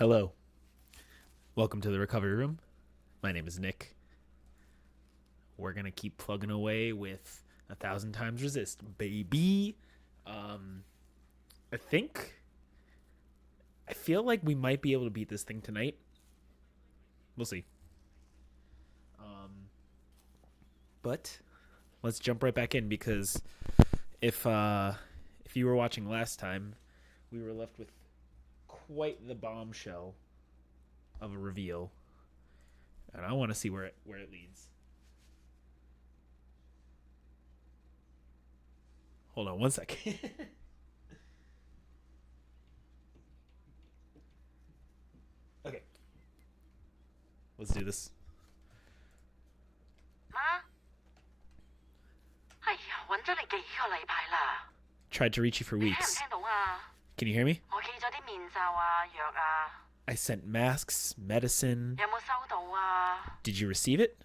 Hello. Welcome to the recovery room. My name is Nick. We're going to keep plugging away with 1000 times resist, baby. I feel like we might be able to beat this thing tonight. We'll see. But let's jump right back in because if you were watching last time, we were left with quite the bombshell of a reveal, and I want to see where it leads. Hold on one second. Okay, let's do this. 媽，哎呀，揾咗你幾個禮拜啦， Tried to reach you for 你聽唔 weeks. 聽到啊？ Can you hear me? 我寄咗啲面罩啊、藥啊， I sent masks, medicine. 有冇收到啊？ Did you receive it?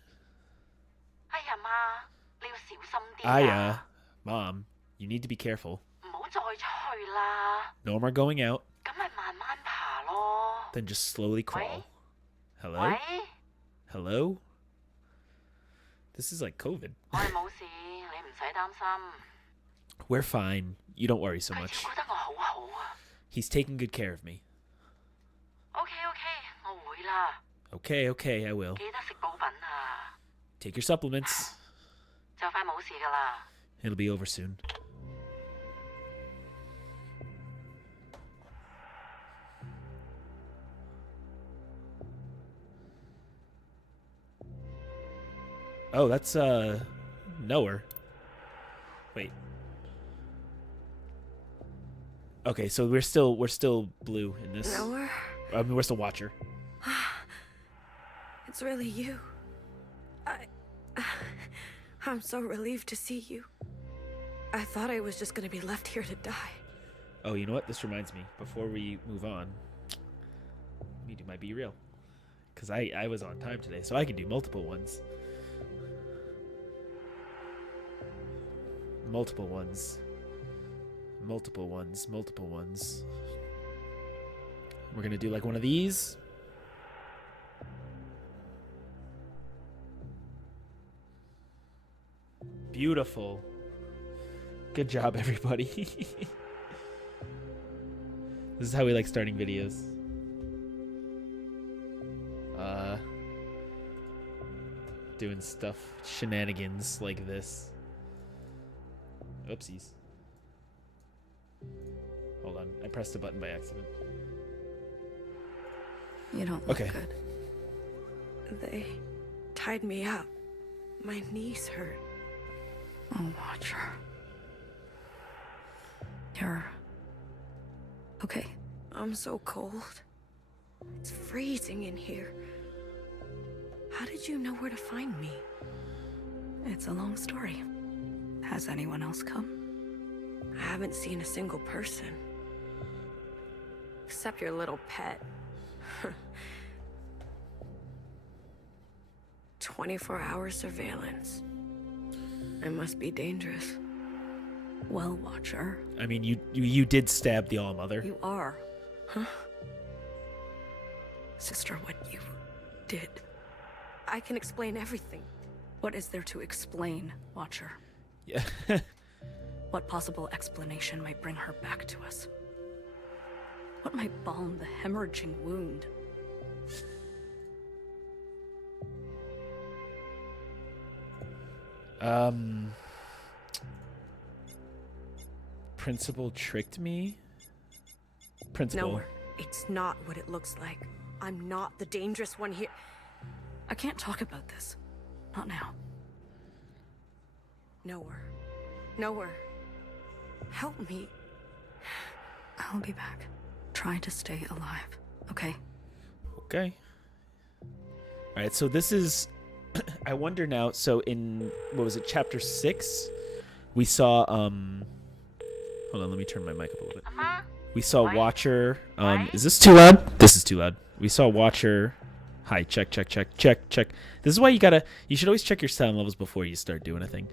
哎呀媽，你要小心啲 Aya, 啊， Mom, you need to be careful. 唔好再出去啦， No more going out. 咁咪慢慢爬咯。 Then just slowly crawl. Hello? 喂， Hello? This is like COVID. 我係冇事，你唔使擔心。 We're fine. You don't worry so 佢 much. 照顧得我好好啊。 He's taking good care of me. OK， 我會啦， Okay, I will. 記得食補品啊， Take your supplements. 就快冇事噶啦。 It'll be over soon. Oh, that's Knower. Wait. Okay, so we're still blue in this. Knower? I mean, we're still Watcher. It's really you. I'm so relieved to see you. I thought I was just gonna be left here to die. Oh, you know what? This reminds me. Before we move on, me do my Be Real. Because I was on time today, so I can do multiple ones. Multiple ones. We're going to do like one of these. Beautiful. Good job, everybody. This is how we like starting videos. Doing stuff, shenanigans like this. Oopsies. Hold on, I pressed the button by accident. You don't look Okay. good. They tied me up. My knees hurt. Oh, Watcher. You're okay. I'm so cold. It's freezing in here. How did you know where to find me? It's a long story. Has anyone else come? I haven't seen a single person. Except your little pet. 24-hour surveillance. It must be dangerous. Well, Watcher. I mean, you did stab the All-Mother. You are, huh? Sister, what you did. I can explain everything. What is there to explain, Watcher? Yeah. What possible explanation might bring her back to us? What might balm the hemorrhaging wound? Principal tricked me? Principal. No, it's not what it looks like. I'm not the dangerous one here. I can't talk about this. Not now. Nowhere. Help me. I'll be back. Try to stay alive, okay? Okay. Alright, so this is... I wonder now, so in... What was it, chapter 6? We saw, Hold on, let me turn my mic up a little bit. 阿媽， We saw What? Watcher... What? Is this too loud? This is too loud. We saw Watcher... Hi, check. This is why you should always check your sound levels before you start doing a thing.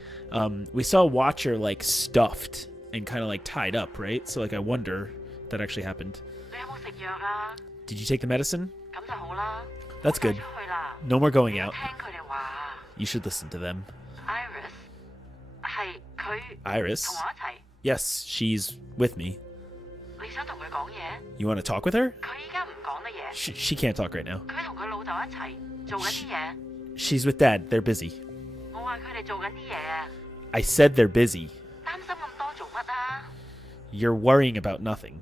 We saw Watcher, like, stuffed and kind of, like, tied up, right? So, like, I wonder if that actually happened. 你有冇食藥啊？ Did you take the medicine? 咁就好啦。 That's 我帶 good. 出去啦。 No more going 你要 out. 聽佢哋話。 You should listen to them. Iris 係佢 Iris? 同我一齊。 Yes, she's with me. 你想同佢講嘢？ You want to talk with her? 佢依家唔講得嘢。 She can't talk right now. 佢同佢老豆一齊做緊啲嘢。 She's with Dad. They're busy. 我話佢哋做緊啲嘢啊。 I said they're busy. 擔心咁多做乜啊？ You're worrying about nothing.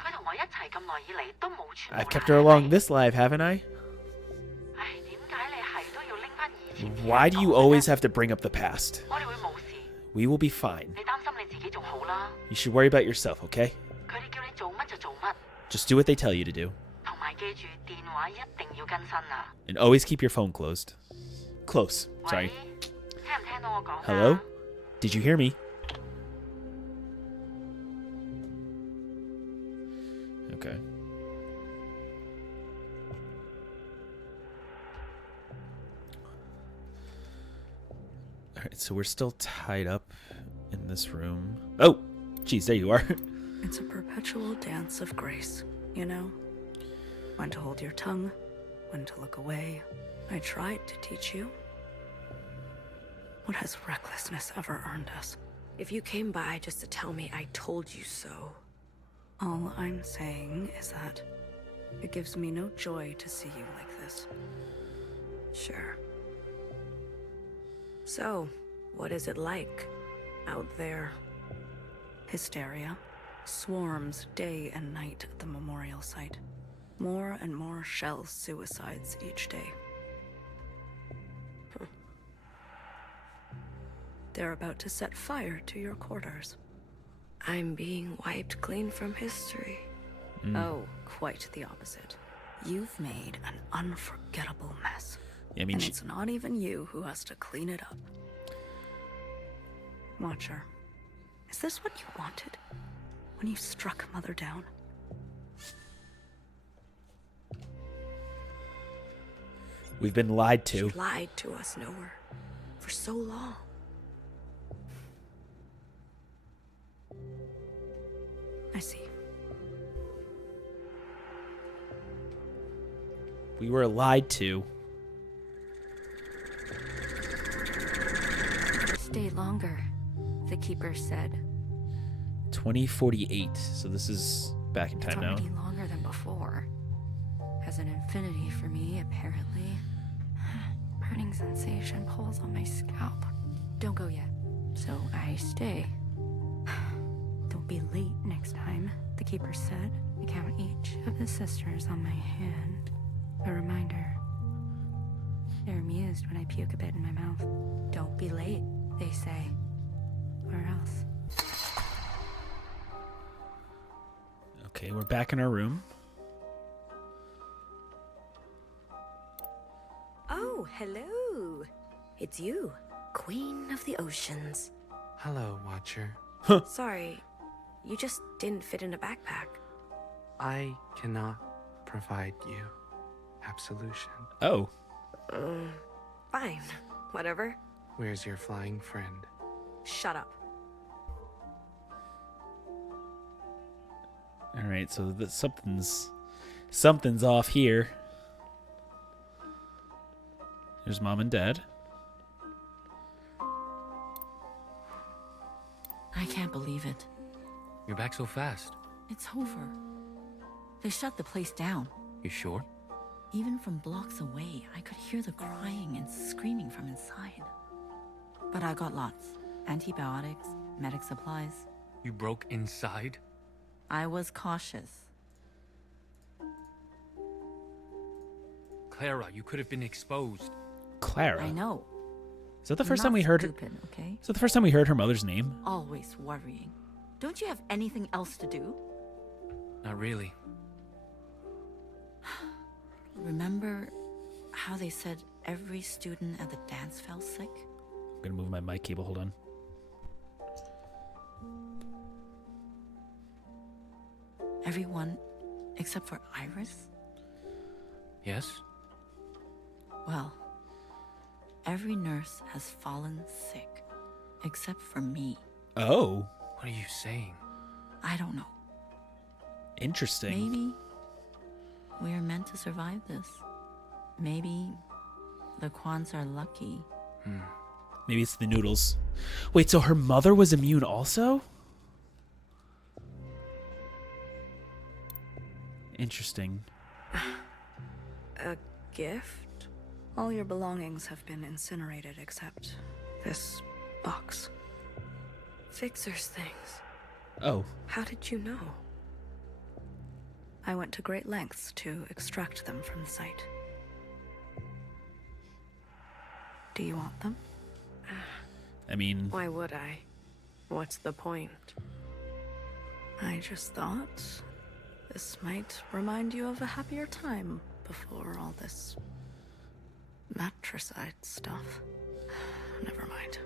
佢同我一齊咁耐以嚟都冇傳過 I've kept her along this life, haven't I? 唉，點解你係都要拎翻以前啲嘢 Why do you 講嘅 always 啫 have to bring up the past? 我哋會冇事。 We will be fine. 你擔心你自己仲好啦。 You should worry about yourself, okay? 佢哋叫你做乜就做乜， Just do what they tell you to do. 同埋記住電話一定要更新啊。 And always keep your phone closed. Close. 喂， Sorry. 聽唔聽到我講啊 Hello? Did you hear me? Okay. Alright, so we're still tied up in this room. Oh! Geez, there you are. It's a perpetual dance of grace, you know? When to hold your tongue, when to look away. I tried to teach you. What has recklessness ever earned us? If you came by just to tell me I told you so. All I'm saying is that it gives me no joy to see you like this. Sure. So, what is it like out there? Hysteria. Swarms day and night at the memorial site. More and more shell suicides each day. They're about to set fire to your quarters. I'm being wiped clean from history. Oh, quite the opposite. You've made an unforgettable mess. I mean, And it's not even you who has to clean it up. Watcher, is this what you wanted when you struck Mother down? we've been lied to. She lied to us, Noah, for so long. I see. We were lied to. Stay longer, the keeper said. 2048. So this is back in It's time now. already longer than before. Has an infinity for me, apparently. Burning sensation pulls on my scalp. Don't go yet. So I stay. Don't be late next time, the keeper said. I count each of the sisters on my hand. A reminder. They're amused when I puke a bit in my mouth. Don't be late, they say. Or else. Okay, we're back in our room. Oh, hello. It's you, Queen of the Oceans. Hello, Watcher. Sorry, you just didn't fit in a backpack. I cannot provide you absolution. Oh. Fine, whatever. Where's your flying friend? Shut up. All right, so something's off here. There's Mom and Dad. I can't believe it. You're back so fast. It's over. They shut the place down. You sure? Even from blocks away, I could hear the crying and screaming from inside. But I got lots. Antibiotics, medic supplies. You broke inside? I was cautious. Clara, you could have been exposed. Clara. I know. Is that the first Not time we heard her? stupid, okay? Is that the first time we heard her mother's name? Always worrying. Don't you have anything else to do? Not really. Remember how they said every student at the dance fell sick? I'm gonna move my mic cable. Hold on. Everyone except for Iris? Yes? Well, every nurse has fallen sick, except for me. Oh, What are you saying? I don't know. interesting. Maybe we're meant to survive this. Maybe the Quants are lucky. Maybe it's the noodles. Wait, so her mother was immune also? Interesting. A gift? All your belongings have been incinerated except this box. Fixer's things. Oh. How did you know? I went to great lengths to extract them from the site. Do you want them? I mean... Why would I? What's the point? I just thought this might remind you of a happier time before all this matricide stuff. Never mind.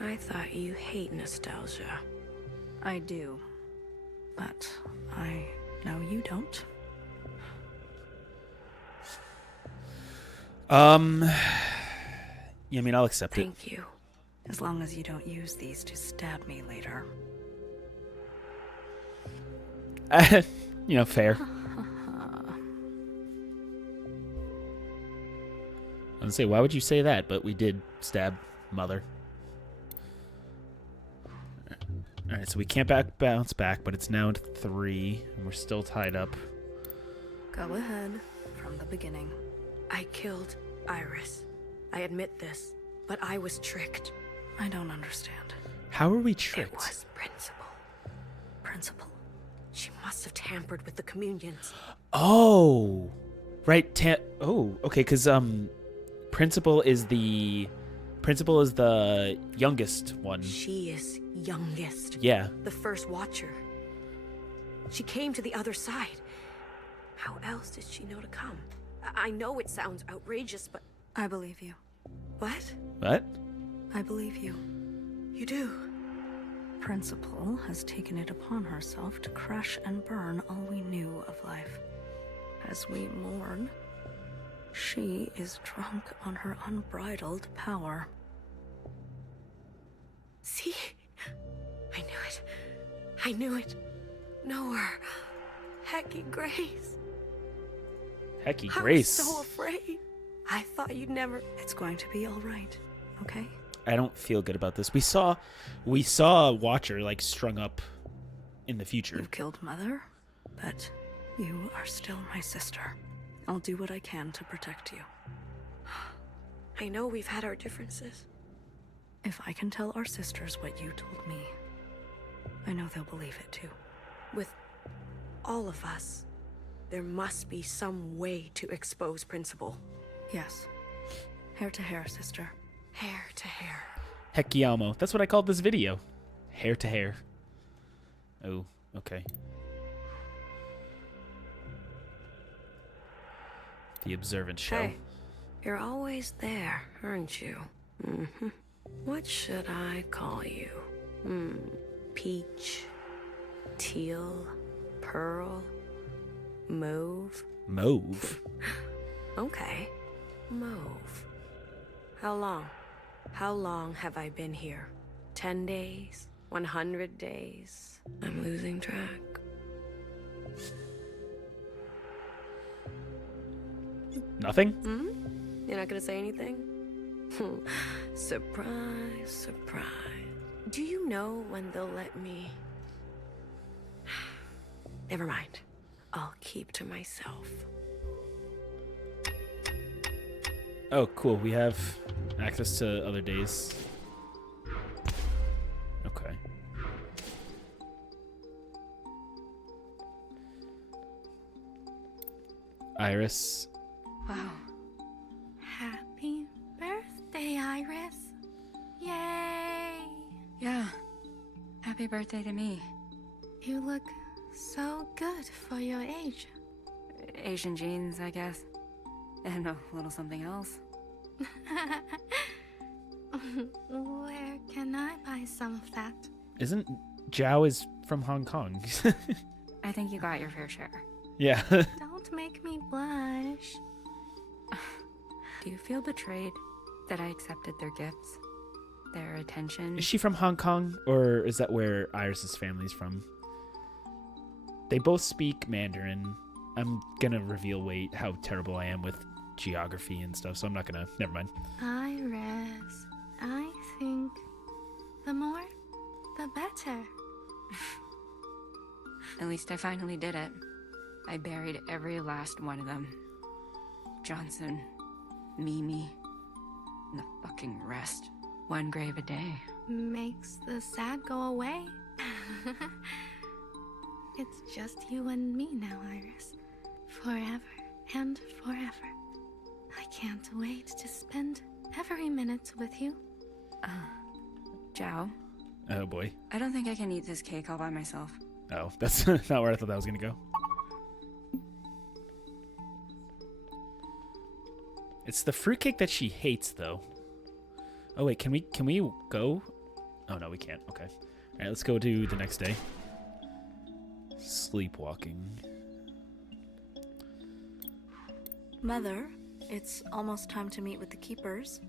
I thought you hate nostalgia. I do. But I know you don't. Yeah, I mean, I'll accept it. Thank you. As long as you don't use these to stab me later. You know, fair. I was gonna say, why would you say that? But we did stab Mother. Alright, so we can't bounce back, but it's now 3, and we're still tied up. Go ahead. From the beginning. I killed Iris. I admit this, but I was tricked. I don't understand. How are we tricked? It was Principal. Principal. She must have tampered with the communions. Oh! Right, oh, okay, because, Principal is the youngest one. She is youngest. Yeah. The first Watcher. She came to the other side. How else did she know to come? I know it sounds outrageous, but I believe you. What? What? I believe you. You do. Principal has taken it upon herself to crash and burn all we knew of life. As we mourn, she is drunk on her unbridled power. See? I knew it. I knew it. Know her. Hecky Grace. Hecky Grace. I was so afraid. I thought you'd never... It's going to be all right, okay? I don't feel good about this. We saw a Watcher, like, strung up in the future. You killed Mother, but you are still my sister. I'll do what I can to protect you. I know we've had our differences. If I can tell our sisters what you told me, I know they'll believe it too. With all of us, there must be some way to expose Principal. Yes. Hair to hair, sister. Hair to hair. Heckiamo. That's what I called this video. Hair to hair. Oh, okay. The observant shell. Hey, you're always there, aren't you? Mm-hmm. What should I call you? Peach, teal, pearl, mauve? Mauve? Okay, mauve. How long? How long have I been here? 10 days? 100 days? I'm losing track. Nothing? You're not gonna say anything? Surprise, surprise. Do you know when they'll let me... Never mind. I'll keep to myself. Oh, cool. We have access to other days. Okay. Iris. Wow. Happy birthday, Iris. Yay! Yeah. Happy birthday to me. You look so good for your age. Asian genes, I guess. And a little something else. Where can I buy some of that? Isn't Zhao is from Hong Kong? I think you got your fair share. Yeah. Don't make me blush. Do you feel betrayed that I accepted their gifts? Their attention? Is she from Hong Kong, or is that where Iris's family's from? They both speak Mandarin. I'm gonna reveal how terrible I am with geography and stuff, so I'm not gonna. Never mind. Iris, I think the more, the better. At least I finally did it. I buried every last one of them. Johnson, Mimi, and the fucking rest. One grave a day. Makes the sad go away. It's just you and me now, Iris. Forever and forever. I can't wait to spend every minute with you. Zhao. Oh boy. I don't think I can eat this cake all by myself. Oh, that's not where I thought that was gonna go. It's the fruitcake that she hates, though. Oh wait, can we go? Oh no, we can't. Okay. All right, let's go to the next day. Sleepwalking. Mother, it's almost time to meet with the keepers.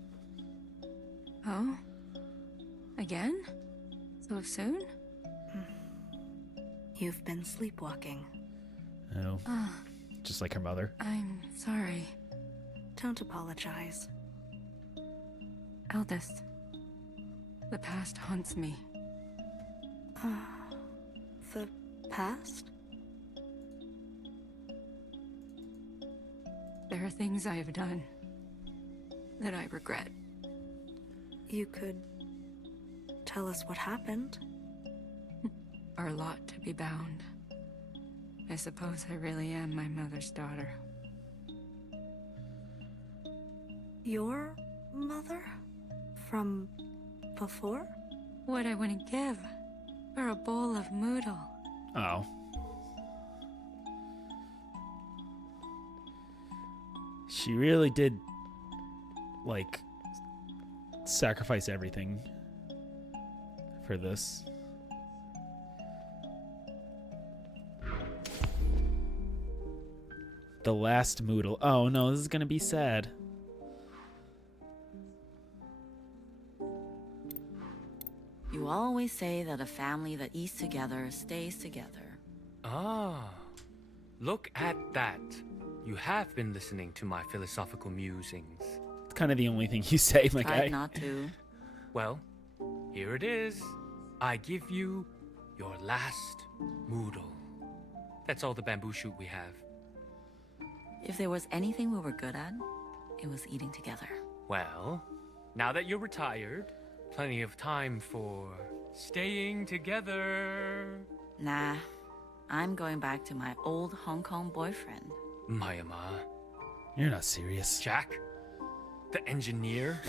Oh? Again? So soon? You've been sleepwalking. Oh. Just like her mother. I'm sorry. Don't apologize. Eldest. The past haunts me. The past? There are things I have done that I regret. You could tell us what happened. Are a lot to be bound. I suppose I really am my mother's daughter. Your mother? From before? What I wouldn't give for a bowl of moodle. Oh. She really did, like, sacrifice everything for this. The last Moodle. Oh no, this is gonna be sad. You always say that a family that eats together stays together. Ah, look at that. You have been listening to my philosophical musings. It's kind of the only thing you say, my Tried guy. not to. Well, here it is. I give you your last Moodle. That's all the bamboo shoot we have. If there was anything we were good at, it was eating together. Well, now that you're retired, plenty of time for staying together. Nah, I'm going back to my old Hong Kong boyfriend. Myanmar. You're not serious. Jack? The engineer?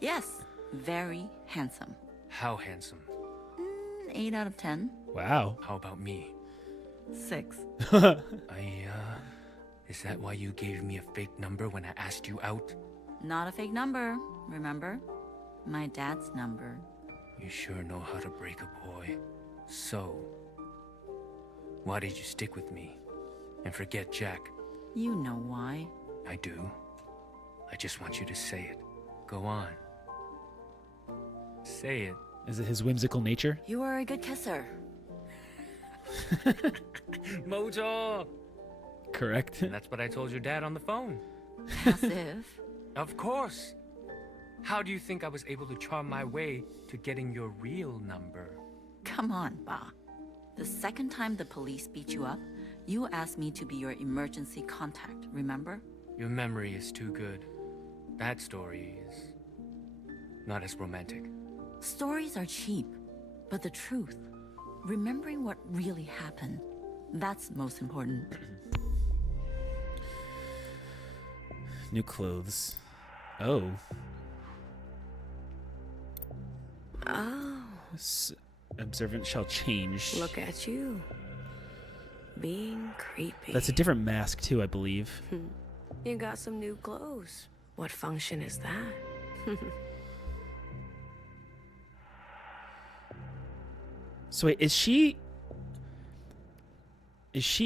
Yes, very handsome. How handsome? 8 out of 10. Wow. How about me? 6. Is that why you gave me a fake number when I asked you out? Not a fake number, remember? My dad's number. You sure know how to break a boy. So, why did you stick with me and forget Jack? You know why. I do. I just want you to say it. Go on. Say it. Is it his whimsical nature? You are a good kisser. Mojo! Correct. And that's what I told your dad on the phone. As if. Of course. How do you think I was able to charm my way to getting your real number? Come on, Ba. The second time the police beat you up, you asked me to be your emergency contact, remember? Your memory is too good. That story is not as romantic. Stories are cheap, but the truth, remembering what really happened, that's most important. New clothes. Oh. Oh, Observant shall change. look at you. Being creepy. That's a different mask too, I believe. You got some new clothes. What function is that? So wait, is she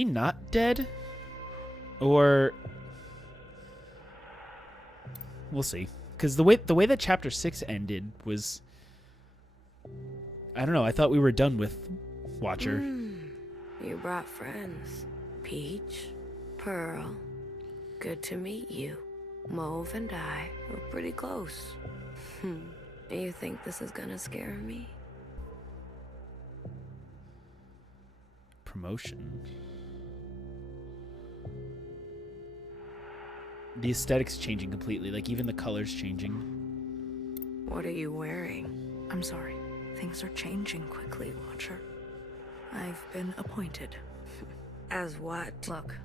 not dead? Or we'll see. Because the way that chapter 6 ended was, I don't know, I thought we were done with Watcher. You brought friends. Peach, Pearl. Good to meet you. Mauve and I were pretty close. You think this is gonna scare me? Promotion. The aesthetic's changing completely. Like, even the color's changing. What are you wearing? I'm sorry. Things are changing quickly, Watcher. I've been appointed. As what? Look,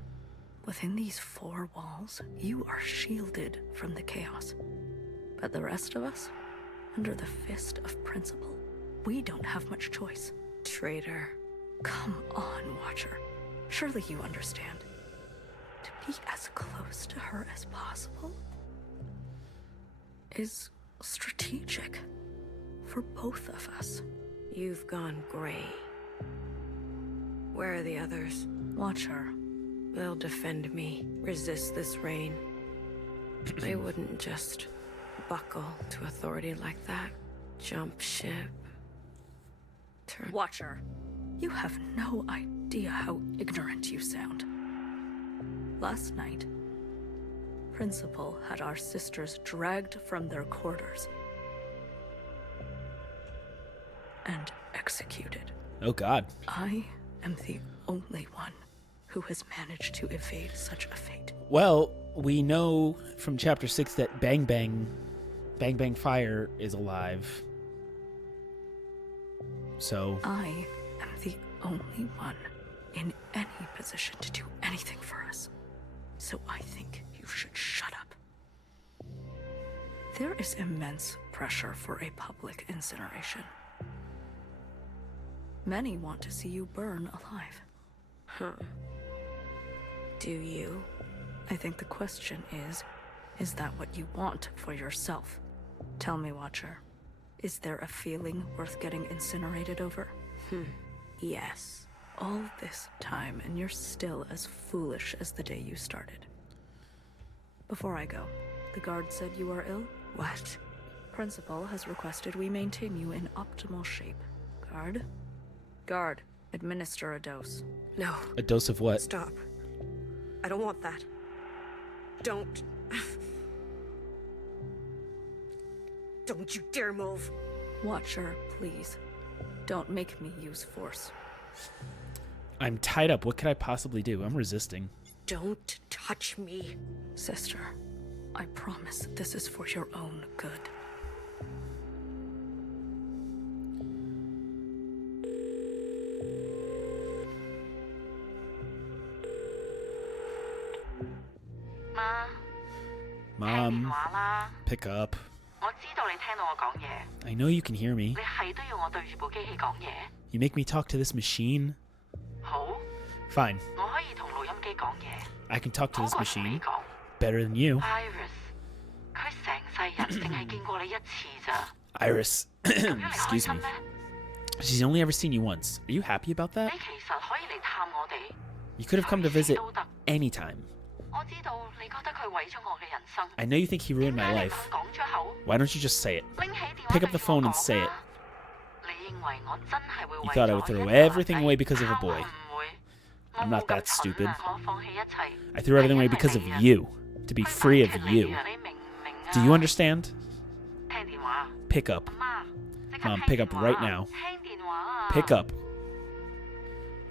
within these four walls, you are shielded from the chaos. But the rest of us, under the fist of principle, we don't have much choice. Traitor. Come on, Watcher. Surely you understand. To be as close to her as possible is strategic for both of us. You've gone gray. Where are the others? Watcher. They'll defend me, resist this reign. They wouldn't just buckle to authority like that. Jump ship. Turn. Watcher. You have no idea how ignorant you sound. Last night, Principal had our sisters dragged from their quarters and executed. Oh, God. I am the only one who has managed to evade such a fate. Well, we know from Chapter 6 that Bang Bang Fire is alive. So... I am the only one in any position to do anything for us. So I think you should shut up. There is immense pressure for a public incineration. Many want to see you burn alive. Huh. Do you? I think the question is that what you want for yourself? Tell me, Watcher, is there a feeling worth getting incinerated over? Yes. All this time, and you're still as foolish as the day you started. Before I go, the guard said you are ill? What? Principal has requested we maintain you in optimal shape. Guard, administer a dose. No. A dose of what? Stop. I don't want that. Don't. Don't you dare move. Watcher, please. Don't make me use force. I'm tied up. What could I possibly do? I'm resisting. Don't touch me. Sister, I promise this is for your own good. Mom, pick up. 我知道你聽到我講嘢， I know you can hear me. 你係都要我對住部機器講嘢。 You make me talk to this machine. 好， Fine. 我可以同錄音機講嘢， I can talk to 好 this 過同你 machine 講。 better than you. Iris，佢成世人淨係見過你一次咋。 Iris, 咁樣你開 excuse 心 me. 咩？ She's only ever seen you once. Are you happy about that? 你其實可以嚟探我哋， You could have come to visit 都得。 anytime. 我知道你覺得佢毀咗我嘅人生， I know you think he ruined 點 my 解你 life. 唔講出口？ Why don't you just say it? 拎起電話 Pick up the 對住 phone 我 and say 講 it. 啊！你認為我真係會 You 為 thought I 咗 would throw 一個 everything 男 away 仔 because of a 拋 boy. 我唔會， I'm 我 not 冇 that 咁蠢 stupid. 啊！我放棄一切。 I threw everything away because of you. To be free of you. 你明唔明啊？ Do you understand? 聽電話， Pick up. 阿媽，即刻 Mom, 聽 pick 電 up 話 right now. 聽電話啊 Pick up.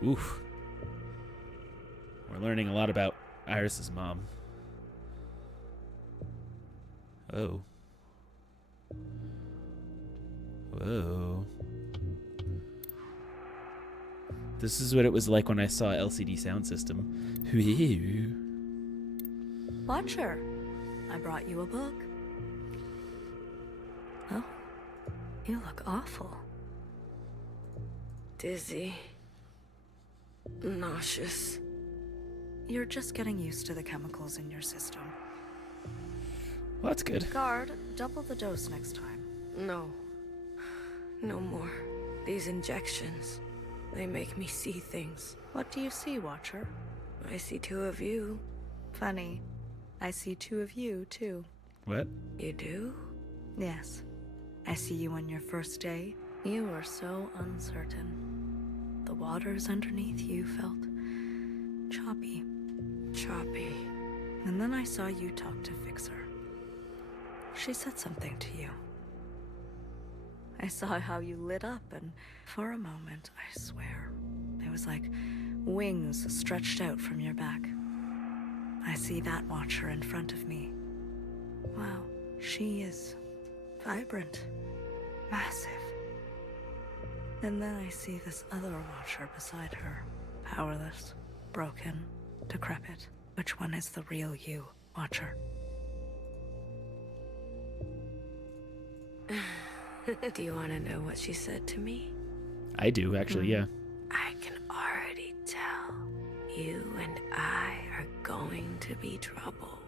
Oof. We're learning a lot about Iris's mom. Oh. Whoa. This is what it was like when I saw LCD sound system. Watcher, I brought you a book. Oh, you look awful. Dizzy. Nauseous. You're just getting used to the chemicals in your system. Well, that's good. Guard, double the dose next time. No. No more. These injections. They make me see things. What do you see, Watcher? I see two of you. Funny. I see two of you, too. What? You do? Yes. I see you on your first day. You were so uncertain. the waters underneath you felt choppy. Choppy. And then I saw you talk to Fixer. She said something to you. I saw how you lit up, and for a moment, I swear, it was like wings stretched out from your back. I see that watcher in front of me. Wow, she is vibrant, massive. And then I see this other watcher beside her, powerless, broken, decrepit. Which one is the real you, Watcher? Do you want to know what she said to me? I do, actually, yeah. I can already tell. You and I are going to be trouble.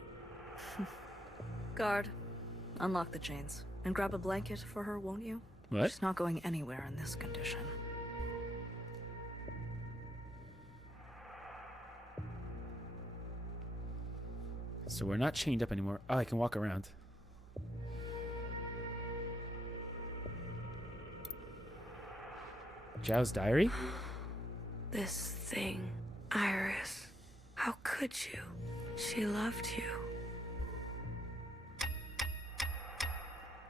Guard, unlock the chains and grab a blanket for her, won't you? What? She's not going anywhere in this condition. So we're not chained up anymore. Oh, I can walk around. Zhao's diary? This thing, Iris. How could you? She loved you.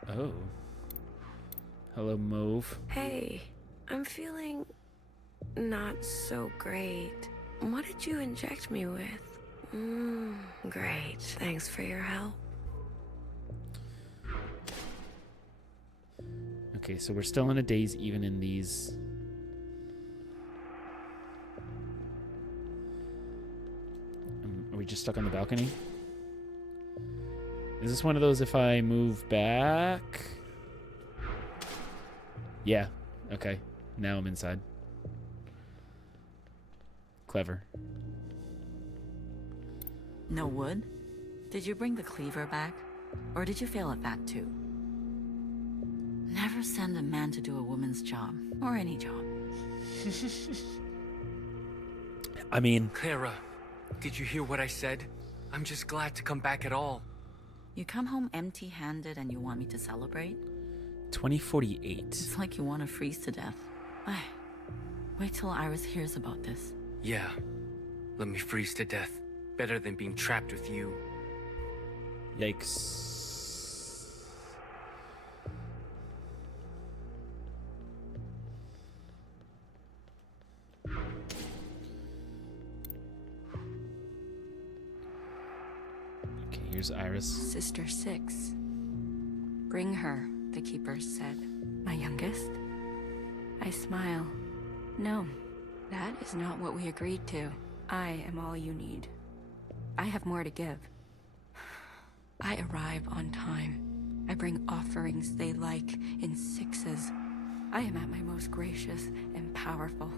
Oh. Hello, Mauve. Hey, I'm feeling not so great. What did you inject me with? Great. Thanks for your help. Okay, so we're still in a daze even in these. Are we just stuck on the balcony? Is this one of those if I move back? Yeah. Okay. Now I'm inside. Clever. No wood? Did you bring the cleaver back? Or did you fail at that too? Never send a man to do a woman's job. Or any job. I mean... Clara, did you hear what I said? I'm just glad to come back at all. You come home empty-handed and you want me to celebrate? 2048. It's like you want to freeze to death. Ay, wait till Iris hears about this. Yeah, let me freeze to death. Better than being trapped with you. Yikes. Okay, here's Iris. Sister 6. Bring her, the keepers said. My youngest? I smile. No, that is not what we agreed to. I am all you need. I have more to give. I arrive on time. I bring offerings they like in 6s. I am at my most gracious and powerful.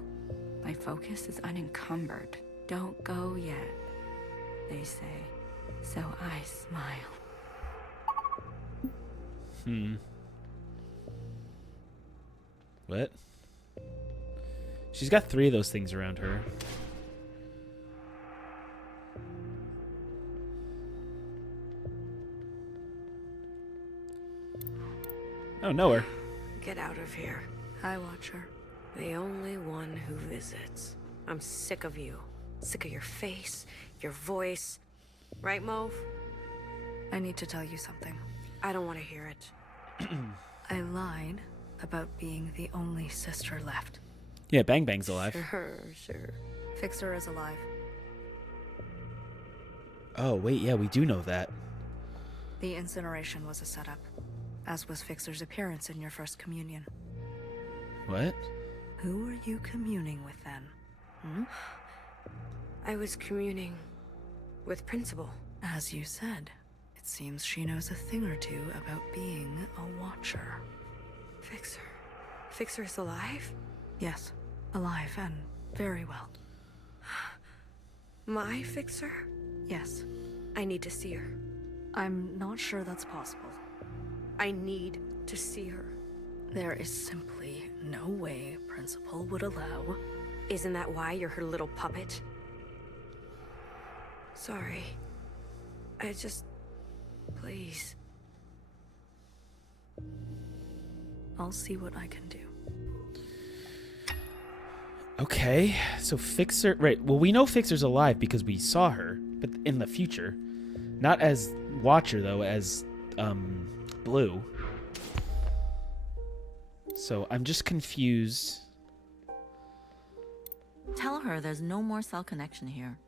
My focus is unencumbered. Don't go yet, they say. So I smile. What? She's got 3 of those things around her. Oh, nowhere. Get out of here. Hi, Watcher. The only one who visits. I'm sick of you. Sick of your face, your voice. Right, Mauve? I need to tell you something. I don't want to hear it. I lied about being the only sister left. Yeah, Bang Bang's alive. Sure. Fixer is alive. Oh, wait, yeah, we do know that. The incineration was a setup, as was Fixer's appearance in your first communion. What? Who were you communing with then? I was communing with Principal. As you said, it seems she knows a thing or two about being a watcher. Fixer. Fixer's alive? Yes, alive and very well. My Fixer? Yes. I need to see her. I'm not sure that's possible. I need to see her. There is simply no way Principal would allow... Isn't that why you're her little puppet? Sorry. I just... Please. I'll see what I can do. Okay, so Fixer... Right, well, we know Fixer's alive because we saw her, but in the future. Not as Watcher, though, as, Blue. So I'm just confused. Tell her there's no more cell connection here.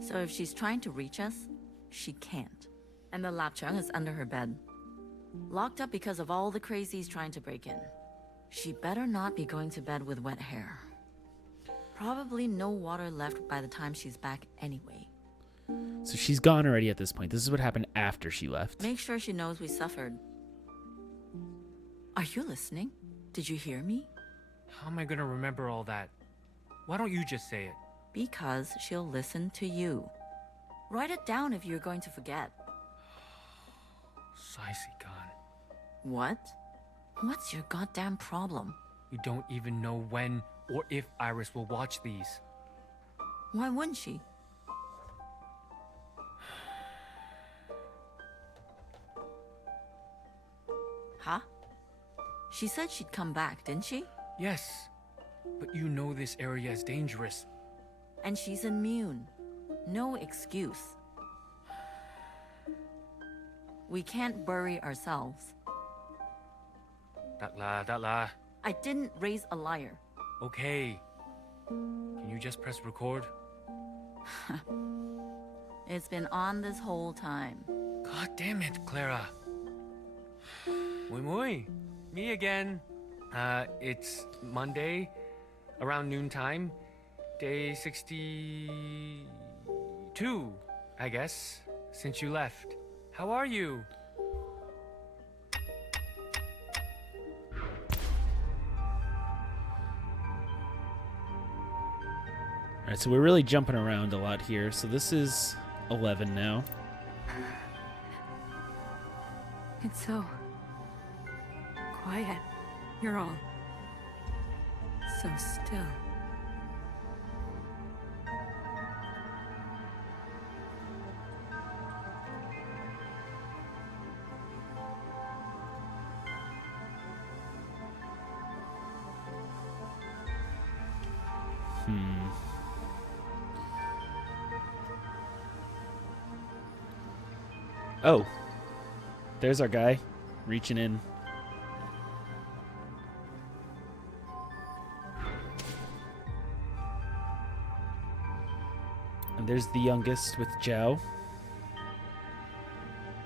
So if she's trying to reach us, she can't. And the lapchung is under her bed. Locked up because of all the crazies trying to break in. She better not be going to bed with wet hair. Probably no water left by the time she's back anyway. So she's gone already at this point. This is what happened after she left. Make sure she knows we suffered. Are you listening? Did you hear me? How am I gonna remember all that? Why don't you just say it? Because she'll listen to you. Write it down if you're going to forget. Saisigan. What? What's your goddamn problem? You don't even know when or if Iris will watch these. Why wouldn't she? Huh? She said she'd come back, didn't she? Yes, but you know this area is dangerous. And she's immune. No excuse. We can't bury ourselves. Datla. I didn't raise a liar. Okay. Can you just press record? It's been on this whole time. God damn it, Clara. Muy. Me again. It's Monday, around noontime. Day 62, I guess, since you left. How are you? Alright, so we're really jumping around a lot here. So this is 11 now. It's so quiet. You're all so still. Oh. There's our guy. Reaching in. And there's the youngest with Zhao.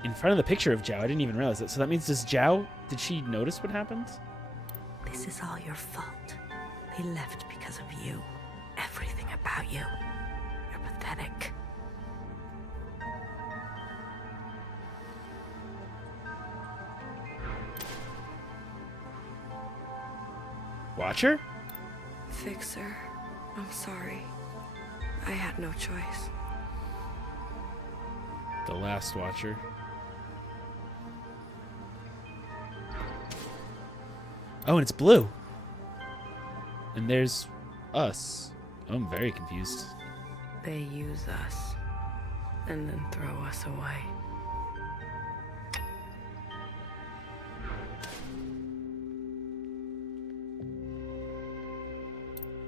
In front of the picture of Zhao. I didn't even realize that. So that means does Zhao... Did she notice what happened? This is all your fault. They left because of you. Everything about you. You're pathetic. Watcher? Fixer, I'm sorry. I had no choice. The last Watcher. Oh, and it's blue. And there's us. Oh, I'm very confused. They use us and then throw us away.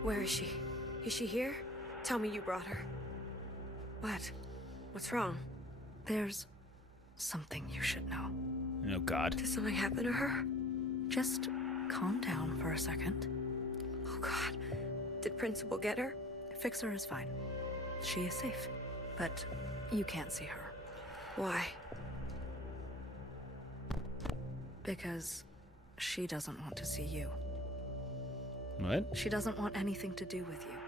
Where is she? Is she here? Tell me you brought her. What? What's wrong? There's something you should know. Oh, God. Did something happen to her? Just calm down for a second. Oh, God. Did Principal get her? Fixer is fine. She is safe. But you can't see her. Why? Because she doesn't want to see you. What? She doesn't want anything to do with you.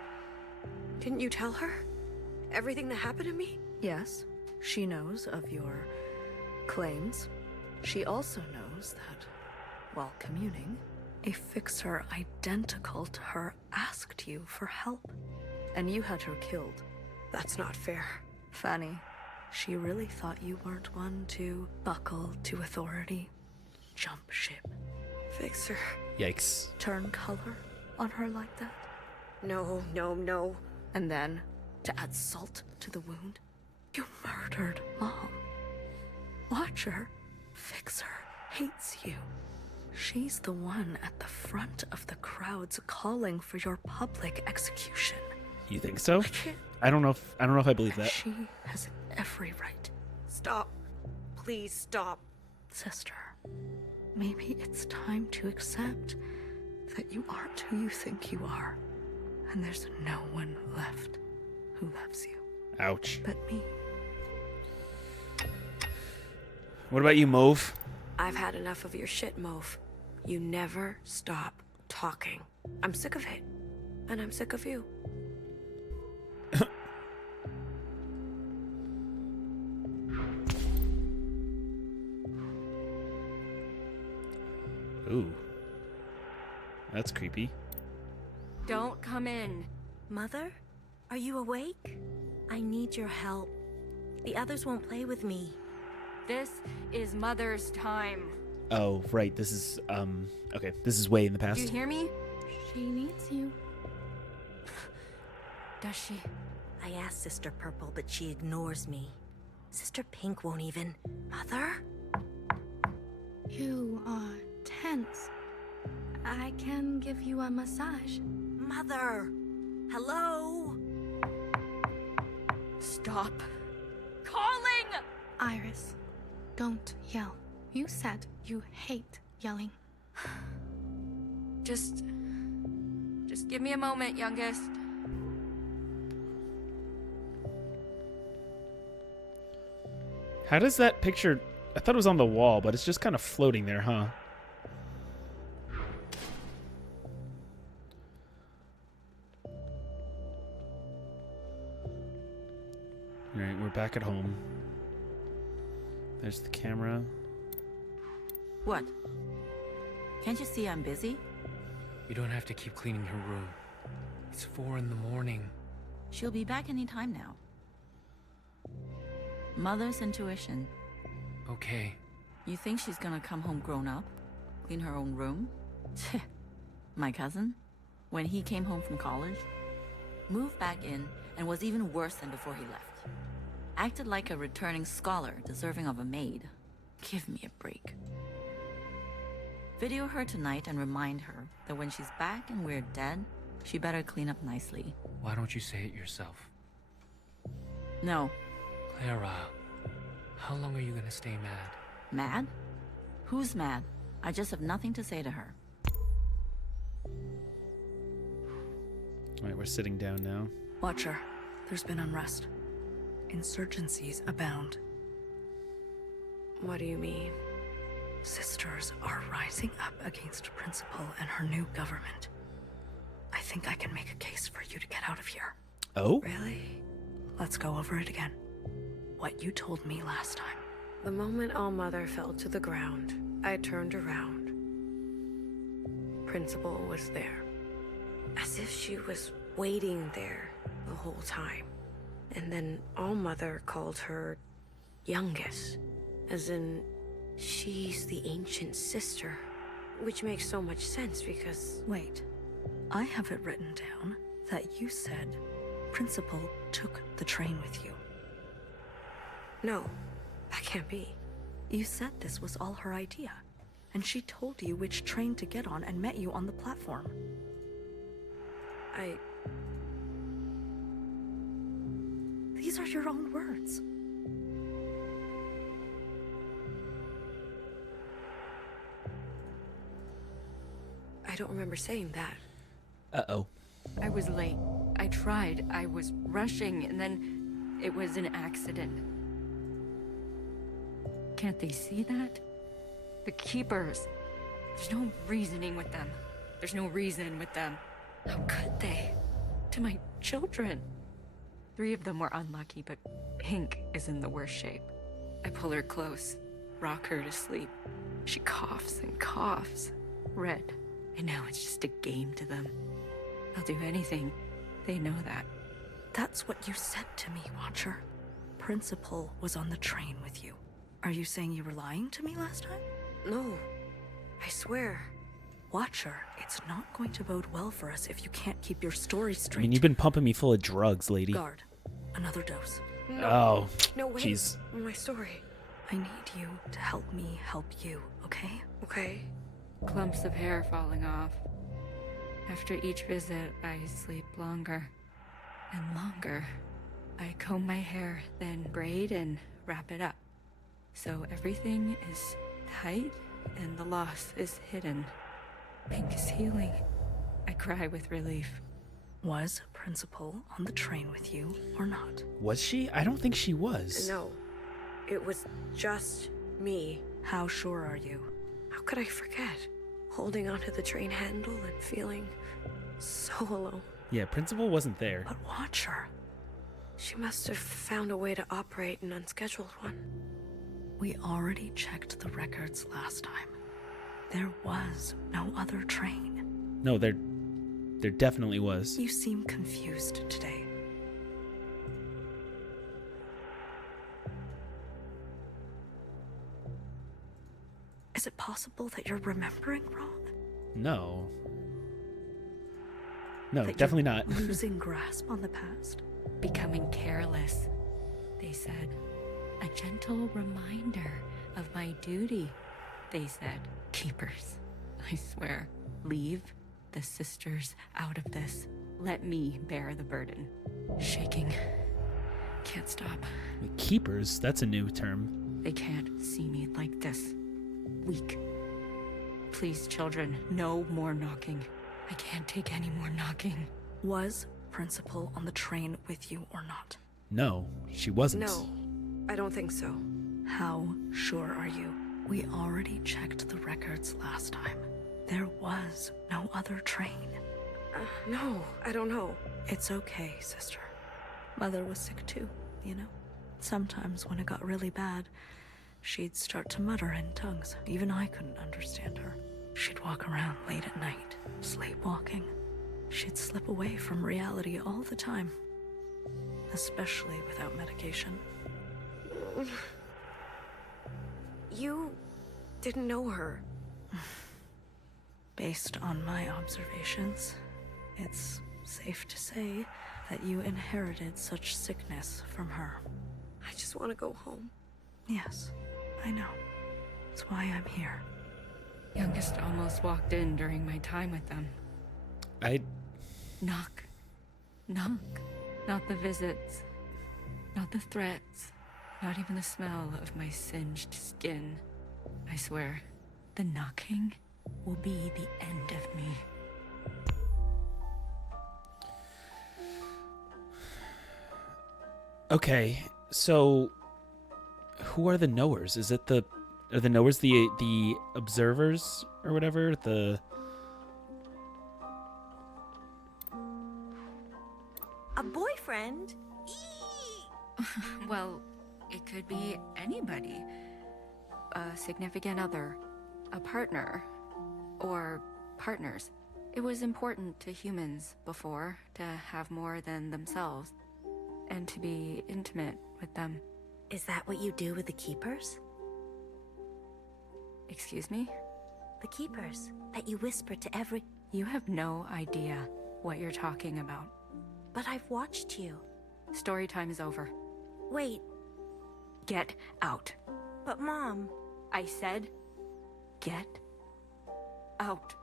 Didn't you tell her? Everything that happened to me? Yes, she knows of your claims. She also knows that, while communing, a fixer identical to her asked you for help. And you had her killed. That's not fair. Fanny, she really thought you weren't one to buckle to authority, jump ship, Fixer. Yikes. turn color on her like that. No. And then, to add salt to the wound, you murdered Mom. Watcher, Fixer hates you. She's the one at the front of the crowds calling for your public execution. You think so? I don't know if I believe that. She has every right. Stop. Please stop. Sister, maybe it's time to accept that you aren't who you think you are. And there's no one left who loves you. Ouch. But me. What about you, Mauve? I've had enough of your shit, Mauve. You never stop talking. I'm sick of it. And I'm sick of you. Ooh. That's creepy. Don't come in. Mother? Are you awake? I need your help. The others won't play with me. This is Mother's time. Oh, right. This is, okay. This is way in the past. Do you hear me? She needs you. Does she? I asked Sister Purple, but she ignores me. Sister Pink won't even. Mother? You are tense. I can give you a massage. Mother! Hello? Stop calling! Iris, don't yell. You said you hate yelling. Just give me a moment, youngest. How does that picture... I thought it was on the wall, but it's just kind of floating there, huh? Alright, we're back at home. There's the camera. What? Can't you see I'm busy? You don't have to keep cleaning her room. It's 4 in the morning. She'll be back any time now. Mother's intuition. Okay. You think she's gonna come home grown up? Clean her own room? My cousin? When he came home from college? Moved back in and was even worse than before he left. Acted like a returning scholar deserving of a maid. Give me a break. Video her tonight and remind her that when she's back and we're dead, she better clean up nicely. Why don't you say it yourself? No. Clara, how long are you gonna stay mad? Mad? Who's mad? I just have nothing to say to her. Alright, we're sitting down now. Watcher, there's been unrest. Insurgencies abound. What do you mean? Sisters are rising up against Principal and her new government. I think I can make a case for you to get out of here. Oh? Really? Let's go over it again. What you told me last time. The moment All Mother fell to the ground, I turned around. Principal was there. As if she was waiting there the whole time. And then All Mother called her youngest. As in, she's the ancient sister. Which makes so much sense because... Wait. I have it written down that you said Principal took the train with you. No, that can't be. You said this was all her idea, and she told you which train to get on and met you on the platform. These are your own words. I don't remember saying that. Uh-oh. I was late. I tried. I was rushing, and then it was an accident. Can't they see that? The Keepers. There's no reasoning with them. There's no reason with them. How could they? To my children. 3 of them were unlucky, but Pink is in the worst shape. I pull her close, rock her to sleep. She coughs and coughs. Red. I know it's just a game to them. I'll do anything. They know that. That's what you said to me, Watcher. Principal was on the train with you. Are you saying you were lying to me last time? No, I swear. Watcher, it's not going to bode well for us if you can't keep your story straight. I mean, you've been pumping me full of drugs, lady. Guard, another dose. No, Oh, no, wait. jeez. My story. I need you to help me help you, okay? Okay. clumps of hair falling off. After each visit, I sleep longer and longer. I comb my hair, then braid and wrap it up. So everything is tight and the loss is hidden. Pink is healing. I cry with relief. Was Principal on the train with you or not? Was she? I don't think she was. No, it was just me. How sure are you? How could I forget? Holding onto the train handle and feeling so alone. Yeah, Principal wasn't there. But Watcher. She must have found a way to operate an unscheduled one. We already checked the records last time. There was no other train. No, there definitely was. You seem confused today. Is it possible that you're remembering wrong? No. No, That definitely you're not. Losing grasp on the past? Becoming careless, they said. A gentle reminder of my duty, they said. Keepers, I swear. Leave the sisters out of this. Let me bear the burden. Shaking. Can't stop. The keepers, that's a new term. They can't see me like this. Weak. Please, children, no more knocking. I can't take any more knocking. Was Principal on the train with you or not? No, she wasn't. No, I don't think so. How sure are you? We already checked the records last time. There was no other train. No, I don't know. It's okay, sister. Mother was sick too, you know? Sometimes when it got really bad, she'd start to mutter in tongues. Even I couldn't understand her. She'd walk around late at night, sleepwalking. She'd slip away from reality all the time. Especially without medication. You didn't know her. Based on my observations, it's safe to say that you inherited such sickness from her. I just want to go home. Yes, I know. That's why I'm here. Youngest almost walked in during my time with them. Knock. Knock. Not the visits. Not the threats. Not even the smell of my singed skin. I swear, the knocking will be the end of me. Okay, so who are the knowers? Are the knowers the observers or whatever? A boyfriend? Well, it could be anybody. A significant other, a partner, or partners. It was important to humans before to have more than themselves, and to be intimate with them. Is that what you do with the Keepers? Excuse me? The Keepers that you whisper to every... You have no idea what you're talking about. But I've watched you. Story time is over. Wait, Get out. but Mom... I said, get out.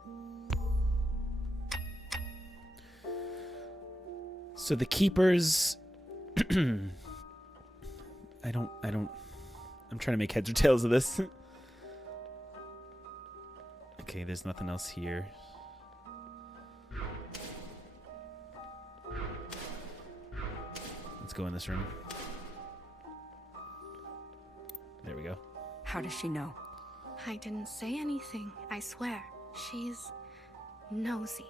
So the keepers. I'm trying to make heads or tails of this. Okay, there's nothing else here. Let's go in this room. There we go. How does she know? I didn't say anything, I swear. She's nosy.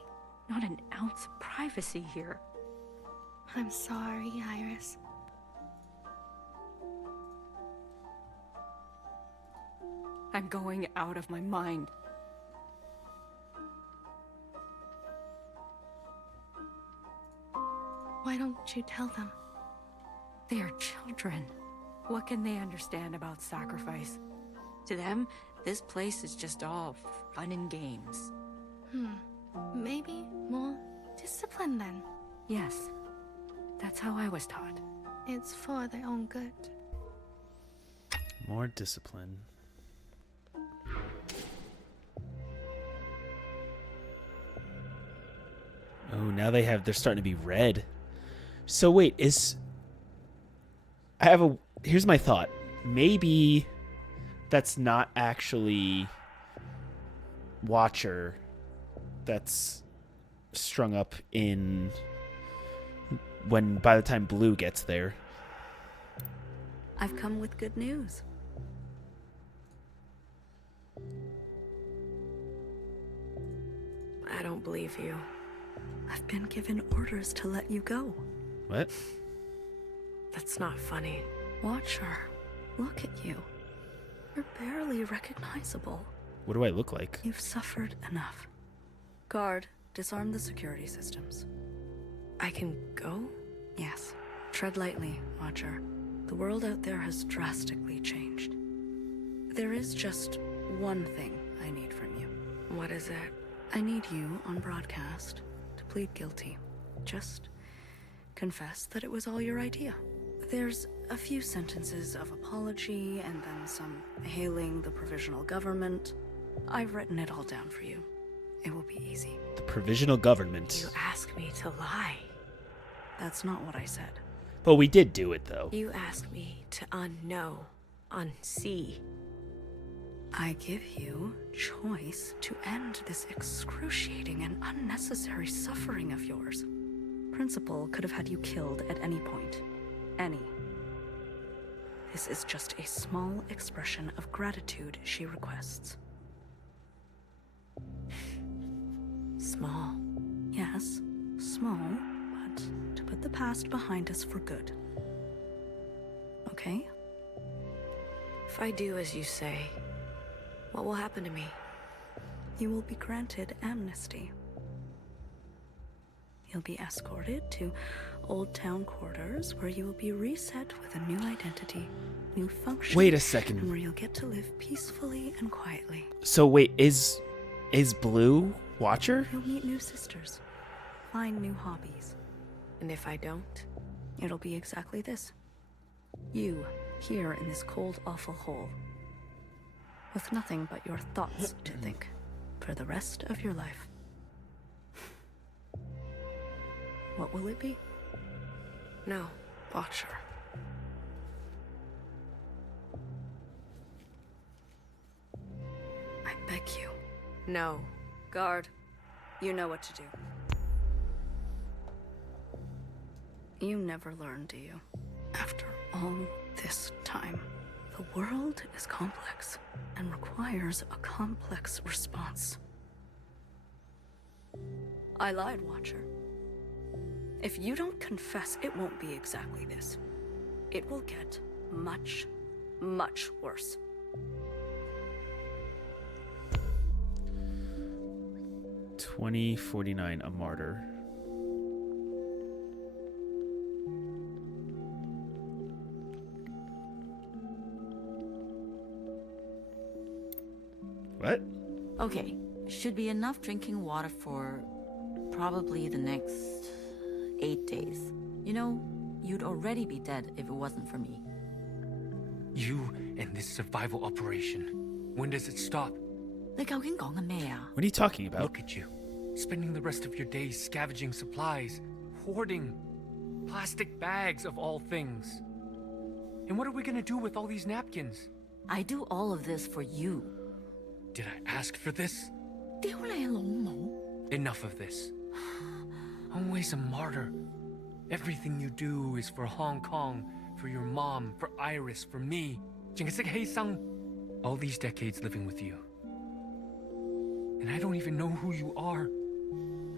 Not an ounce of privacy here. I'm sorry, Iris. I'm going out of my mind. Why don't you tell them? They are children. What can they understand about sacrifice? To them, this place is just all fun and games. Maybe more discipline then. Yes, that's how I was taught. It's for their own good. More discipline. now they're starting to be red. So wait, here's my thought. Maybe that's not actually Watcher that's strung up in by the time Blue gets there. I've come with good news. I don't believe you. I've been given orders to let you go. What? That's not funny. Watcher, look at you. You're barely recognizable. What do I look like? You've suffered enough. Guard, disarm the security systems. I can go? Yes. Tread lightly, Watcher. The world out there has drastically changed. There is just one thing I need from you. What is it? I need you on broadcast to plead guilty. Just confess that it was all your idea. There's a few sentences of apology and then some hailing the provisional government. I've written it all down for you. It will be easy. The provisional government. You asked me to lie. That's not what I said. But we did do it, though. You asked me to unknow, unsee. I give you choice to end this excruciating and unnecessary suffering of yours. Principal could have had you killed at any point. Any. This is just a small expression of gratitude she requests. Small. Yes, small, but to put the past behind us for good. Okay? If I do as you say, what will happen to me? You will be granted amnesty. You'll be escorted to Old Town quarters where you will be reset with a new identity, new function. Wait a second. And where you'll get to live peacefully and quietly. So wait, is Blue Watcher? You'll meet new sisters, find new hobbies. And if I don't? It'll be exactly this. You, here in this cold, awful hole, with nothing but your thoughts to think for the rest of your life. What will it be? No, Watcher. I beg you. No. Guard, you know what to do. You never learn, do you? After all this time, the world is complex and requires a complex response. I lied, Watcher. If you don't confess, it won't be exactly this. It will get much, much worse. $20.49 a martyr. What? Okay, should be enough drinking water for probably the next 8 days. You know, you'd already be dead if it wasn't for me. You and this survival operation. When does it stop? 你究竟講緊咩啊？ What are you talking about? Look at you, spending the rest of your days scavenging supplies, hoarding plastic bags of all things. And what are we gonna do with all these napkins? I do all of this for you. Did I ask for this? 屌你老母！ Enough of this. Always a martyr. Everything you do is for Hong Kong, for your mom, for Iris, for me. 淨係識犧牲. All these decades living with you. And I don't even know who you are.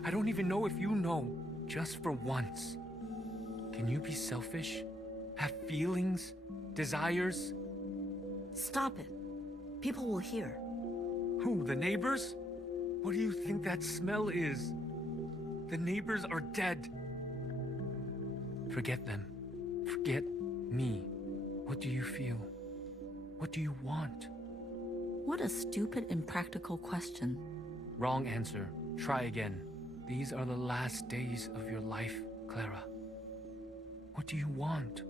I don't even know if you know. Just for once. Can you be selfish? Have feelings? Desires? Stop it. People will hear. Who, the neighbors? What do you think that smell is? The neighbors are dead. Forget them. Forget me. What do you feel? What do you want? What a stupid, impractical question. Wrong answer. Try again. These are the last days of your life, Clara. What do you want?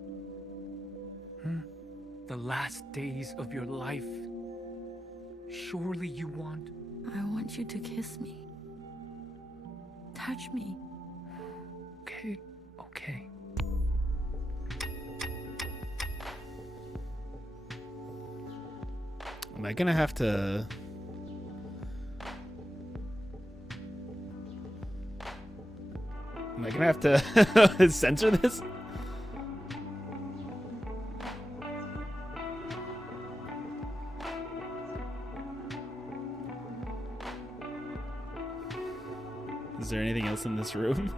The last days of your life. Surely you want... I want you to kiss me. Touch me. Okay, okay. Am I gonna have to... Am I gonna have to censor this? Is there anything else in this room?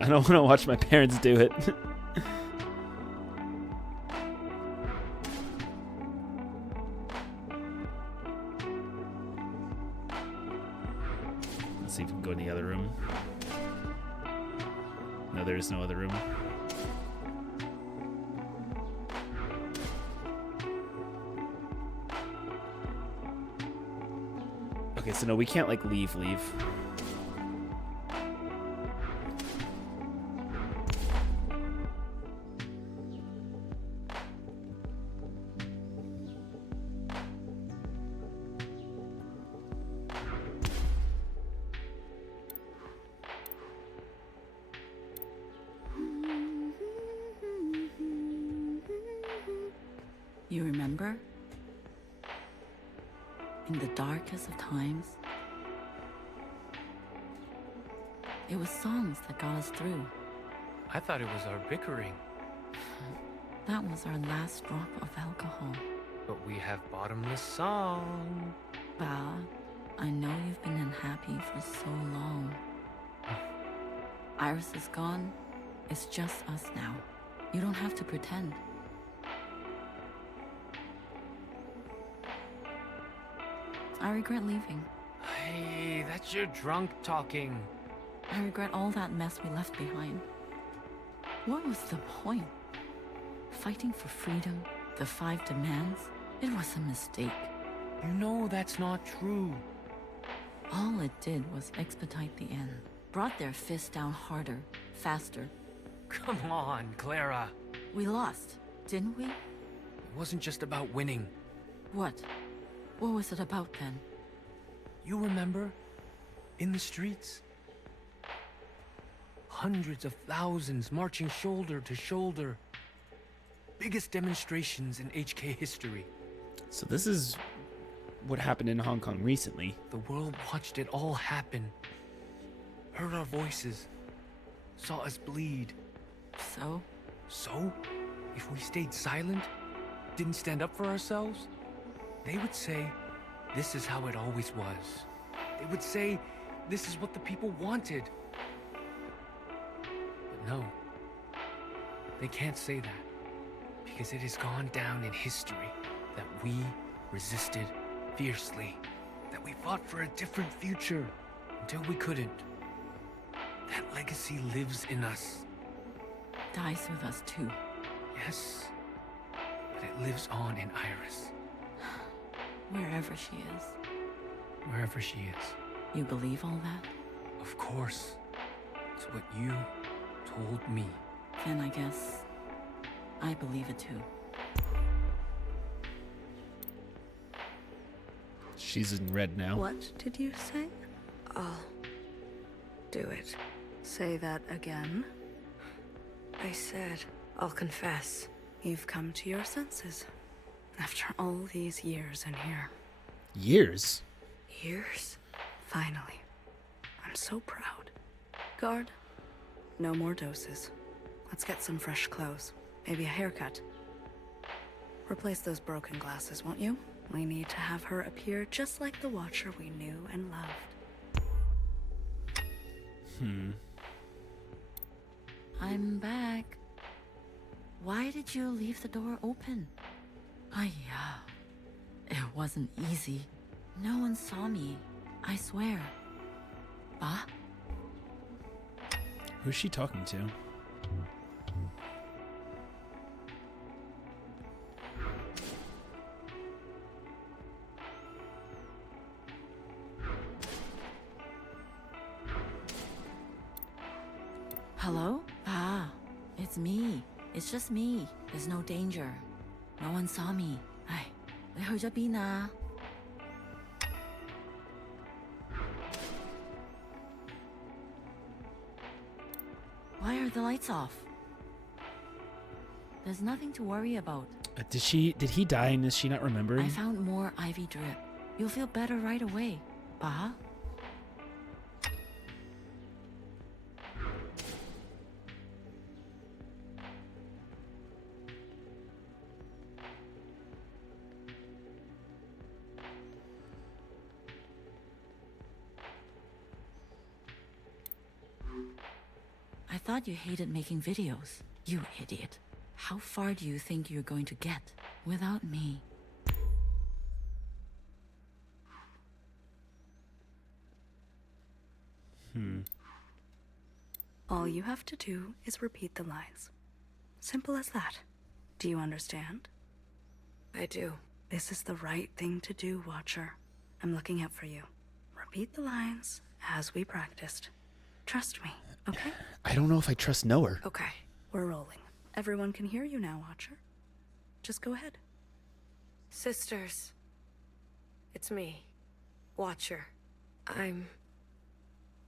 I don't want to watch my parents do it. Let's see if we can go in the other room. No, there is no other room. Okay, so no, we can't like leave. You remember? In the darkest of times, it was songs that got us through. I thought it was our bickering, That was our last drop of alcohol. but we have bottomless song. Ba, I know you've been unhappy for so long. Iris is gone. It's just us now. You don't have to pretend. I regret leaving. Hey, that's your drunk talking. I regret all that mess we left behind. What was the point? Fighting for freedom, the 5 demands? It was a mistake. You know that's not true. All it did was expedite the end. Brought their fists down harder, faster. Come on, Clara. We lost, didn't we? It wasn't just about winning. What? What was it about then? You remember? In the streets? Hundreds of thousands marching shoulder to shoulder. Biggest demonstrations in HK history. So this is what happened in Hong Kong recently. The world watched it all happen. Heard our voices. Saw us bleed. So? So, if we stayed silent, didn't stand up for ourselves, they would say, this is how it always was. They would say, this is what the people wanted. But no, they can't say that, because it has gone down in history that we resisted fiercely, that we fought for a different future until we couldn't. That legacy lives in us. Dies with us too. Yes, but it lives on in Iris. Wherever she is. Wherever she is. You believe all that? Of course. It's what you told me. Then I guess I believe it too. She's in red now. What did you say? I'll do it. Say that again. I said, I'll confess. You've come to your senses. After all these years in here. Years? Years? Finally. I'm so proud. Guard, no more doses. Let's get some fresh clothes. Maybe a haircut. Replace those broken glasses, won't you? We need to have her appear just like the Watcher we knew and loved. I'm back. Why did you leave the door open? Yeah. It wasn't easy. No one saw me. I swear. Ba? Who's she talking to? Hello? Ah, it's me. It's just me. There's no danger. No one saw me. Ay, 你去咗邊啊? Why are the lights off? There's nothing to worry about. Did he die and is she not remembering? I found more ivy drip. You'll feel better right away. Baha? I thought you hated making videos. You idiot. How far do you think you're going to get without me? All you have to do is repeat the lines. Simple as that. Do you understand? I do. This is the right thing to do, Watcher. I'm looking out for you. Repeat the lines as we practiced. Trust me, okay? I don't know if I trust Noah. Okay. We're rolling. Everyone can hear you now, Watcher. Just go ahead. Sisters. It's me. Watcher. I'm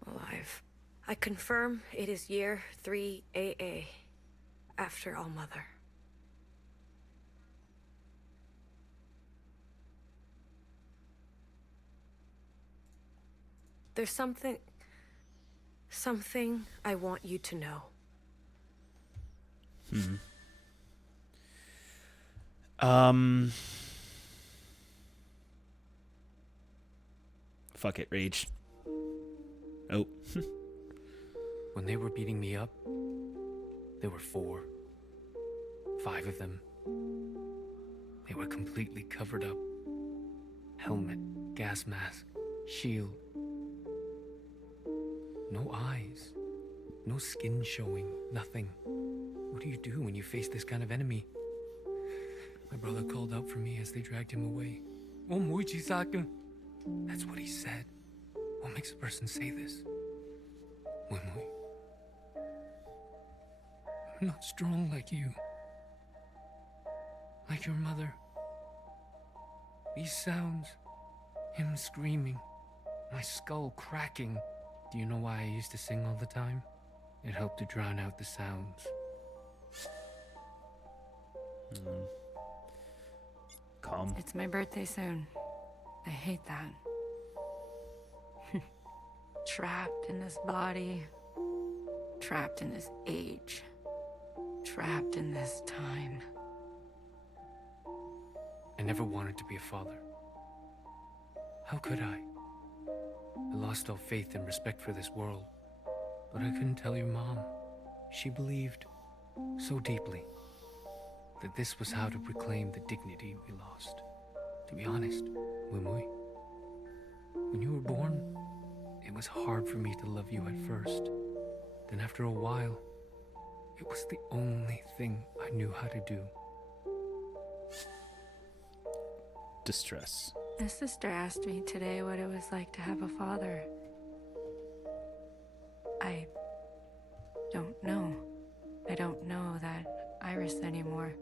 alive. I confirm it is year 3 AA. After All Mother. There's something I want you to know. Fuck it, Rage. Oh. When they were beating me up, there were 4. 5 of them. They were completely covered up. Helmet, gas mask, shield. No eyes. No skin showing. Nothing. What do you do when you face this kind of enemy? My brother called out for me as they dragged him away. That's what he said. What makes a person say this? Wimui. I'm not strong like you. Like your mother. These sounds, him screaming, my skull cracking. Do you know why I used to sing all the time? It helped to drown out the sounds. Calm. It's my birthday soon. I hate that. Trapped in this body. Trapped in this age. Trapped in this time. I never wanted to be a father. How could I? I lost all faith and respect for this world. But I couldn't tell your mom. She believed so deeply that this was how to reclaim the dignity we lost. To be honest, Wimui, when you were born, it was hard for me to love you at first. Then after a while, it was the only thing I knew how to do. Distress. My sister asked me today what it was like to have a father. I don't know. I don't know that Iris anymore.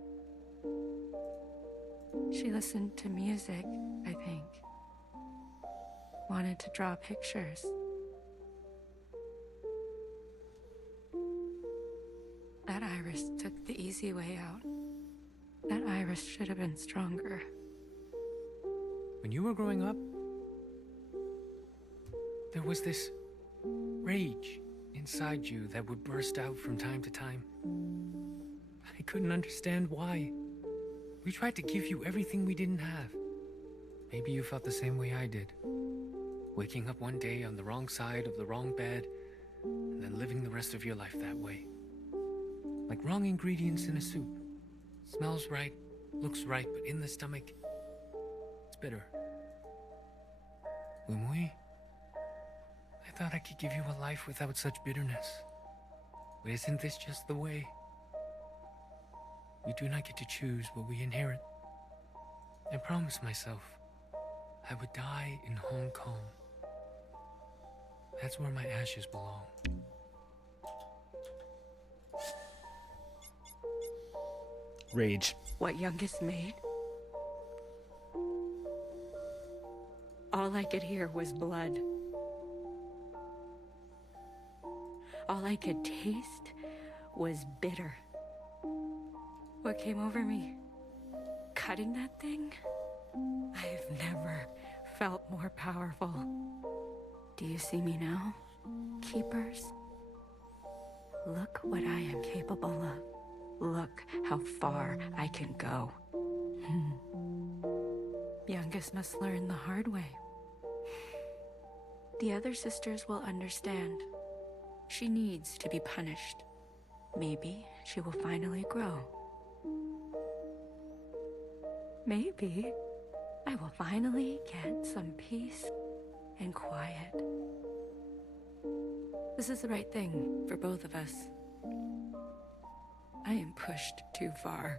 She listened to music, I think. Wanted to draw pictures. That Iris took the easy way out. That Iris should have been stronger. When you were growing up, there was this rage inside you that would burst out from time to time. I couldn't understand why. We tried to give you everything we didn't have. Maybe you felt the same way I did. Waking up one day on the wrong side of the wrong bed, and then living the rest of your life that way. Like wrong ingredients in a soup. Smells right, looks right, but in the stomach, it's bitter. Wimui, I thought I could give you a life without such bitterness. But isn't this just the way? We do not get to choose what we inherit. I promised myself I would die in Hong Kong. That's where my ashes belong. Rage. What youngest maid? All I could hear was blood. All I could taste was bitter. What came over me? Cutting that thing? I've never felt more powerful. Do you see me now, Keepers? Look what I am capable of. Look how far I can go. Youngest must learn the hard way. The other sisters will understand. She needs to be punished. Maybe she will finally grow. Maybe I will finally get some peace and quiet. This is the right thing for both of us. I am pushed too far.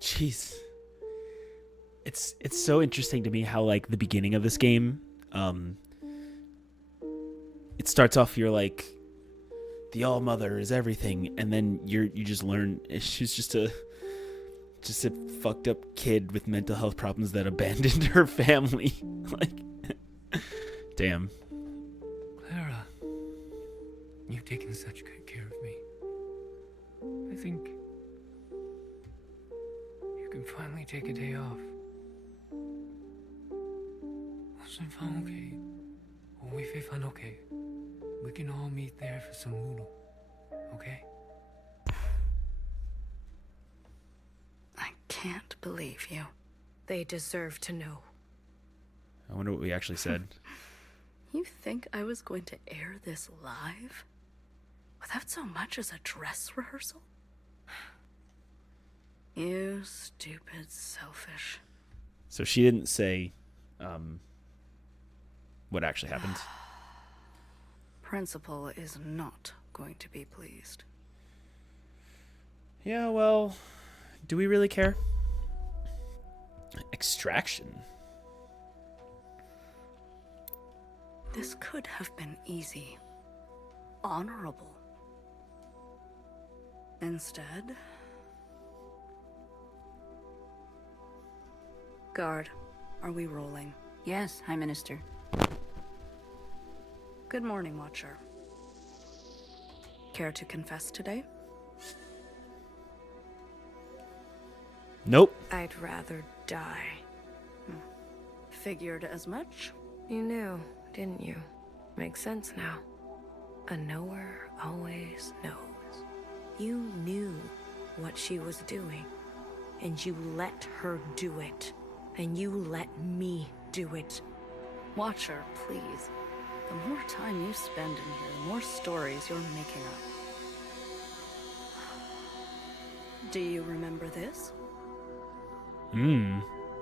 Jeez. It's so interesting to me how, like, the beginning of this game, it starts off, you're like, the All Mother is everything, and then you just learn she's just a fucked up kid with mental health problems that abandoned her family. Like, damn. Clara, you've taken such good care of me. I think you can finally take a day off. 我身方 OK， 我会非常 OK。We can all meet there for some noodle, okay? I can't believe you. They deserve to know. I wonder what we actually said. You think I was going to air this live? Without so much as a dress rehearsal? You stupid, selfish. So she didn't say what actually happened. Principal is not going to be pleased. Yeah, well, do we really care? Extraction. This could have been easy. Honorable. Instead... Guard, are we rolling? Yes, High Minister. Good morning, Watcher. Care to confess today? Nope. I'd rather die. Figured as much. You knew, didn't you? Makes sense now. A knower always knows. You knew what she was doing, and you let her do it. And you let me do it. Watcher, please. The more time you spend in here, the more stories you're making up. Do you remember this?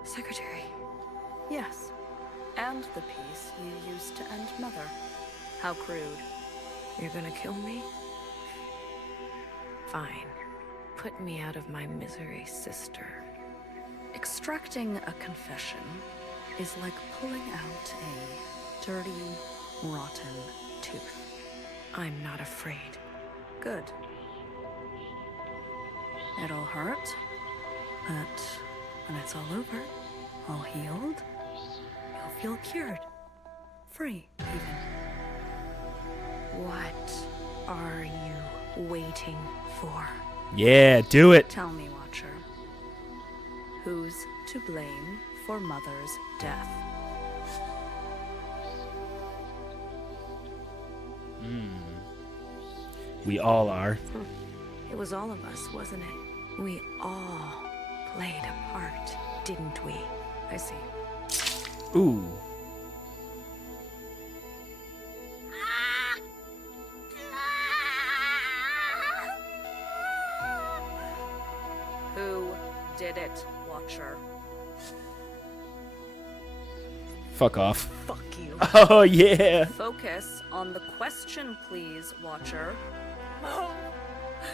Secretary. Yes. And the piece you used to end Mother. How crude. You're gonna kill me? Fine. Put me out of my misery, sister. Extracting a confession is like pulling out a dirty, rotten tooth. I'm not afraid. Good. It'll hurt, but when it's all over, all healed, you'll feel cured. Free, even. What are you waiting for? Yeah, do it. Tell me, Watcher. Who's to blame for Mother's death? We all are. It was all of us, wasn't it? We all played a part, didn't we? I see. Ooh. Who did it, Watcher? Fuck off. Fuck you. Oh, yeah. Focus on the question, please, Watcher. Mom,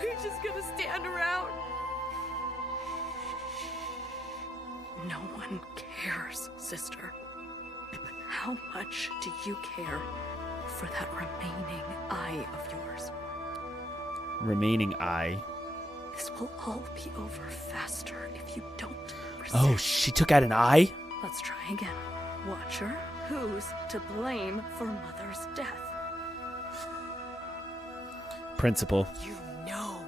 I'm just gonna stand around. No one cares, sister. How much do you care for that remaining eye of yours? Remaining eye. This will all be over faster if you don't resist. Oh, she took out an eye? Let's try again. Watcher, who's to blame for Mother's death? principal. You know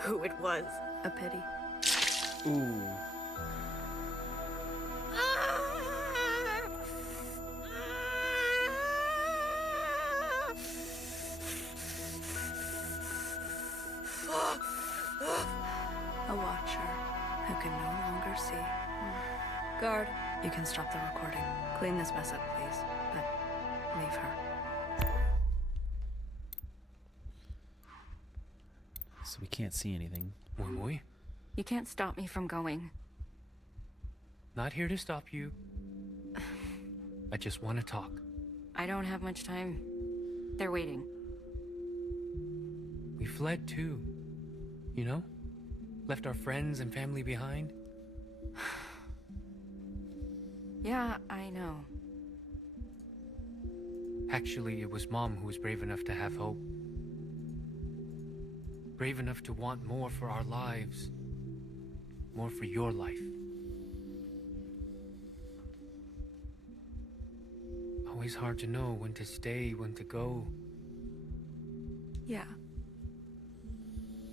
who it was. A pity. Ooh. A watcher who can no longer see. Guard, you can stop the recording. Clean this mess up, please. But leave her. So we can't see anything. Mui, You can't stop me from going. not here to stop you. I just want to talk. I don't have much time. They're waiting. We fled too. You know? Left our friends and family behind. Yeah, I know. Actually, it was Mom who was brave enough to have hope. Brave enough to want more for our lives. More for your life. Always hard to know when to stay, when to go. Yeah.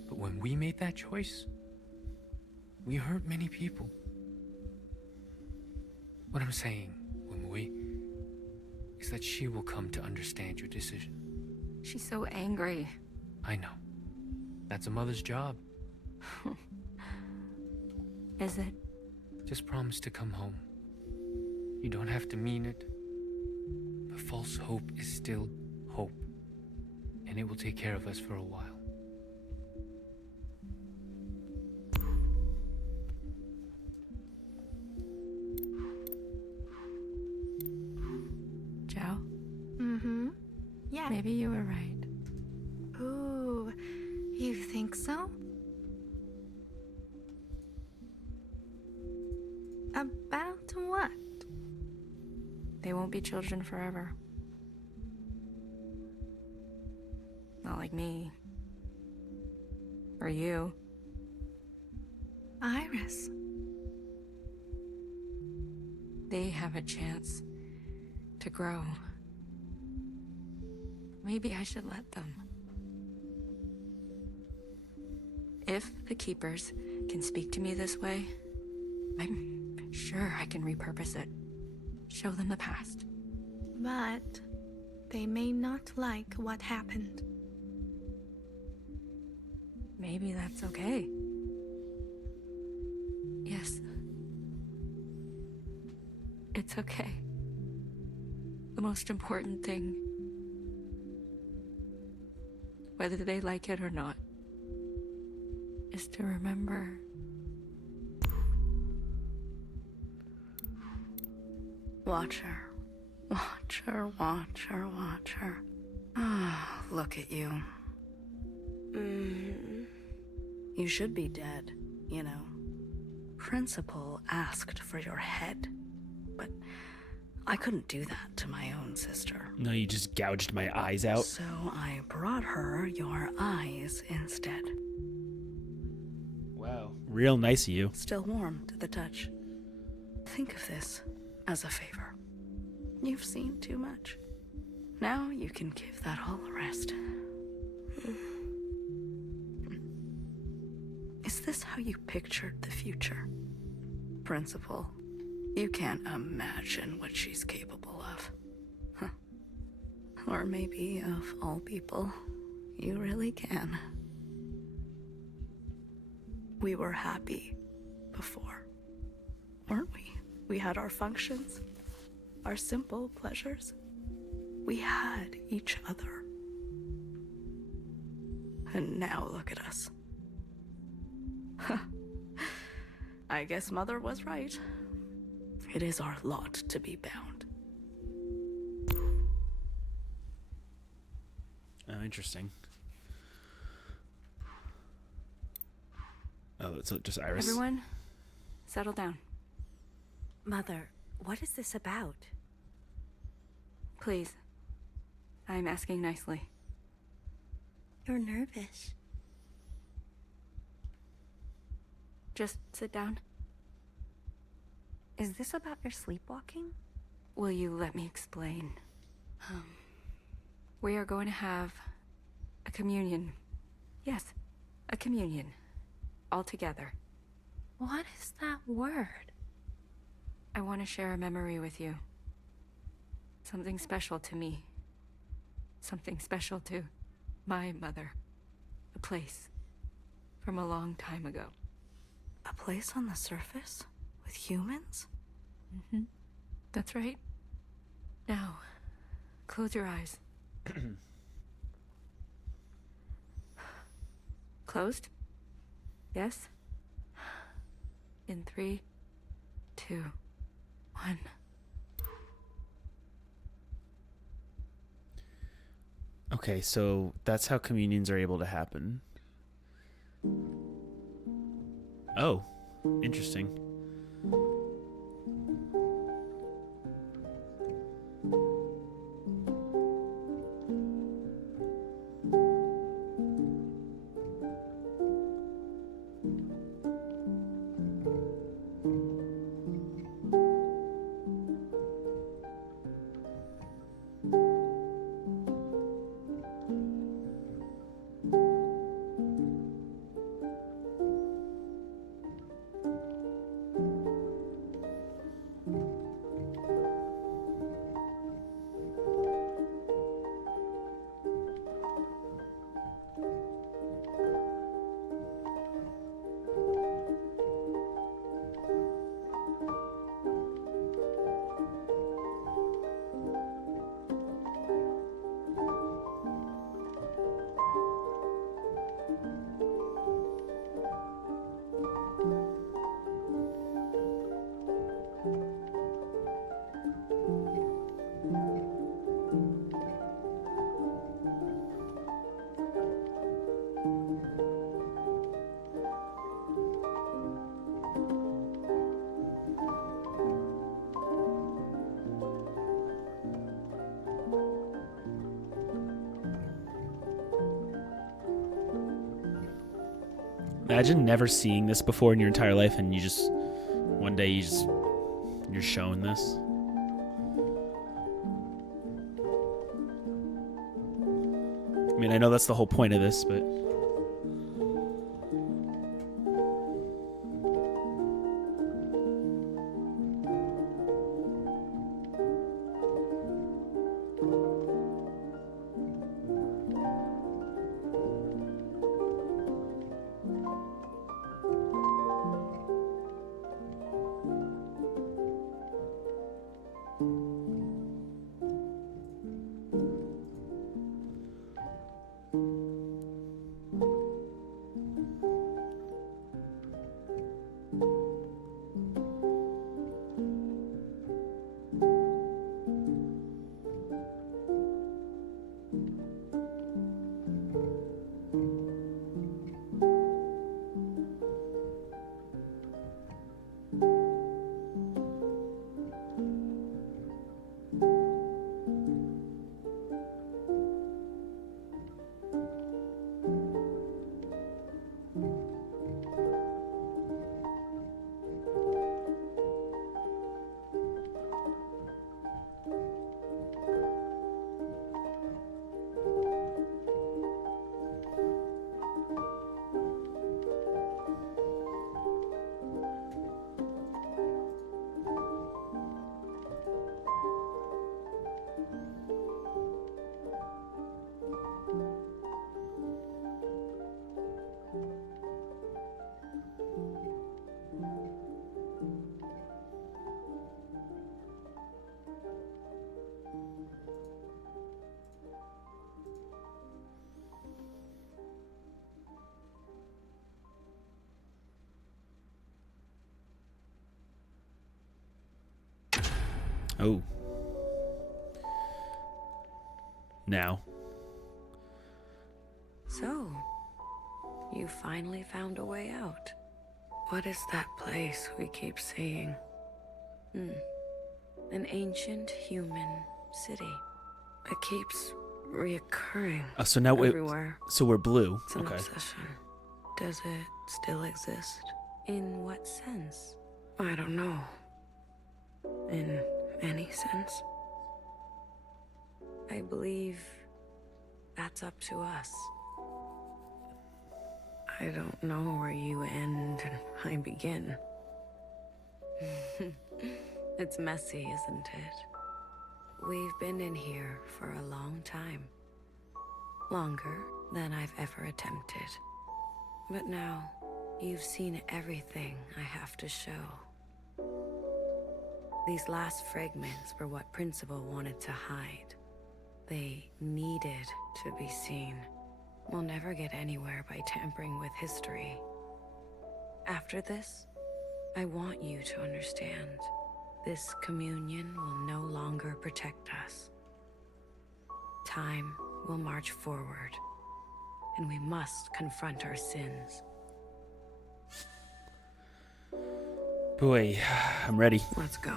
But when we made that choice, we hurt many people. What I'm saying, Wumui, is that she will come to understand your decision. She's so angry. I know. That's a mother's job. Is it? Just promise to come home. You don't have to mean it. But false hope is still hope. And it will take care of us for a while. Joe? Mm-hmm. Yeah. Maybe you were right. Ooh, you think so? About what? They won't be children forever. Not like me. Or you. Iris. They have a chance to grow. Maybe I should let them. If the Keepers can speak to me this way, I'm sure I can repurpose it. Show them the past. But they may not like what happened. Maybe that's okay. Yes. It's okay. The most important thing, whether they like it or not, is to remember. Watcher. Watcher, watcher, watcher. Ah, look at you. You should be dead, you know. Principal asked for your head, but I couldn't do that to my own sister. No, you just gouged my eyes out. So I brought her your eyes instead. Wow. Real nice of you. Still warm to the touch. Think of this as a favor. You've seen too much. Now you can give that all a rest. Is this how you pictured the future? Principal, you can't imagine what she's capable of. Huh. Or maybe, of all people, you really can. We were happy before, weren't we? We had our functions, our simple pleasures. We had each other. And now look at us. I guess Mother was right. It is our lot to be bound. Oh, interesting. Oh, so just Iris. Everyone, settle down. Mother, what is this about? Please. I'm asking nicely. You're nervous. Just sit down. Is this about your sleepwalking? Will you let me explain? We are going to have a communion Yes, a communion. All together. What is that word? I want to share a memory with you. Something special to me. Something special to my mother. A place from a long time ago. A place on the surface? With humans? Mm-hmm. That's right. Now, close your eyes. Closed? Yes? In 3, 2, 1. Okay, so that's how communions are able to happen. Oh, interesting. Imagine never seeing this before in your entire life, and you just one day you're shown this. I mean, I know that's the whole point of this, but oh. Now. So, you finally found a way out. What is that place we keep seeing? An ancient human city. It keeps reoccurring So now everywhere. so we're blue. It's an Okay. obsession. Does it still exist? In what sense? I don't know. In any sense? I believe that's up to us. I don't know where you end and I begin. It's messy, isn't it? We've been in here for a long time. Longer than I've ever attempted. But now, you've seen everything I have to show. These last fragments were what Principal wanted to hide. They needed to be seen. We'll never get anywhere by tampering with history. After this, I want you to understand. This communion will no longer protect us. Time will march forward, and we must confront our sins. Boy, I'm ready. Let's go.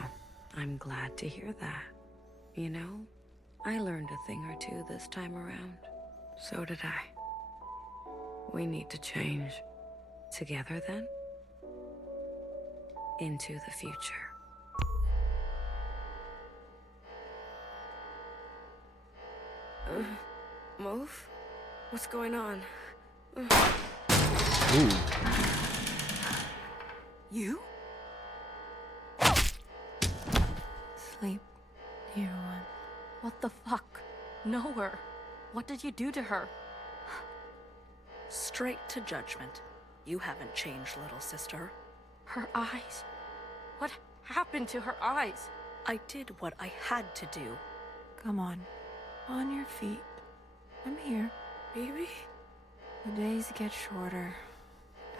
I'm glad to hear that. You know, I learned a thing or two this time around. So did I. We need to change. Together, then? Into the future. Move? What's going on? Ooh. You? Sleep, dear one. What the fuck? Know her. What did you do to her? Straight to judgment. You haven't changed, little sister. Her eyes. What happened to her eyes? I did what I had to do. Come on your feet. I'm here. Baby? The days get shorter,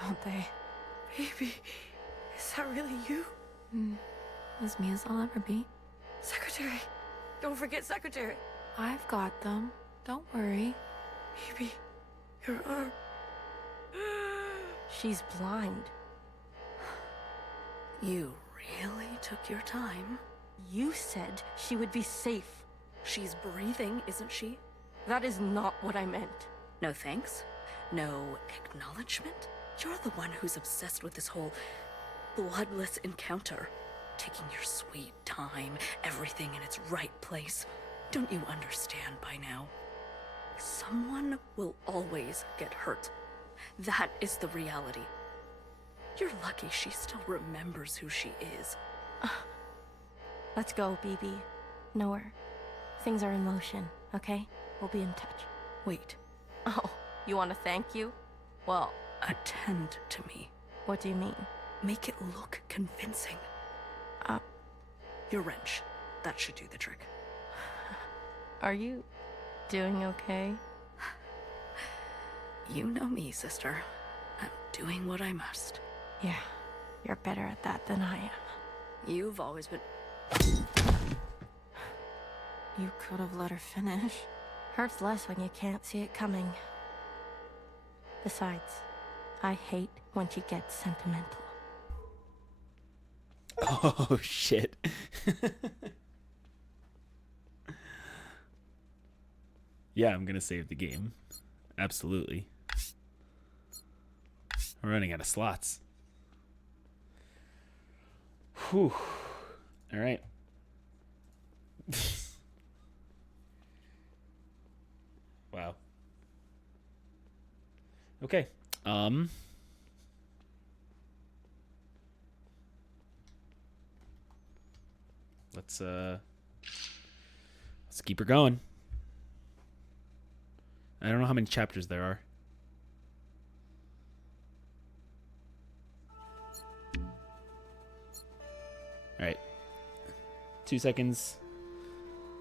don't they? Baby? Is that really you? As me as I'll ever be. Secretary! Don't forget Secretary! I've got them. Don't worry. Baby, your arm. She's blind. You really took your time? You said she would be safe. She's breathing, isn't she? That is not what I meant. No thanks? No acknowledgement? You're the one who's obsessed with this whole bloodless encounter. Taking your sweet time, everything in its right place. Don't you understand by now? Someone will always get hurt. That is the reality. You're lucky she still remembers who she is. Let's go, BB. Know her. Things are in motion, okay? We'll be in touch. Wait. Oh, you want to thank you? Well, Attend to me. what do you mean? Make it look convincing. Your wrench. That should do the trick. Are you doing okay? You know me, sister. I'm doing what I must. Yeah, you're better at that than I am. You've always been... You could have let her finish. Hurts less when you can't see it coming. Besides, I hate when she gets sentimental. Oh, shit. Yeah, I'm gonna save the game. Absolutely. We're running out of slots. Whew. All right. Wow. Okay. Let's keep her going. I don't know how many chapters there are. All right. 2 seconds.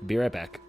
Be right back.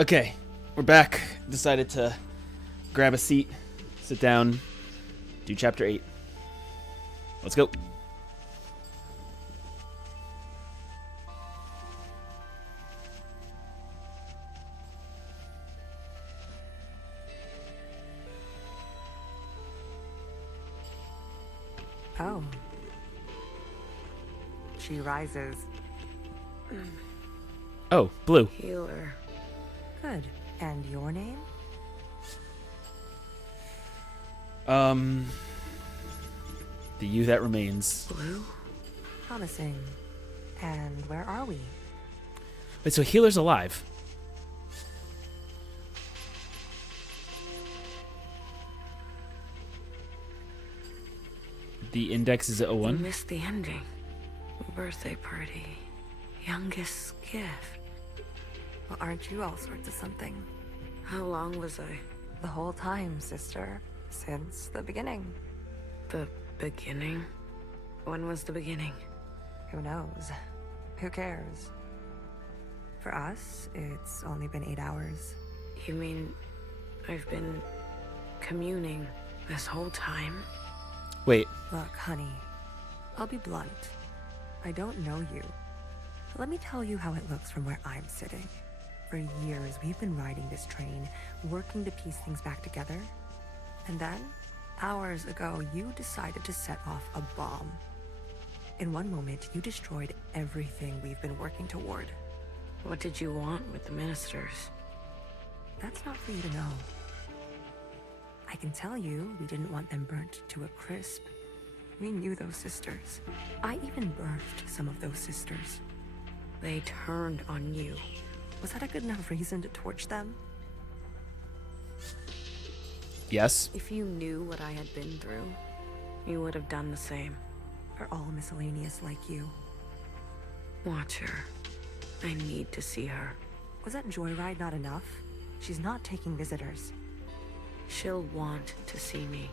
Okay, we're back. Decided to grab a seat, sit down, do chapter 8. Let's go. Oh. She rises. Oh, Blue. Healer. Good. And your name? The you that remains. Blue? Promising. And where are we? Wait, so Healer's alive. The index is at You 01. missed the ending. Birthday party. Youngest gift. Well, aren't you all sorts of something? How long was I? The whole time, sister. Since the beginning. The beginning? When was the beginning? Who knows? Who cares? For us, it's only been 8 hours. You mean I've been communing this whole time? Wait, Look, honey, I'll be blunt. I don't know you. But let me tell you how it looks from where I'm sitting. For years, we've been riding this train, working to piece things back together. And then, hours ago, you decided to set off a bomb. In one moment, you destroyed everything we've been working toward. What did you want with the ministers? That's not for you to know. I can tell you we didn't want them burnt to a crisp. We knew those sisters. I even birthed some of those sisters. They turned on you. Was that a good enough reason to torch them? yes. If you knew what I had been through, you would have done the same. Are all miscellaneous like you? Watch her. I need to see her. Was that joyride not enough? She's not taking visitors. She'll want to see me.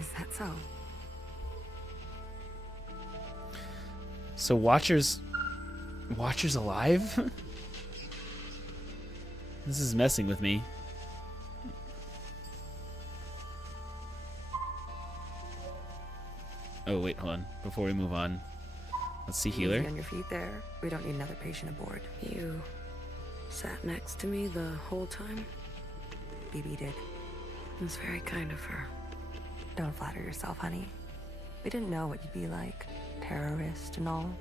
Is that so? So Watcher's alive? This is messing with me. Oh, wait, hold on. Before we move on, let's see Healer. Easy on your feet there. We don't need another patient aboard. You sat next to me the whole time? BB did. It was very kind of her. Don't flatter yourself, honey. We didn't know what you'd be like. Terrorist and all.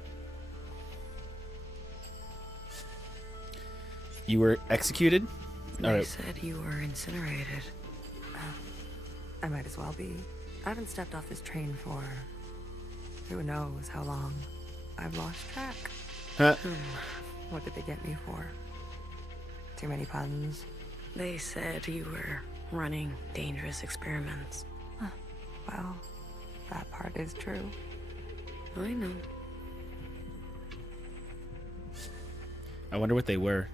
You were executed? They Alright. said you were incinerated. I might as well be. I haven't stepped off this train for who knows how long. I've lost track. Huh? What did they get me for? Too many puns? They said you were running dangerous experiments. Well, that part is true. I know. I wonder what they were.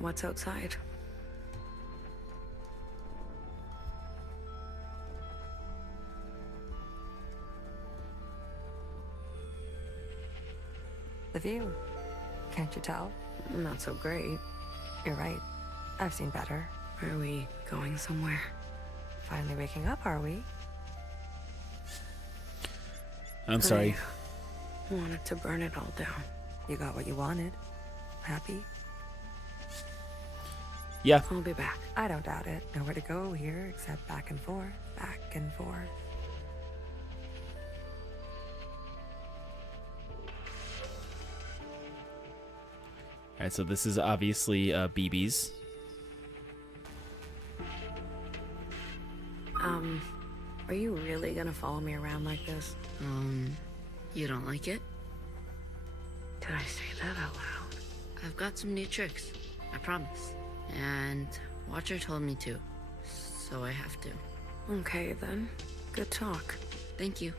What's outside? The view. Can't you tell? Not so great. You're right. I've seen better. Are we going somewhere? Finally waking up, are we? I'm sorry. I wanted to burn it all down. You got what you wanted. Happy? Yeah. I'll be back. I don't doubt it. Nowhere to go here except back and forth, back and forth. Alright, so this is obviously BB's. Are you really gonna follow me around like this? You don't like it? Did I say that out loud? I've got some new tricks, I promise. And Watcher told me to, so I have to. Okay, then. Good talk. Thank you.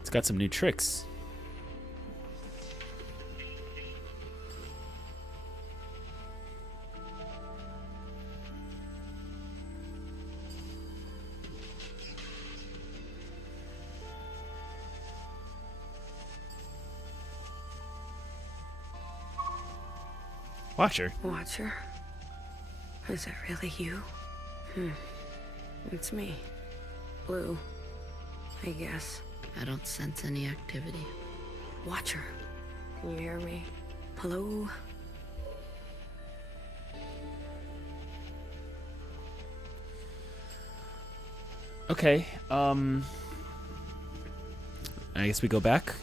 It's got some new tricks. Watcher. Watcher? Is it really you? It's me. Blue. I guess. I don't sense any activity. Watcher. Can you hear me? Hello? Okay. I guess we go back.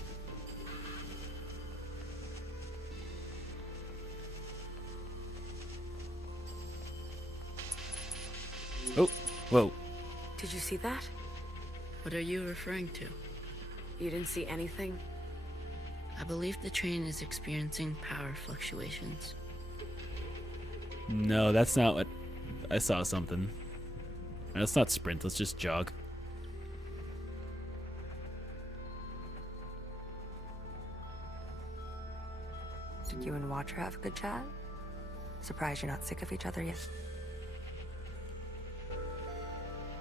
Oh, whoa. Did you see that? What are you referring to? You didn't see anything? I believe the train is experiencing power fluctuations. No, that's not what... I saw something. Let's not sprint, let's just jog. Did you and Watcher have a good chat? Surprised you're not sick of each other yet.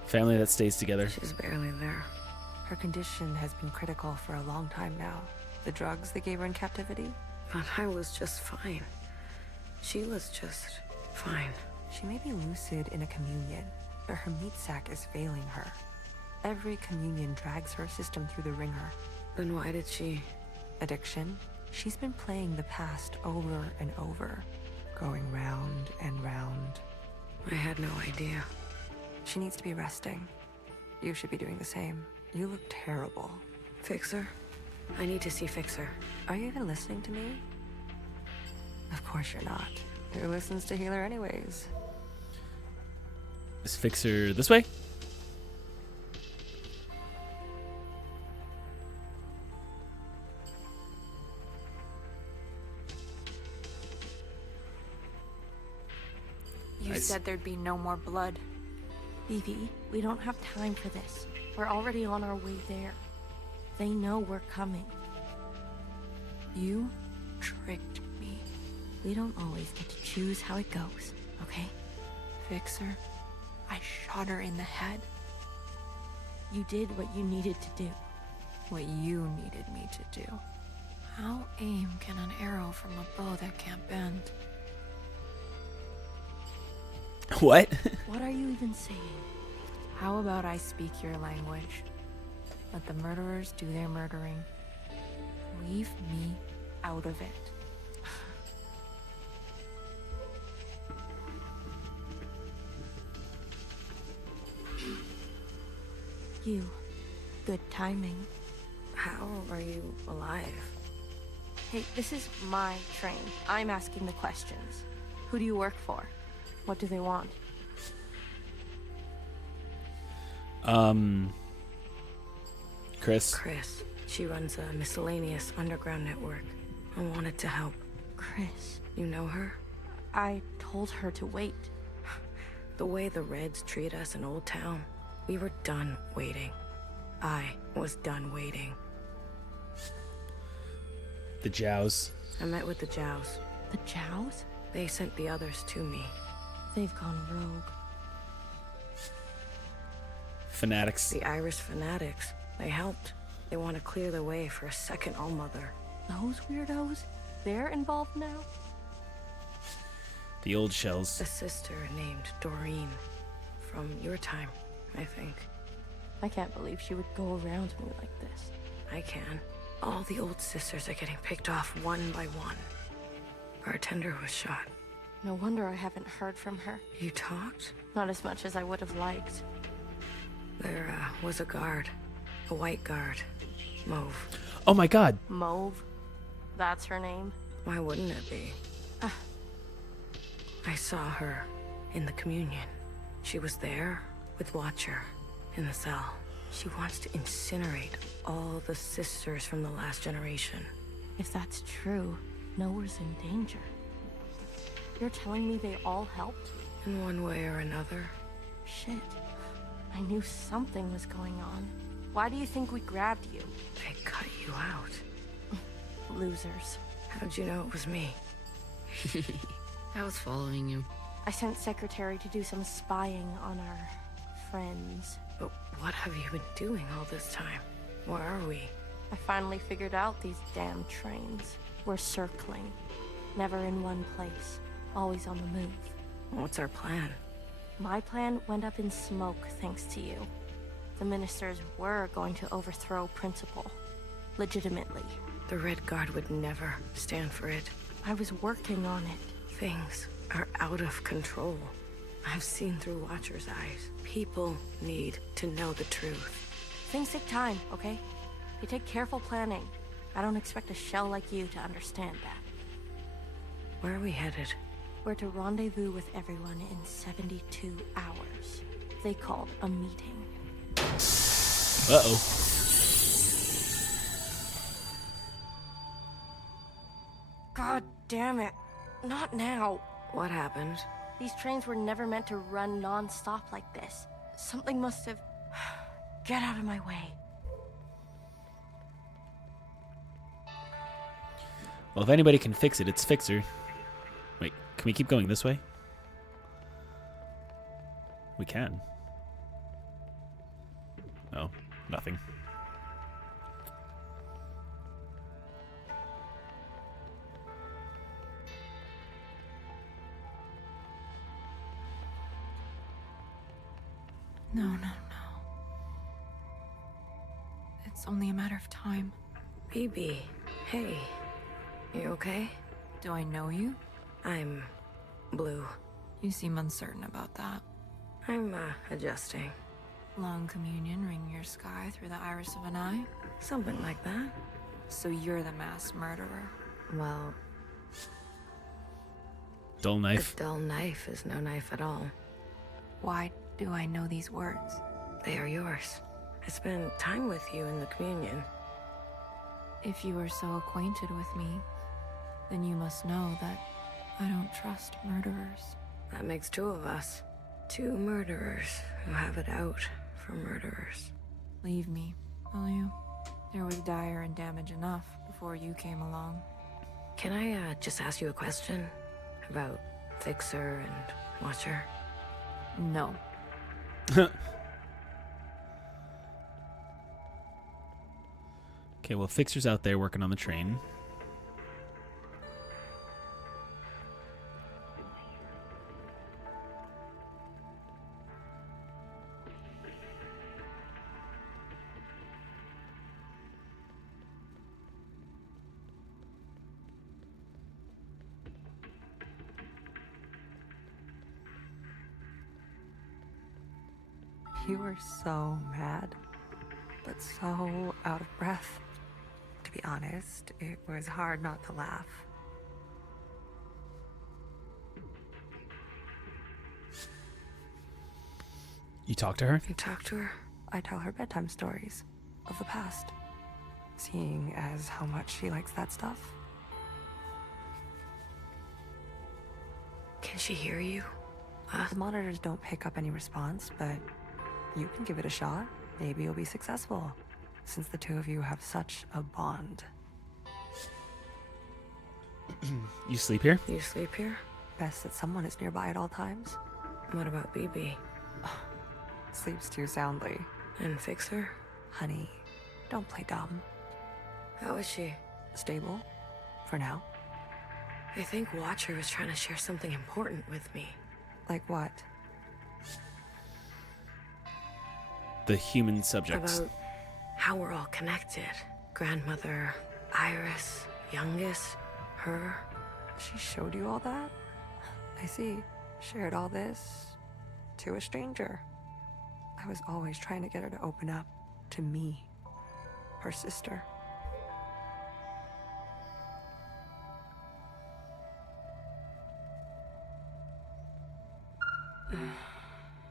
Family that stays together. She's barely there. Her condition has been critical for a long time now. The drugs they gave her in captivity? But I was just fine. She was just fine. She may be lucid in a communion, but her meat sac is failing her. Every communion drags her system through the ringer. Then why did she... Addiction? She's been playing the past over and over, going round and round. I had no idea. She needs to be resting. You should be doing the same. You look terrible. Fixer? I need to see Fixer. Are you even listening to me? Of course you're not. Who listens to Healer anyways? Is Fixer this way? You Nice. said there'd be no more blood. Vivi, we don't have time for this. We're already on our way there. They know we're coming. You tricked me. We don't always get to choose how it goes, okay? Fixer, I shot her in the head. You did what you needed to do. What you needed me to do. How aim can an arrow from a bow that can't bend? What? What are you even saying? How about I speak your language? Let the murderers do their murdering. Leave me out of it. You. Good timing. How are you alive? Hey, this is my train. I'm asking the questions. Who do you work for? What do they want? Chris. Chris. She runs a miscellaneous underground network. I wanted to help. Chris. You know her? I told her to wait. The way the Reds treat us in Old Town, we were done waiting. I was done waiting. The Jows. I met with the Jows. The Jows? They sent the others to me. They've gone rogue. Fanatics. The Irish fanatics. They helped. They want to clear the way for a second Allmother. Those weirdos? They're involved now? The old shells. A sister named Doreen. From your time, I think. I can't believe she would go around me like this. I can. All the old sisters are getting picked off one by one. Bartender was shot. No wonder I haven't heard from her. You talked? Not as much as I would have liked. There was a guard. A white guard. Mauve. Oh my god. Mauve? That's her name? Why wouldn't it be? I saw her in the communion. She was there with Watcher in the cell. She wants to incinerate all the sisters from the last generation. If that's true, Noah's in danger. You're telling me they all helped? In one way or another. Shit. I knew something was going on. Why do you think we grabbed you? They cut you out. Losers. How'd you know it was me? I was following you. I sent Secretary to do some spying on our friends. But what have you been doing all this time? Where are we? I finally figured out these damn trains. We're circling. never in one place, always on the move. What's our plan? My plan went up in smoke thanks to you. The ministers were going to overthrow Principal. Legitimately. The Red Guard would never stand for it. I was working on it. Things are out of control. I've seen through Watcher's eyes. People need to know the truth. Things take time, okay? They take careful planning. I don't expect a shell like you to understand that. Where are we headed? We're to rendezvous with everyone in 72 hours. They called a meeting. Uh-oh. God damn it. Not now. What happened? These trains were never meant to run non-stop like this. Something must have... Get out of my way. Well, if anybody can fix it, it's Fixer. Wait, can we keep going this way? We can. Oh, nothing. No, no, no. It's only a matter of time. BB, hey. You okay? Do I know you? I'm blue. You seem uncertain about that. I'm, adjusting. Long communion ring your sky through the iris of an eye? Something like that. So you're the mass murderer. Well... Dull knife. A dull knife is no knife at all. Why do I know these words? They are yours. I spent time with you in the communion. If you are so acquainted with me, then you must know that I don't trust murderers. That makes two of us. Two murderers who have it out for murderers. Leave me, will you? There was dire and damage enough before you came along. Can I, just ask you a question? About Fixer and Watcher? No. Okay, well, Fixer's out there working on the train. You were so mad, but so out of breath. To be honest, it was hard not to laugh. You talk to her? You talk to her? I tell her bedtime stories of the past, seeing as how much she likes that stuff. Can she hear you? The monitors don't pick up any response, but you can give it a shot. Maybe you'll be successful, since the two of you have such a bond. You sleep here? You sleep here? Best that someone is nearby at all times. What about BB? Sleeps too soundly. And Fixer? Honey, don't play dumb. How is she? Stable, for now. I think Watcher was trying to share something important with me. Like what? The human subjects. About how we're all connected. Grandmother, Iris, youngest, her. She showed you all that? I see. Shared all this to a stranger. I was always trying to get her to open up to me, her sister.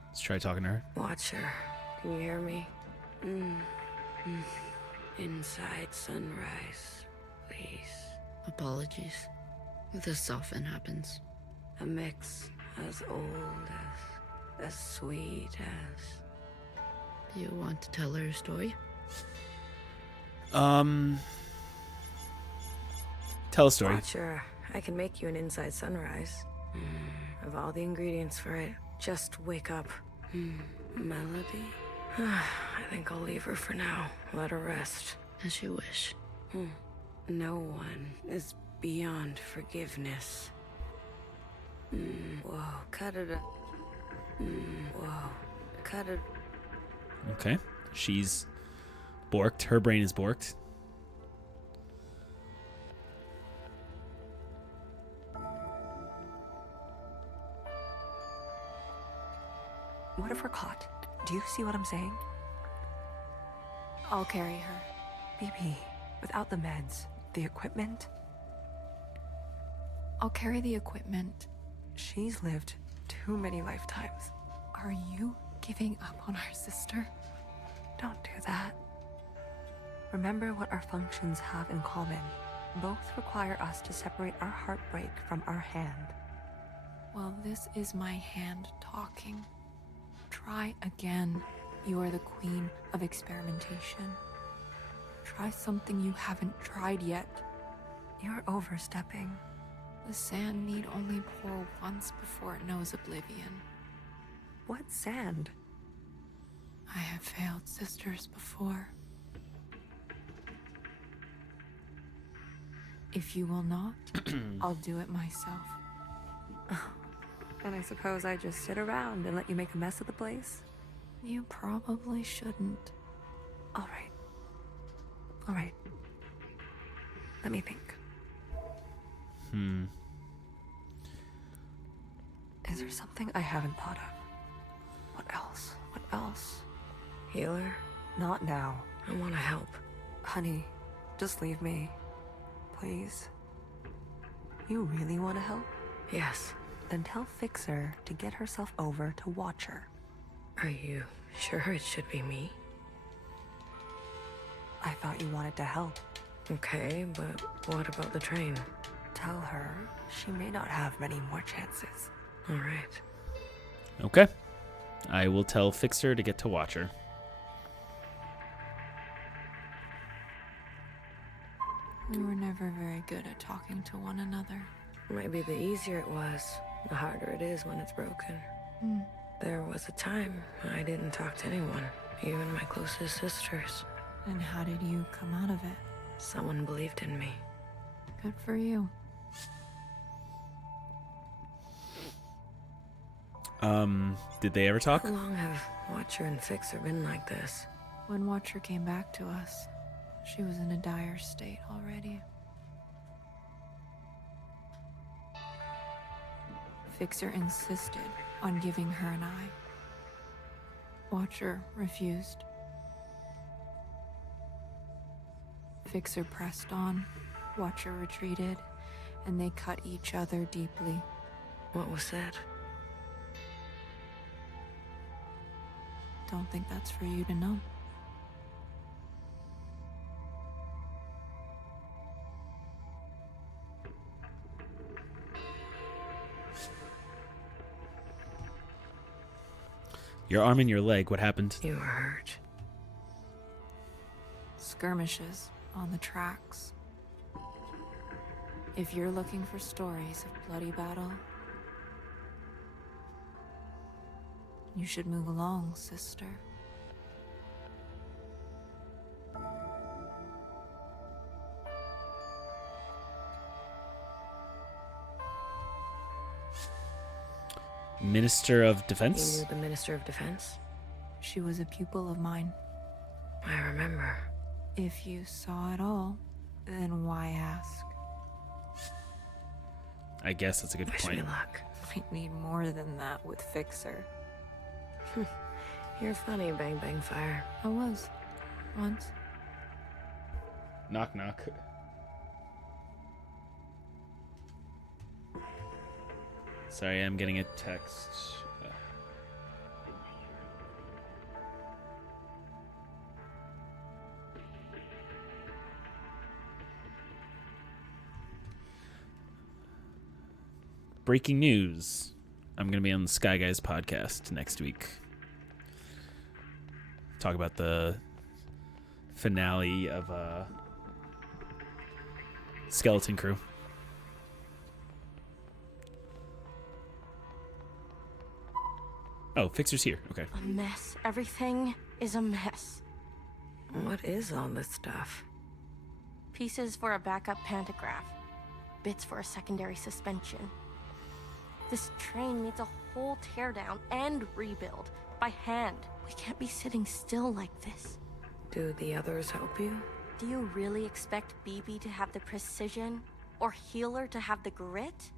Let's try talking to her. Watcher, can you hear me? Inside sunrise, please. Apologies. This often happens. A mix as old as sweet as... Do you want to tell her a story? Tell a story. Watcher, I can make you an inside sunrise. Of all the ingredients for it, just wake up. Melody? I think I'll leave her for now. Let her rest. As you wish. No one is beyond forgiveness. Whoa, cut it. Whoa, cut it. Okay. She's borked. Her brain is borked. What if we're caught? Do you see what I'm saying? I'll carry her. BB, without the meds, the equipment, I'll carry the equipment. she's lived too many lifetimes. Are you giving up on our sister? Don't do that. Remember what our functions have in common. Both require us to separate our heartbreak from our hand. Well, this is my hand talking. Try again. You are the queen of experimentation. Try something you haven't tried yet. You're overstepping. The sand need only pour once before it knows oblivion. What sand? I have failed sisters before. If you will not, I'll do it myself. And I suppose I just sit around and let you make a mess of the place? You probably shouldn't. All right. All right. Let me think. Is there something I haven't thought of? What else? What else? Healer? Not now. I want to help. Honey, just leave me. Please. You really want to help? Yes. Then tell Fixer to get herself over to Watcher. Are you sure it should be me? I thought you wanted to help. Okay, but what about the train? Tell her she may not have many more chances. All right. Okay. I will tell Fixer to get to Watcher. We were never very good at talking to one another. Maybe the easier it was, the harder it is when it's broken. There was a time I didn't talk to anyone, even my closest sisters. And how did you come out of it? Someone believed in me. Good for you. Did they ever talk? How long have Watcher and Fixer been like this? When Watcher came back to us, she was in a dire state already. Fixer insisted on giving her an eye. Watcher refused. Fixer pressed on, Watcher retreated, and they cut each other deeply. What was said? Don't think that's for you to know. Your arm and your leg, what happened? You were hurt. Skirmishes on the tracks. If you're looking for stories of bloody battle, you should move along, sister. Minister of You Defense? knew the Minister of Defense? She was a pupil of mine. I remember. If you saw it all, then why ask? I guess that's a good Wish point. me luck. Might need more than that with Fixer. You're funny, Bang Bang Fire. I was. Once. Knock knock. Sorry, I'm getting a text. Breaking news. I'm going to be on the Sky Guys podcast next week. Talk about the finale of Skeleton Crew. Oh, Fixer's here. Okay. A mess. Everything is a mess. What is all this stuff? Pieces for a backup pantograph. bits for a secondary suspension. This train needs a whole teardown and rebuild by hand. We can't be sitting still like this. Do the others help you? Do you really expect BB to have the precision? Or Healer to have the grit?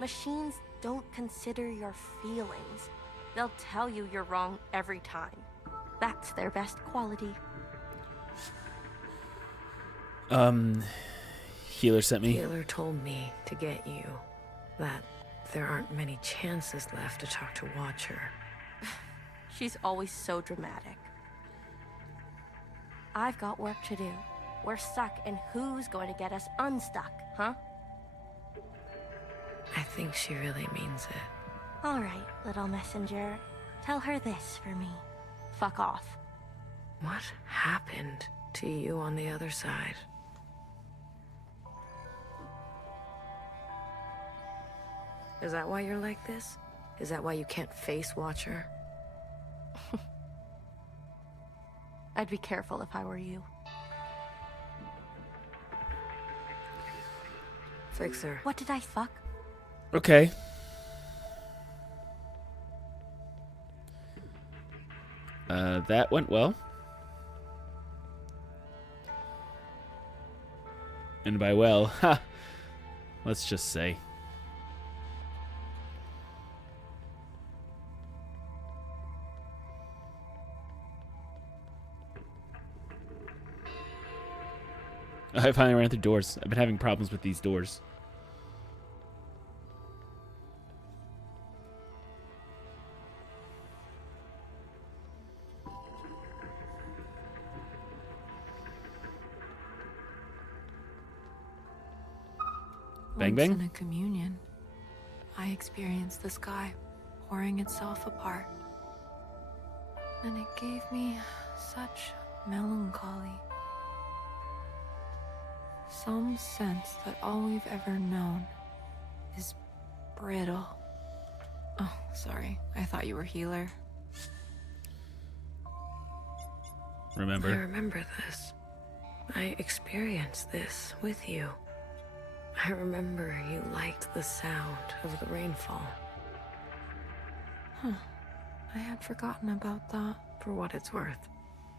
Machines don't consider your feelings. They'll tell you you're wrong every time. That's their best quality. Healer sent me. Healer told me to get you. That there aren't many chances left to talk to Watcher. She's always so dramatic. I've got work to do. We're stuck, and who's going to get us unstuck, huh? I think she really means it. All right, little messenger. Tell her this for me. Fuck off. What happened to you on the other side? Is that why you're like this? Is that why you can't face Watcher? I'd be careful if I were you. Fixer. What did I fuck? Okay. That went well. And by well, ha, let's just say. I finally ran through doors. I've been having problems with these doors. Bang, Once bang. in a communion, I experienced the sky pouring itself apart. And it gave me such melancholy. Some sense that all we've ever known is brittle. Oh, sorry. I thought you were Healer. I Remember? remember this. I experienced this with you. I remember you liked the sound of the rainfall. Huh. I had forgotten about that. For what it's worth.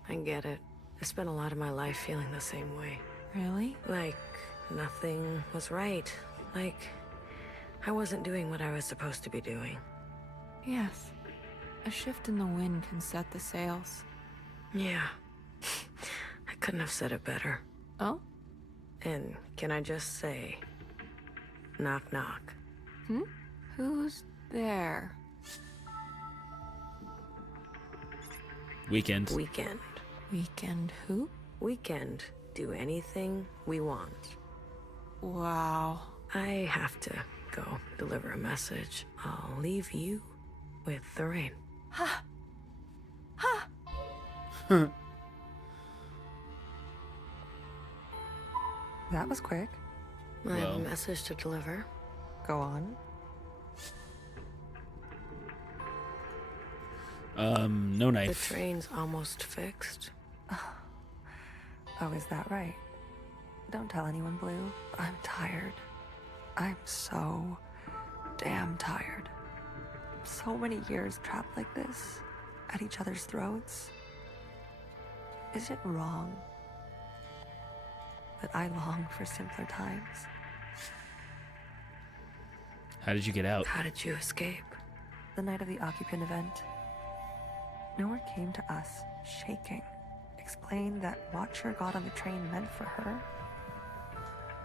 I get it. I spent a lot of my life feeling the same way. Really? Like, nothing was right. Like, I wasn't doing what I was supposed to be doing. Yes. A shift in the wind can set the sails. Yeah. I couldn't have said it better. Oh? And can I just say, knock knock. Who's there? Weekend. Weekend. Weekend who? Weekend. Do anything we want. Wow. I have to go deliver a message. I'll leave you with the rain. That was quick. I have a Well. message to deliver. Go on. No The knife. train's almost fixed. Oh, is that right? Don't tell anyone, Blue. I'm tired. I'm so damn tired. So many years trapped like this, at each other's throats. Is it wrong that I long for simpler times? How did you get out? How did you escape? The night of the occupant event, Nora came to us, shaking, explained that Watcher got on the train meant for her,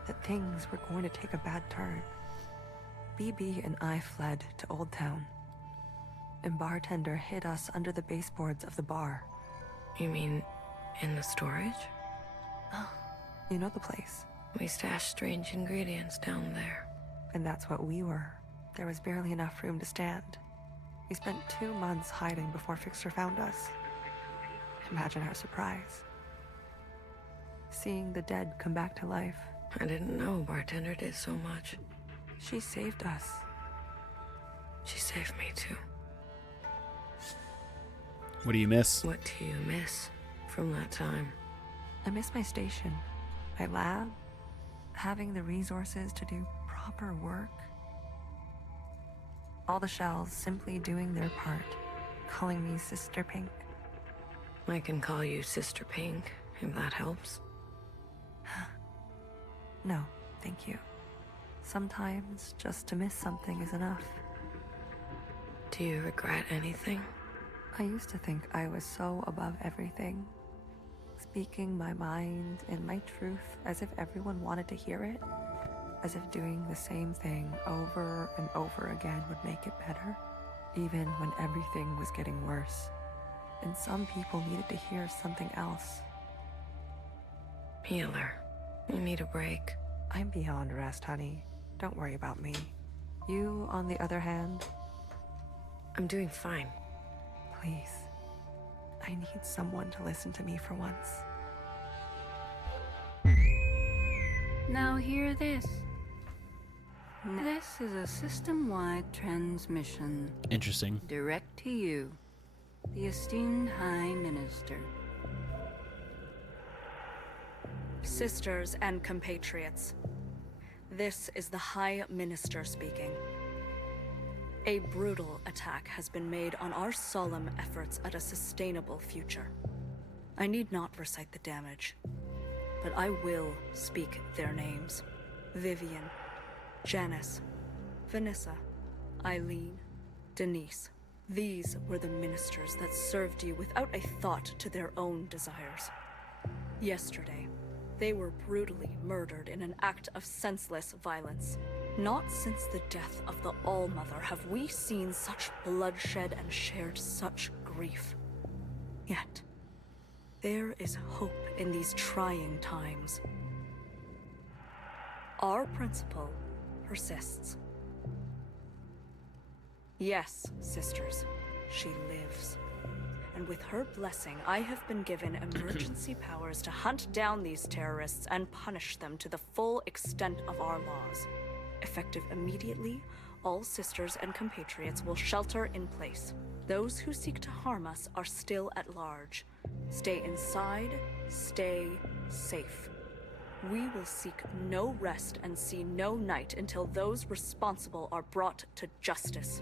that things were going to take a bad turn. BB and I fled to Old Town, and Bartender hid us under the baseboards of the bar. You mean in the storage? You know the place, We stashed strange ingredients down there. and that's what we were. There was barely enough room to stand. We spent 2 months hiding before Fixer found us. Imagine our surprise. Seeing the dead come back to life. I didn't know Bartender did so much. She saved us. She saved me too. What do you miss? What do you miss from that time? I miss my station, my lab, having the resources to do proper work. All the shells simply doing their part, calling me Sister Pink. I can call you Sister Pink, if that helps. No, thank you. Sometimes just to miss something is enough. Do you regret anything? I used to think I was so above everything, speaking my mind and my truth as if everyone wanted to hear it, as if doing the same thing over and over again would make it better, even when everything was getting worse. And some people needed to hear something else. Healer, you need a break. I'm beyond rest, honey. Don't worry about me. You, on the other hand, I'm doing fine. please. I need someone to listen to me for once. Now hear this. This is a system-wide transmission. Interesting. Direct to you, the esteemed High Minister. Sisters and compatriots, this is the High Minister speaking. A brutal attack has been made on our solemn efforts at a sustainable future. I need not recite the damage, but I will speak their names. Vivian, Janice, Vanessa, Eileen, Denise. These were the ministers that served you without a thought to their own desires. Yesterday, they were brutally murdered in an act of senseless violence. Not since the death of the All-Mother have we seen such bloodshed and shared such grief. Yet, there is hope in these trying times. Our principle persists. Yes, sisters, she lives. And with her blessing, I have been given emergency powers to hunt down these terrorists and punish them to the full extent of our laws. Effective immediately, all sisters and compatriots will shelter in place. Those who seek to harm us are still at large. Stay inside, stay safe. We will seek no rest and see no night until those responsible are brought to justice.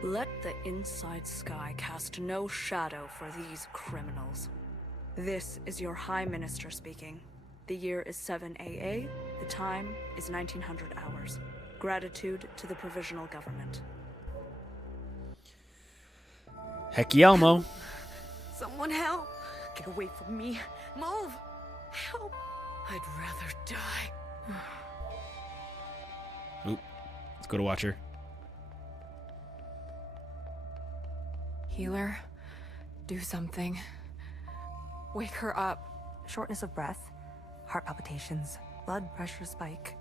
Let the inside sky cast no shadow for these criminals. This is your High Minister speaking. The year is 7 AA, the time is 1900 hours. Gratitude to the Provisional Government. Heck Yelmo. Someone help! Get away from me! Move! Help! I'd rather die. Oop. Let's go to Watcher. Healer, do something. Wake her up. Shortness of breath, heart palpitations, blood pressure spike.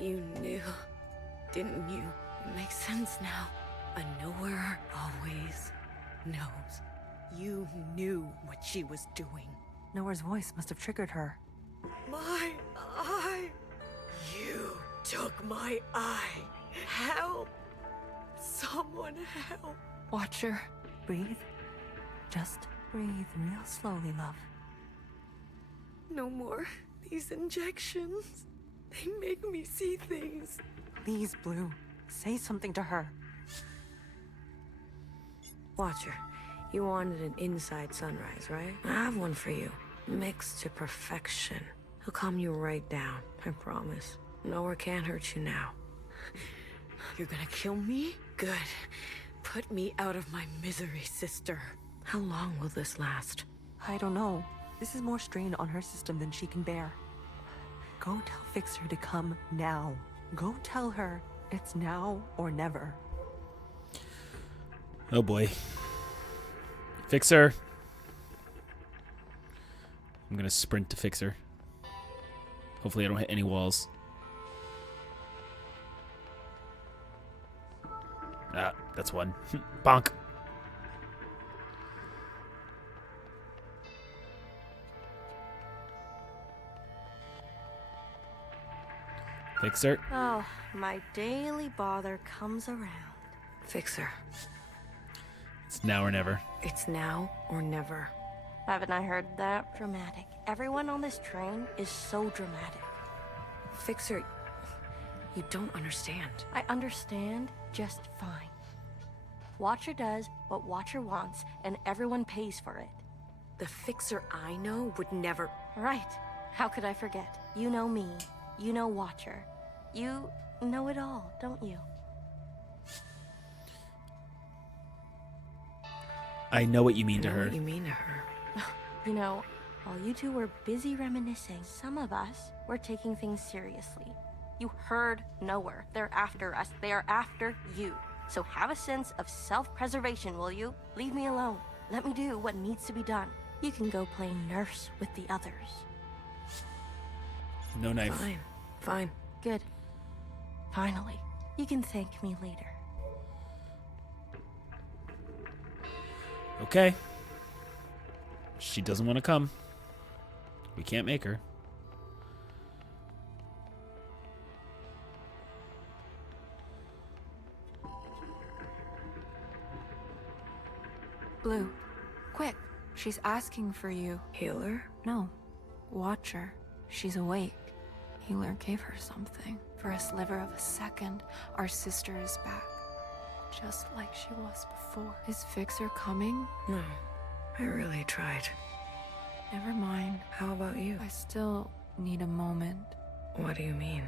You knew, didn't you? It makes sense now. A knower always knows. You knew what she was doing. Knower's voice must have triggered her. My eye! You took my eye! Help! Someone help! Watcher. Breathe. Just breathe real slowly, love. No more. These injections. They make me see things. Please, Blue. Say something to her. Watcher, you wanted an inside sunrise, right? I have one for you. Mixed to perfection. He'll calm you right down, I promise. Nowhere can't hurt you now. You're gonna kill me? Good. Put me out of my misery, sister. How long will this last? I don't know. This is more strain on her system than she can bear. Go tell Fixer to come now. Go tell her it's now or never. Oh boy. Fixer. I'm gonna sprint to Fixer. Hopefully I don't hit any walls. Ah, that's one. Bonk. Fixer. Oh, my daily bother comes around. Fixer. It's now or never. It's now or never. Haven't I heard that? Dramatic. Everyone on this train is so dramatic. Fixer, You don't understand. I understand just fine. Watcher does what Watcher wants, and everyone pays for it. The Fixer I know would never... Right. How could I forget? You know me. You know Watcher. You know it all, don't you? I know what you mean to I know her. what you mean to her. You know, while you two were busy reminiscing, some of us were taking things seriously. You heard nowhere. They're after us. They are after you. So have a sense of self-preservation, will you? Leave me alone. Let me do what needs to be done. You can go play nurse with the others. No knife. Fine. Fine. Good. Finally. You can thank me later. Okay. She doesn't want to come. We can't make her. Blue, quick. She's asking for you. Healer? No. Watcher. She's awake. Healer gave her something. For a sliver of a second, our sister is back. Just like she was before. Is Fixer coming? No. I really tried. Never mind. How about you? I still need a moment. What do you mean?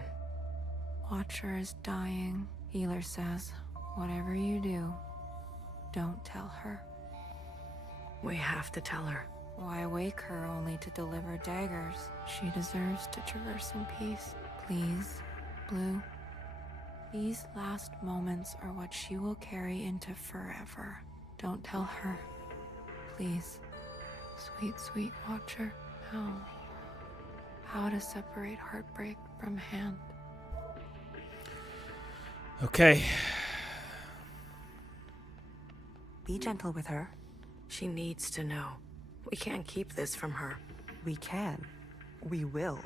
Watcher is dying. Healer says, whatever you do, don't tell her. We have to tell her. Why wake her only to deliver daggers? She deserves to traverse in peace. Please, Blue. These last moments are what she will carry into forever. Don't tell her. Please. Sweet, sweet Watcher. How to separate heartbreak from hand. Okay. Be gentle with her. She needs to know. We can't keep this from her. We can. We will.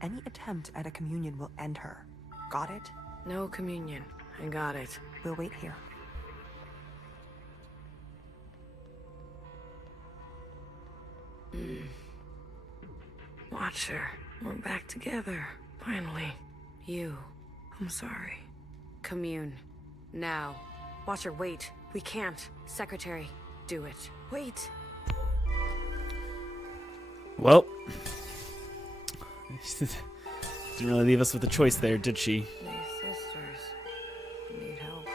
Any attempt at a communion will end her. Got it? No communion. I got it. We'll wait here. Watcher, we're back together. Finally. You. I'm sorry. Commune. Now. Watcher, wait. We can't. Secretary, do it. Wait. Well. Didn't really leave us with a choice there, did she? These sisters need help.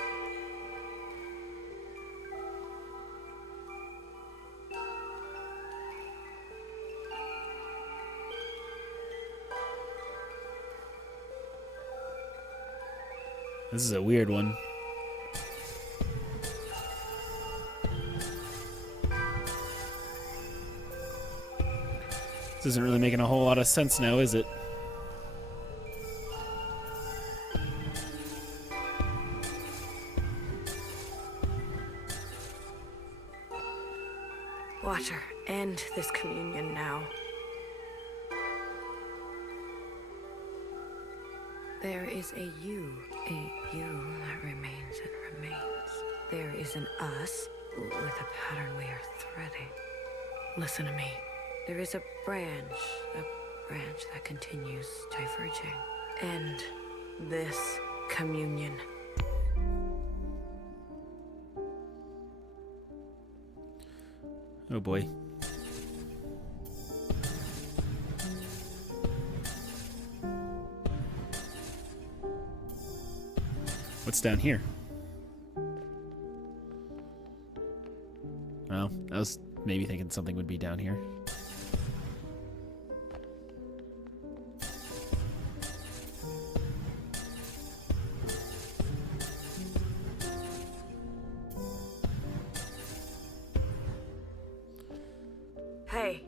This is a weird one. This isn't really making a whole lot of sense now, is it? Watcher, end this communion now. There is a you that remains and remains. There is an us with a pattern we are threading. Listen to me. There is a branch that continues diverging. End this communion. Oh boy. What's down here? Oh, I was maybe thinking something would be down here. Hey,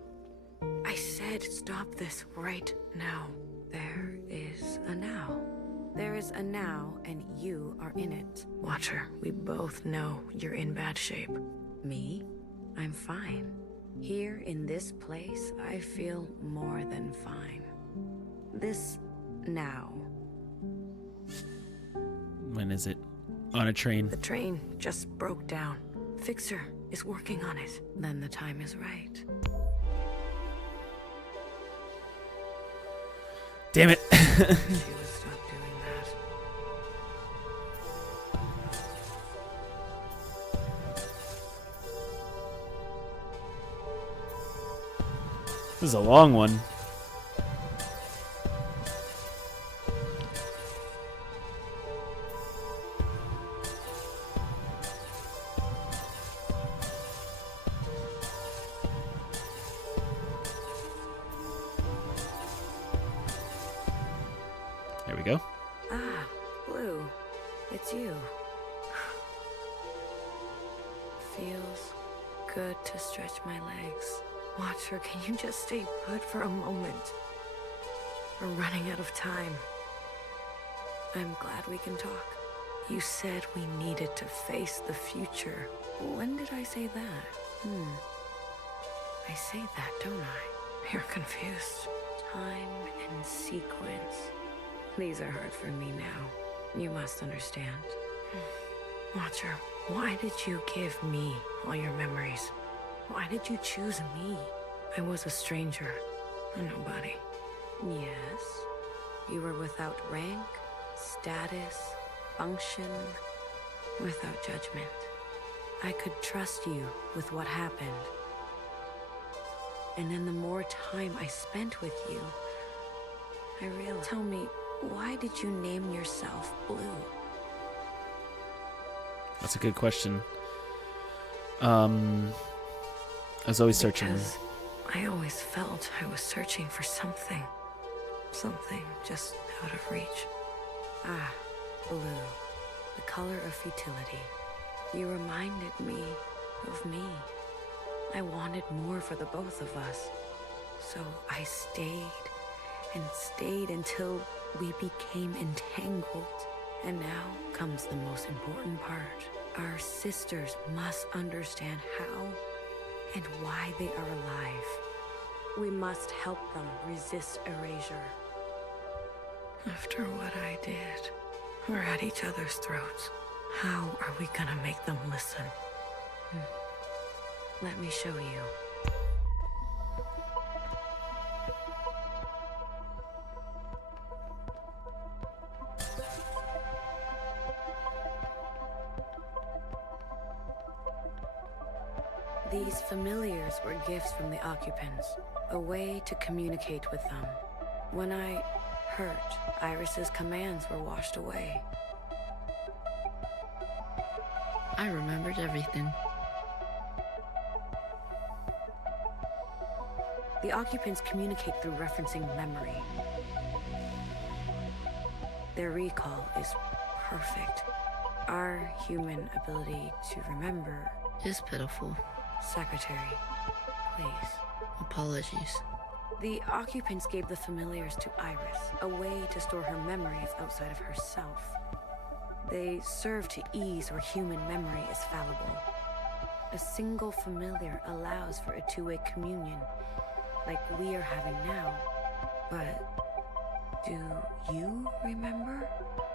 I said stop this right now. There is a now. There is a now, and you are in it. Watcher, we both know you're in bad shape. Me? I'm fine. Here in this place, I feel more than fine. This now. When is it? On a train. The train just broke down. Fixer is working on it. Then the time is right. Damn it. She would stop doing that. This is a long one. There we go. Ah, Blue. It's you. Feels good to stretch my legs. Watcher, can you just stay put for a moment? We're running out of time. I'm glad we can talk. You said we needed to face the future. When did I say that? I say that, don't I? You're confused. Time and sequence. These are hard for me now. You must understand. Watcher, why did you give me all your memories? Why did you choose me? I was a stranger, a nobody. Yes, you were without rank, status, function, without judgment. I could trust you with what happened. And then the more time I spent with you, I realized. Tell me, why did you name yourself Blue? That's a good question. I was always searching. Because I always felt I was searching for something. Something just out of reach. Ah, blue. The color of futility. You reminded me of me. I wanted more for the both of us. So I stayed and stayed until we became entangled. And now comes the most important part. Our sisters must understand how and why they are alive. We must help them resist erasure. After what I did, we're at each other's throats. How are we gonna make them listen? Let me show you. These familiars were gifts from the occupants, a way to communicate with them. When I hurt, Iris's commands were washed away. I remembered everything. The occupants communicate through referencing memory. Their recall is perfect. Our human ability to remember is pitiful. Secretary, please. Apologies. The occupants gave the familiars to Iris, a way to store her memories outside of herself. They serve to ease where human memory is fallible. A single familiar allows for a two-way communion, like we are having now. But do you remember?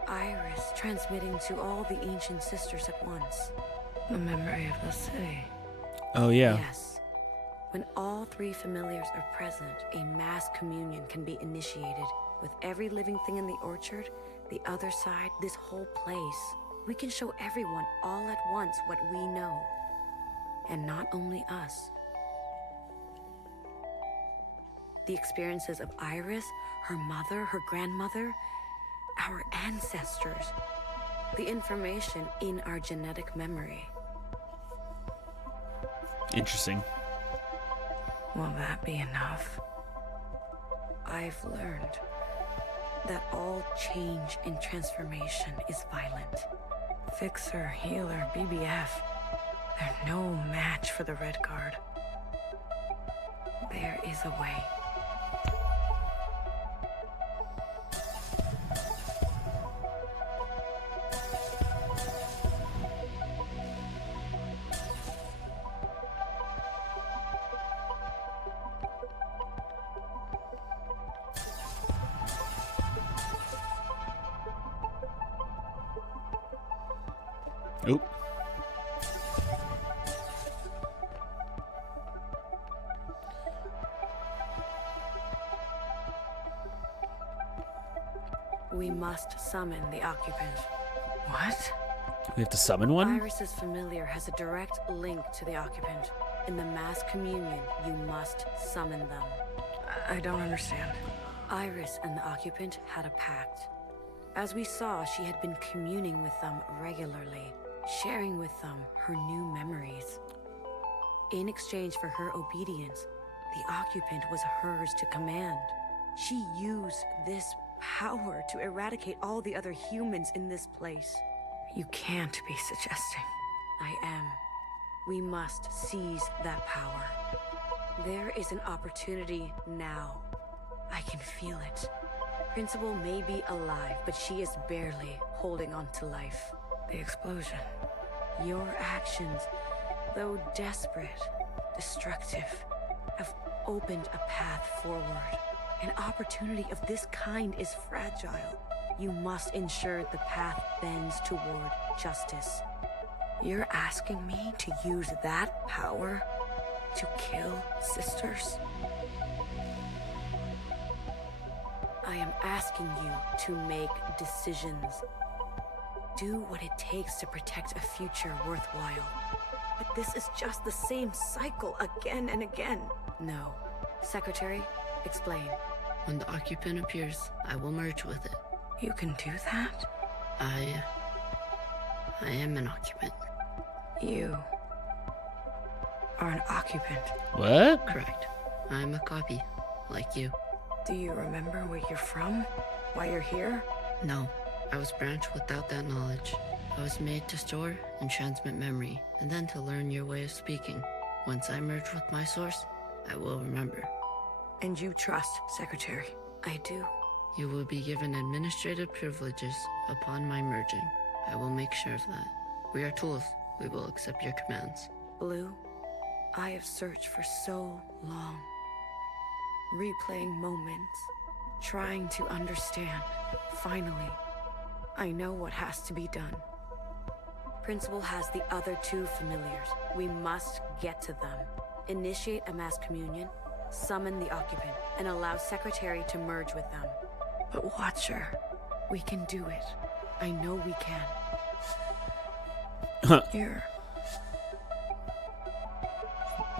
Iris transmitting to all the ancient sisters at once. The memory of the city. Oh, yeah. Yes. When all three familiars are present, a mass communion can be initiated. With every living thing in the orchard, the other side, this whole place. We can show everyone all at once what we know. And not only us. The experiences of Iris, her mother, her grandmother, our ancestors. The information in our genetic memory. Interesting. Will that be enough? I've learned that all change and transformation is violent. Fixer, healer, BBF, they're no match for the Red Guard. There is a way. Oop. We must summon the occupant. What? We have to summon one? Iris's familiar has a direct link to the occupant. In the mass communion, you must summon them. I don't understand. Iris and the occupant had a pact. As we saw, she had been communing with them regularly, sharing with them her new memories. In exchange for her obedience, the occupant was hers to command. She used this power to eradicate all the other humans in this place. You can't be suggesting. I am. We must seize that power. There is an opportunity now. I can feel it. Principal may be alive, but she is barely holding on to life. The explosion. Your actions, though desperate, destructive, have opened a path forward. An opportunity of this kind is fragile. You must ensure the path bends toward justice. You're asking me to use that power to kill sisters? I am asking you to make decisions. Do what it takes to protect a future worthwhile. But this is just the same cycle again and again. No. Secretary, explain. When the occupant appears, I will merge with it. You can do that? I am an occupant. You are an occupant. What? Correct. I'm a copy, like you. Do you remember where you're from? Why you're here? No, I was branched without that knowledge. I was made to store and transmit memory, and then to learn your way of speaking. Once I merge with my source, I will remember. And you trust, Secretary? I do. You will be given administrative privileges upon my merging. I will make sure of that. We are tools. We will accept your commands. Blue, I have searched for so long. Replaying moments, trying to understand. Finally, I know what has to be done. Principal has the other two familiars. We must get to them. Initiate a mass communion, summon the occupant, and allow Secretary to merge with them. But Watcher, we can do it. I know we can.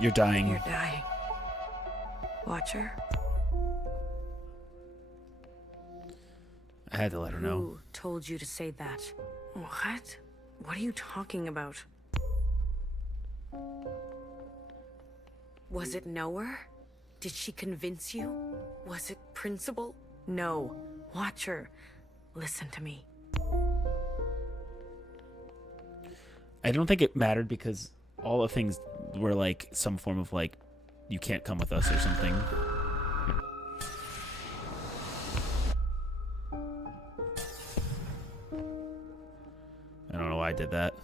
You're dying. You're dying. Watcher? I had to let her know. Who told you to say that? What? What are you talking about? Was it Knower? Did she convince you? Was it Principal? No. Watcher, listen to me. I don't think it mattered because all the things were like some form of like, you can't come with us or something. I don't know why I did that.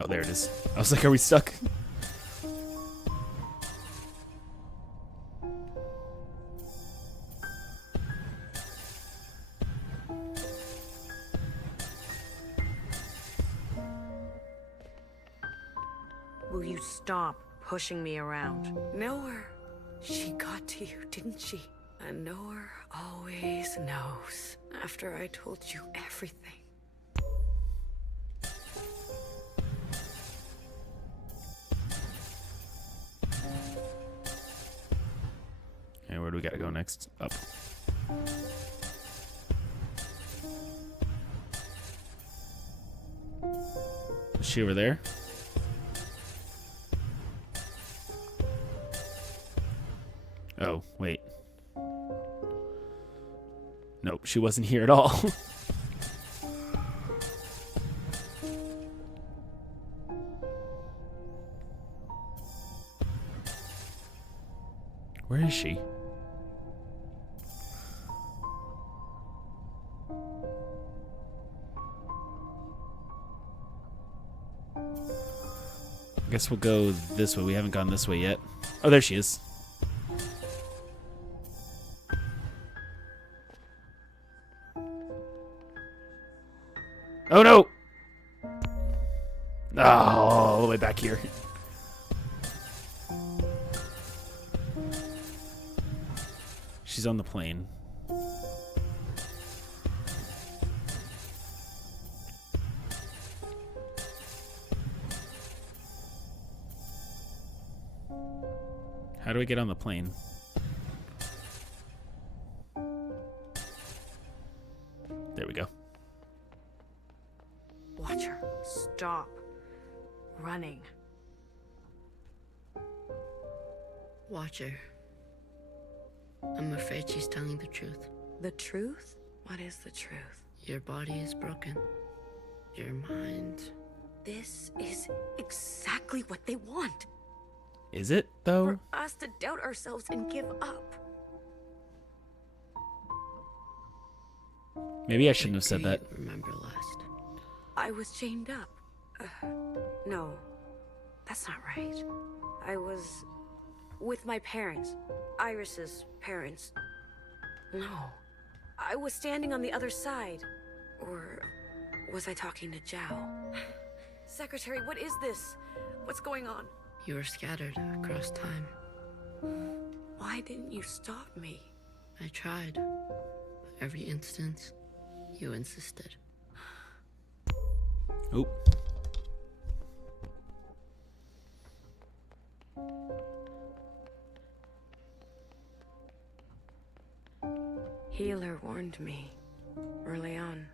Oh, there it is. I was like, are we stuck? Will you stop pushing me around? Knower. She got to you, didn't she? A knower always knows. After I told you everything. And where do we gotta go next? Up. Is she over there? Oh, wait. Nope, she wasn't here at all. Where is she? I guess we'll go this way. We haven't gone this way yet. Oh, there she is. Oh no! Oh, all the way back here. she's on the plane. How do I get on the plane? There we go. Watcher, stop running. Watcher. I'm afraid she's telling the truth. The truth? What is the truth? Your body is broken. Your mind. This is exactly what they want. Is it, though? For us to doubt ourselves and give up. Maybe I shouldn't have said that. Remember last. I was chained up. No, that's not right. I was with my parents. Iris's parents. No. I was standing on the other side. Or was I talking to Zhao? Secretary, what is this? What's going on? You were scattered across time. Why didn't you stop me? I tried. Every instance, you insisted. Oop. Healer warned me early on.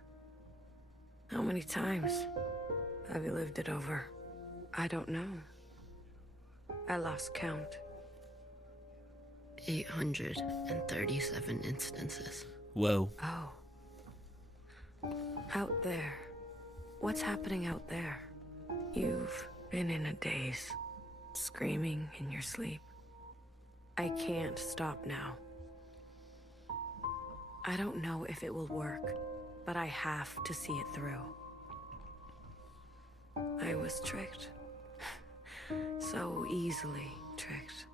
How many times have you lived it over? I don't know. I lost count. 837 instances. Whoa. Oh. Out there. What's happening out there? You've been in a daze, screaming in your sleep. I can't stop now. I don't know if it will work, but I have to see it through. I was tricked. So easily tricked.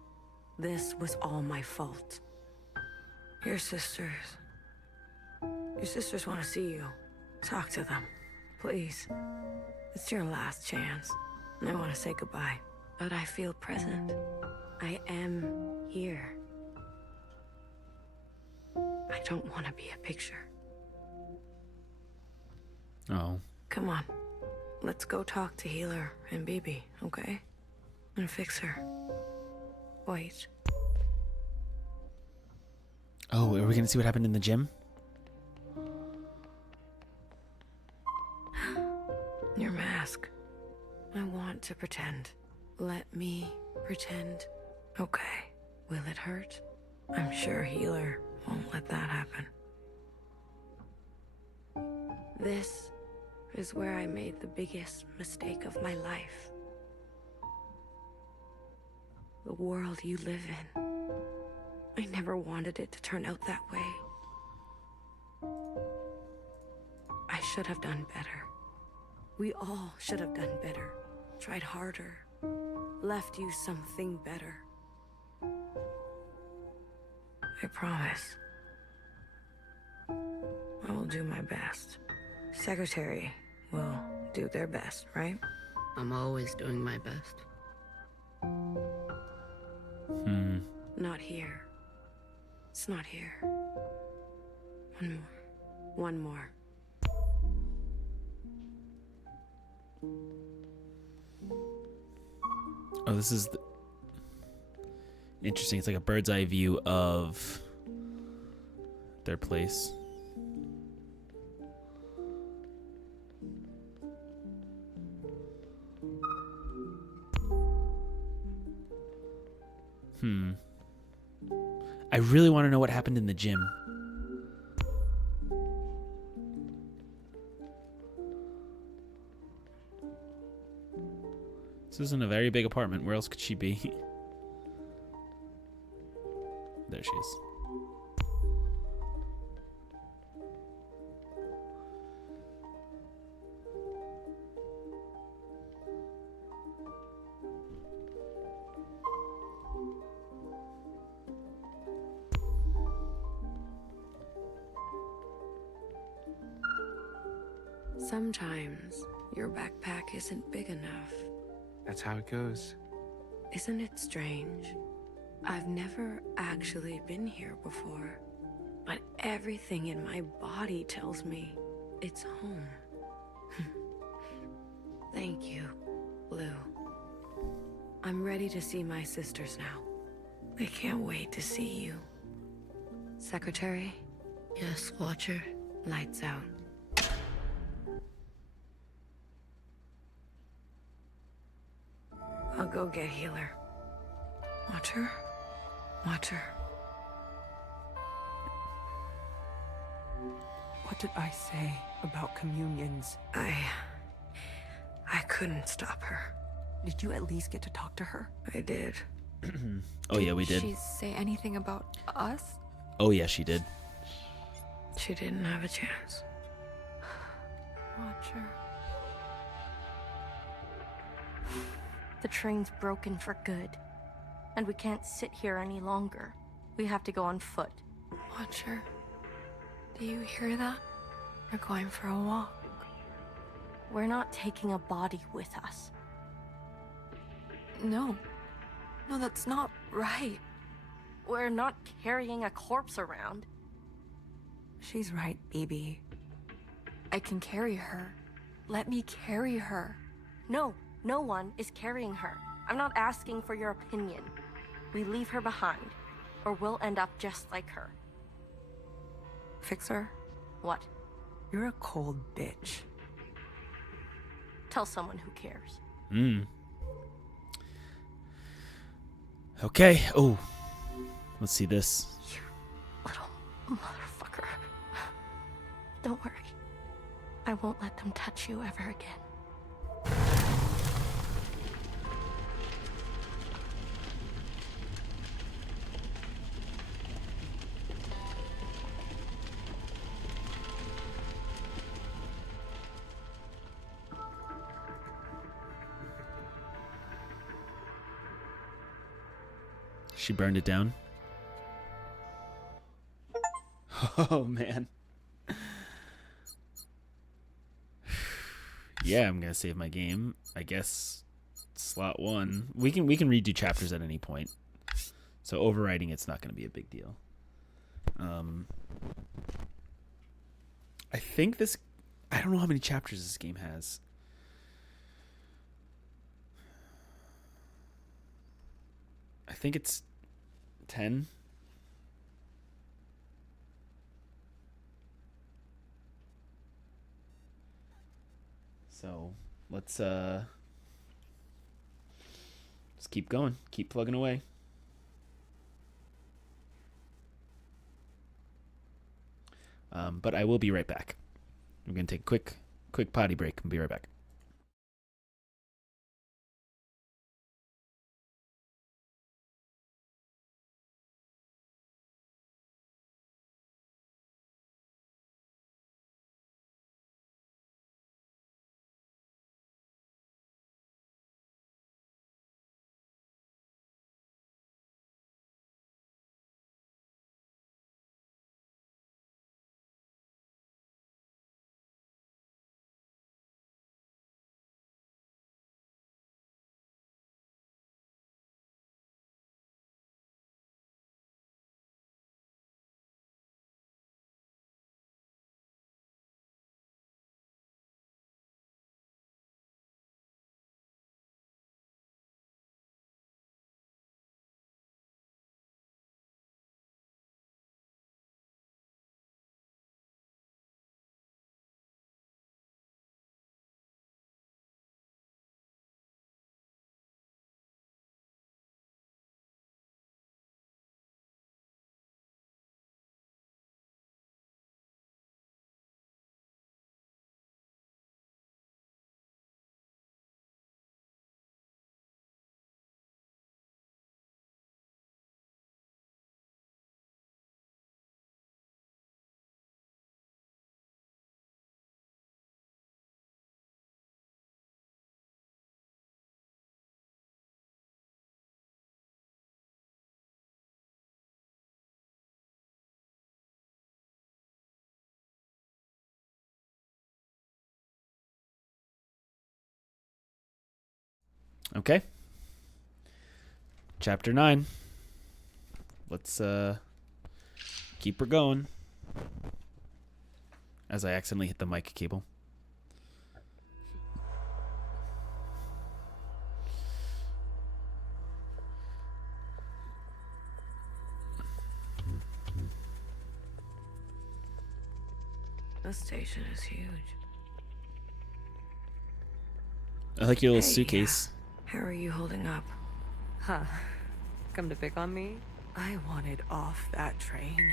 This was all my fault. Your sisters want to see you. Talk to them, please. It's your last chance. I want to say goodbye, but I feel present. I am here. I don't want to be a picture. Oh. Come on. Let's go talk to Healer and Bibi, okay? And fix her. Wait. Oh, are we gonna see what happened in the gym? Your mask. I want to pretend. Let me pretend. Okay. Will it hurt? I'm sure Healer won't let that happen. This is where I made the biggest mistake of my life. The world you live in. I never wanted it to turn out that way. I should have done better. We all should have done better. Tried harder. Left you something better. I promise. I will do my best. Secretary will do their best, right? I'm always doing my best. Not here. It's not here. One more. One more. Oh, this is interesting. It's like a bird's eye view of their place. I really want to know what happened in the gym. This isn't a very big apartment. Where else could she be? There she is. Sometimes your backpack isn't big enough. That's how it goes. Isn't it strange? I've never actually been here before. but everything in my body tells me it's home. Thank you, Blue. I'm ready to see my sisters now. I can't wait to see you. Secretary? Yes, Watcher. Lights out. I'll go get Healer. Watcher? Watcher. What did I say about communions? I couldn't stop her. Did you at least get to talk to her? I did. Oh yeah, we did. Did she say anything about us? Oh yeah, she did. She didn't have a chance. Watcher. The train's broken for good, and we can't sit here any longer. We have to go on foot. Watcher, do you hear that? We're going for a walk. We're not taking a body with us. No. No, that's not right. We're not carrying a corpse around. She's right, BB. I can carry her. Let me carry her. No, no one is carrying her. I'm not asking for your opinion. We leave her behind, or we'll end up just like her. Fixer? What? You're a cold bitch. Tell someone who cares. Okay. Oh. Let's see this. Little motherfucker. Don't worry. I won't let them touch you ever again. She burned it down. Oh man. Yeah, I'm gonna save my game. I guess slot 1. We can redo chapters at any point. So overwriting it's not gonna be a big deal. I think this, I don't know how many chapters this game has. I think it's 10. So let's keep going, keep plugging away. But I will be right back. I'm gonna take a quick potty break and be right back. Okay. Chapter 9. Let's Keep her going. As I accidentally hit the mic cable. This station is huge. I like your little Hey, suitcase. How are you holding up? Huh. Come to pick on me? I wanted off that train.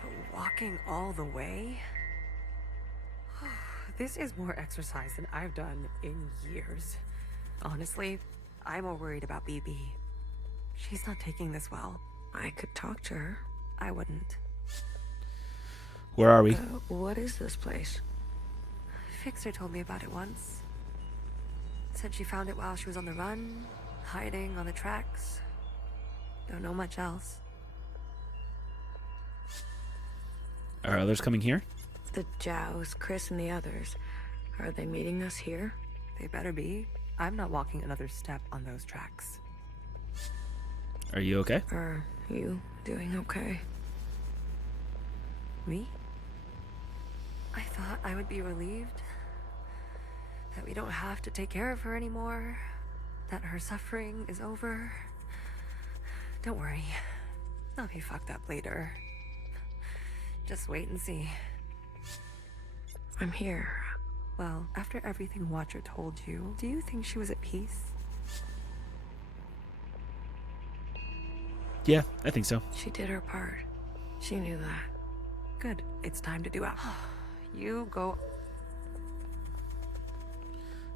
But walking all the way? This is more exercise than I've done in years. Honestly, I'm more worried about BB. She's not taking this well. I could talk to her. I wouldn't. Where are we? What is this place? Fixer told me about it once. Said she found it while she was on the run, hiding on the tracks. Don't know much else. Are others coming here? The Jows, Chris, and the others. Are they meeting us here? They better be. I'm not walking another step on those tracks. Are you okay? Are you doing okay? Me? I thought I would be relieved that we don't have to take care of her anymore, that her suffering is over. Don't worry, I'll be fucked up later. Just wait and see. I'm here. Well, after everything Watcher told you, do you think she was at peace? Yeah, I think so. She did her part. She knew that. Good. It's time to do it. You go.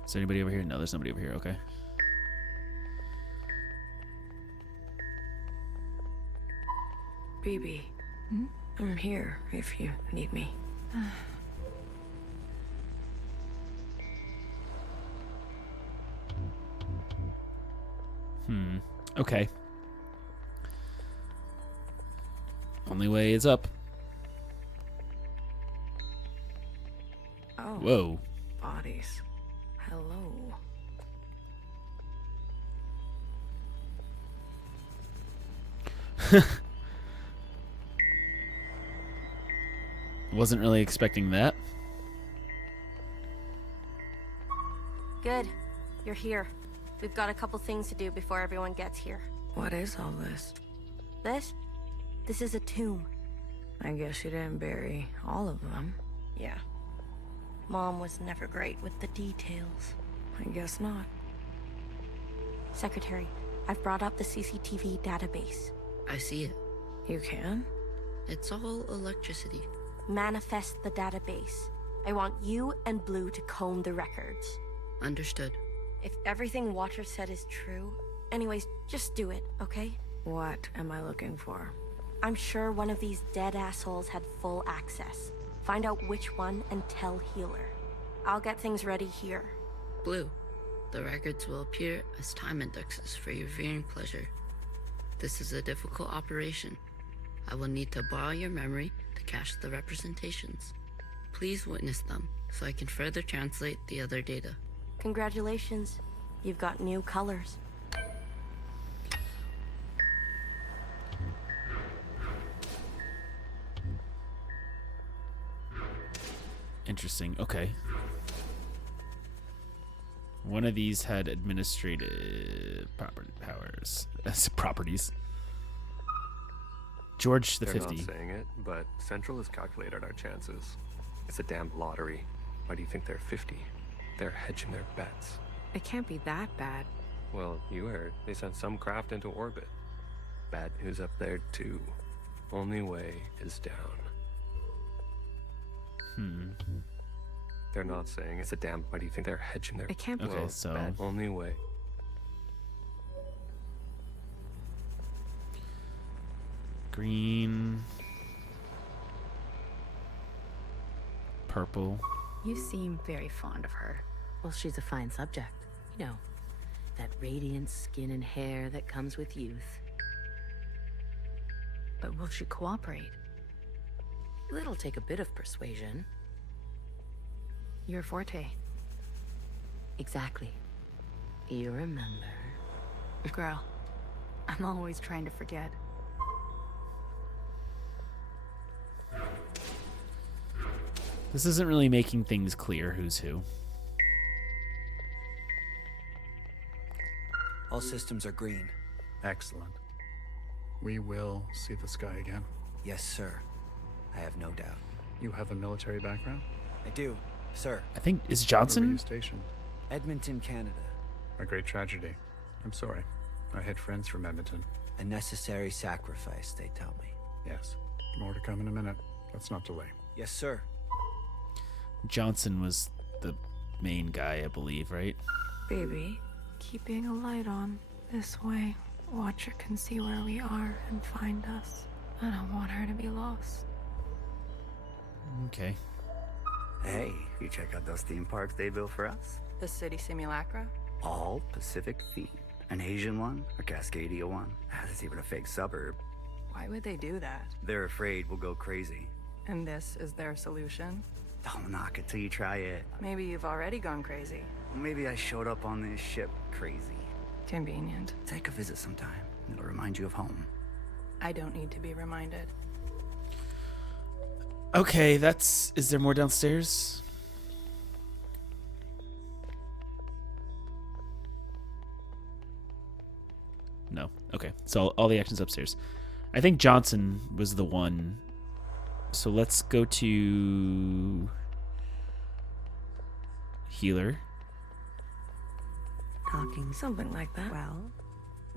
Is there anybody over here? No, there's nobody over here. Okay. BB. I'm here if you need me. Okay. Only way is up. Oh. Whoa. Bodies. Hello. Wasn't really expecting that. Good. You're here. We've got a couple things to do before everyone gets here. What is all this? This? This is a tomb. I guess you didn't bury all of them. Yeah. Mom was never great with the details. I guess not. Secretary, I've brought up the CCTV database. I see it. You can? It's all electricity. Manifest the database. I want you and Blue to comb the records. Understood. If everything Watcher said is true... Anyways, just do it, okay? What am I looking for? I'm sure one of these dead assholes had full access. Find out which one and tell Healer. I'll get things ready here. Blue, the records will appear as time indexes for your viewing pleasure. This is a difficult operation. I will need to borrow your memory to cache the representations. Please witness them so I can further translate the other data. Congratulations. You've got new colors. Interesting. Okay. One of these had administrative powers. Properties. George the They're 50. not saying it, but Central has calculated our chances. It's a damn lottery. Why do you think they're 50? They're hedging their bets. It can't be that bad. Well, you heard. They sent some craft into orbit. Bad news up there, too. Only way is down. They're not saying it's a damn... Why do you think they're hedging their... It can't be. Okay, so... Bad only way. Green. Purple. You seem very fond of her. Well, she's a fine subject. You know, that radiant skin and hair that comes with youth. But will she cooperate? It'll take a bit of persuasion. Your forte. Exactly. You remember. Girl, I'm always trying to forget. This isn't really making things clear who's who. All systems are green. Excellent. We will see the sky again. Yes, sir. I have no doubt. You have a military background? I do, sir. I think, is Where were Johnson? you stationed? Edmonton, Canada. A great tragedy. I'm sorry. I had friends from Edmonton. A necessary sacrifice, they tell me. Yes. More to come in a minute. Let's not delay. Yes, sir. Johnson was the main guy, I believe, right? Baby, keeping a light on. This way, Watcher can see where we are and find us. I don't want her to be lost. Okay. Hey, you check out those theme parks they built for us? The city simulacra? All Pacific themed. An Asian one, a Cascadia one. There's even a fake suburb. Why would they do that? They're afraid we'll go crazy. And this is their solution? Don't knock it till you try it. Maybe you've already gone crazy. Maybe I showed up on this ship crazy. Convenient. Take a visit sometime. It'll remind you of home. I don't need to be reminded. Okay, is there more downstairs? No. Okay, so all the action's upstairs. I think Johnson was the one. So let's go to healer. Talking something like that. Well,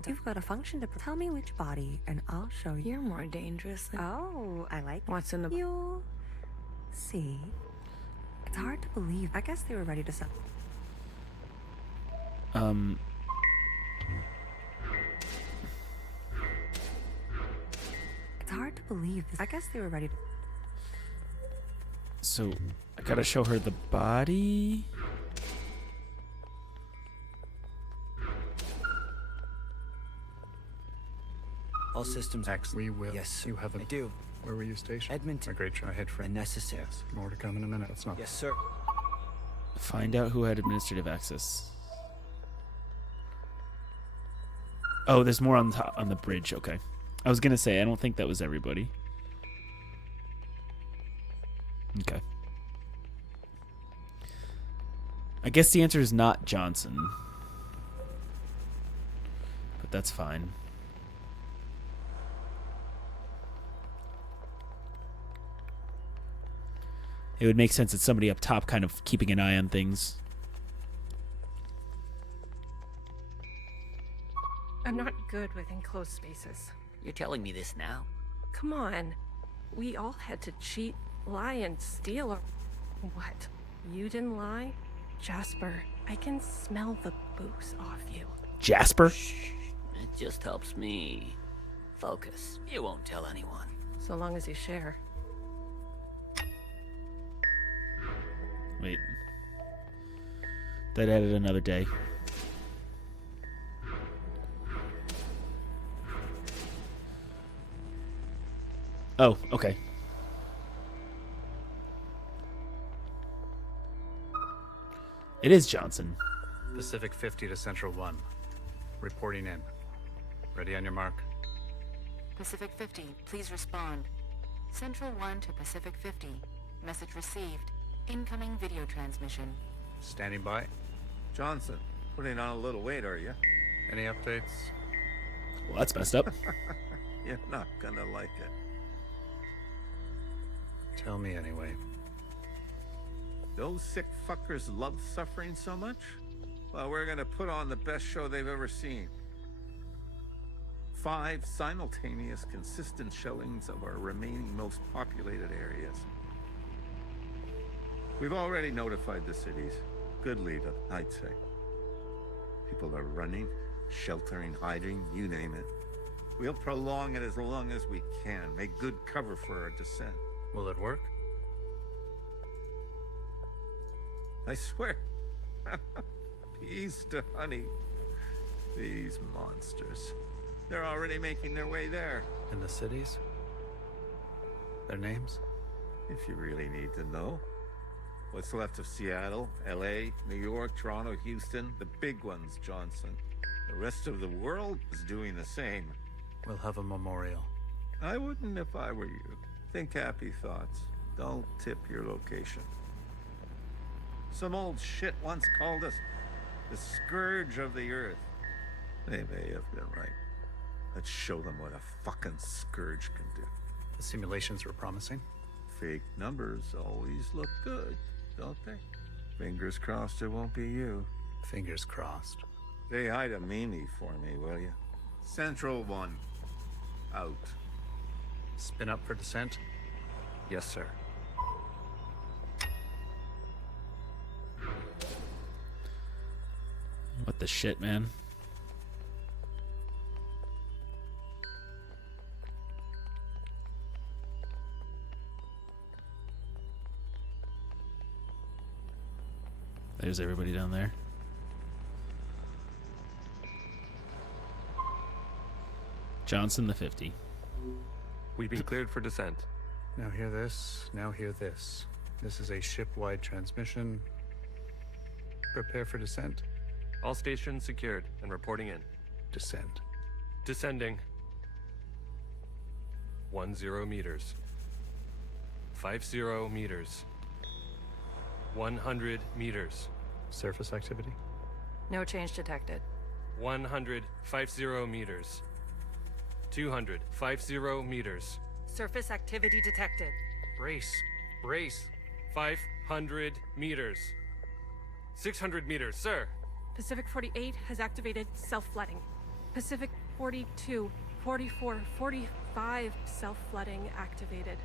you've got a function to tell me which body, and I'll show you. You're more dangerous than... Oh, I like What's in the... You'll see. It's hard to believe. I guess they were ready to sell. It's hard to believe. I guess they were ready to... So I gotta show her the body. All systems. We will. Yes, sir. You have a... I do. Where were you stationed? Edmonton. A great try. I had friends. A necessary. Yes. More to come in a minute. Let's not. Yes, sir. Find out who had administrative access. Oh, there's more on the bridge. Okay. I was gonna say I don't think that was everybody. Okay. I guess the answer is not Johnson. But that's fine. It would make sense that somebody up top kind of keeping an eye on things. I'm not good with enclosed spaces. You're telling me this now? Come on. We all had to cheat, lie, and steal or... What? You didn't lie? Jasper, I can smell the booze off you. Jasper? It just helps me focus. You won't tell anyone. So long as you share. Wait. That added another day. Oh, okay. It is Johnson. Pacific 50 to Central 1. Reporting in. Ready on your mark. Pacific 50, please respond. Central 1 to Pacific 50. Message received. Incoming video transmission. Standing by. Johnson, putting on a little weight, are you? Any updates? Well, that's messed up. You're not gonna like it. Tell me anyway. Those sick fuckers love suffering so much? Well, we're gonna put on the best show they've ever seen. 5 simultaneous, consistent showings of our remaining most populated areas. We've already notified the cities. Good lead, I'd say. People are running, sheltering, hiding, you name it. We'll prolong it as long as we can, make good cover for our descent. Will it work? I swear. Peas to honey. These monsters. They're already making their way there. In the cities? Their names? If you really need to know. What's left of Seattle, LA, New York, Toronto, Houston, the big ones, Johnson. The rest of the world is doing the same. We'll have a memorial. I wouldn't if I were you. Think happy thoughts. Don't tip your location. Some old shit once called us the scourge of the earth. They may have been right. Let's show them what a fucking scourge can do. The simulations were promising. Fake numbers always look good, don't they? Fingers crossed it won't be you. Fingers crossed. Say hi to Mimi for me, will you? Central 1. Out. Spin up for descent? Yes, sir. What the shit, man? There's everybody down there. Johnson, the 50. We've been cleared for descent. Now hear this, now hear this. This is a ship-wide transmission. Prepare for descent. All stations secured and reporting in. Descend. Descending. 10 meters. 50 meters. 100 meters. Surface activity? No change detected. 150 meters. 250 meters. Surface activity detected. Brace. Brace. 500 meters. 600 meters, sir. Pacific 48 has activated self-flooding. Pacific 42, 44, 45 self-flooding activated.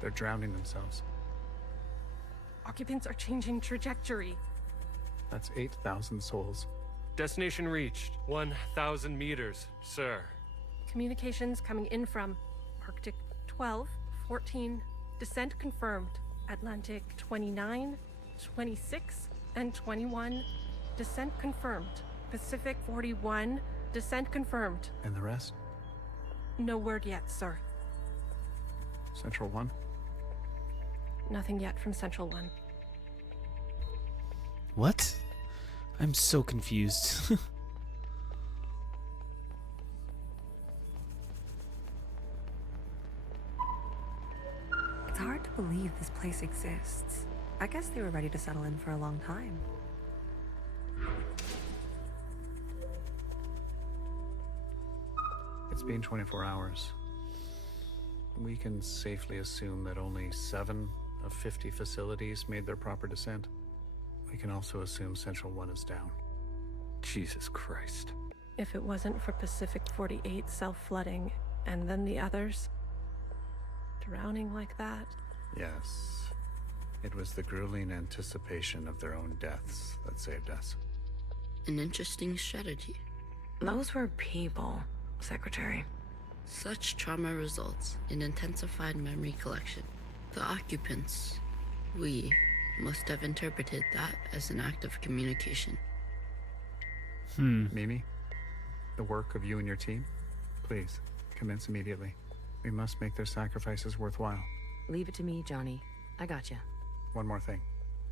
They're drowning themselves. Occupants are changing trajectory. That's 8,000 souls. Destination reached. 1,000 meters, sir. Communications coming in from Arctic 12, 14, descent confirmed. Atlantic 29, 26, and 21, descent confirmed. Pacific 41, descent confirmed. And the rest? No word yet, sir. Central 1? Nothing yet from Central 1. What? I'm so confused. It's hard to believe this place exists. I guess they were ready to settle in for a long time. It's been 24 hours. We can safely assume that only 7 of 50 facilities made their proper descent. We can also assume Central 1 is down. Jesus Christ. If it wasn't for Pacific 48 self-flooding, and then the others drowning like that. Yes. It was the grueling anticipation of their own deaths that saved us. An interesting strategy. Those were people, Secretary. Such trauma results in intensified memory collection. The occupants, we, must have interpreted that as an act of communication. Mimi, the work of you and your team, please, commence immediately. We must make their sacrifices worthwhile. Leave it to me, Johnny. I gotcha. One more thing.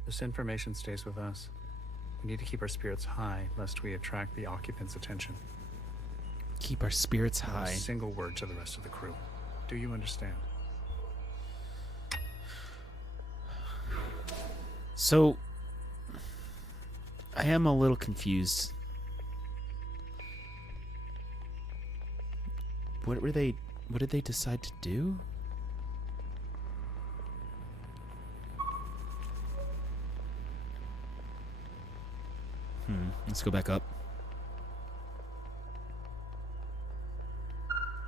This information stays with us. We need to keep our spirits high, lest we attract the occupants' attention. Keep our spirits Not high. a single word to the rest of the crew. Do you understand? So, I am a little confused. What did they decide to do? Let's go back up.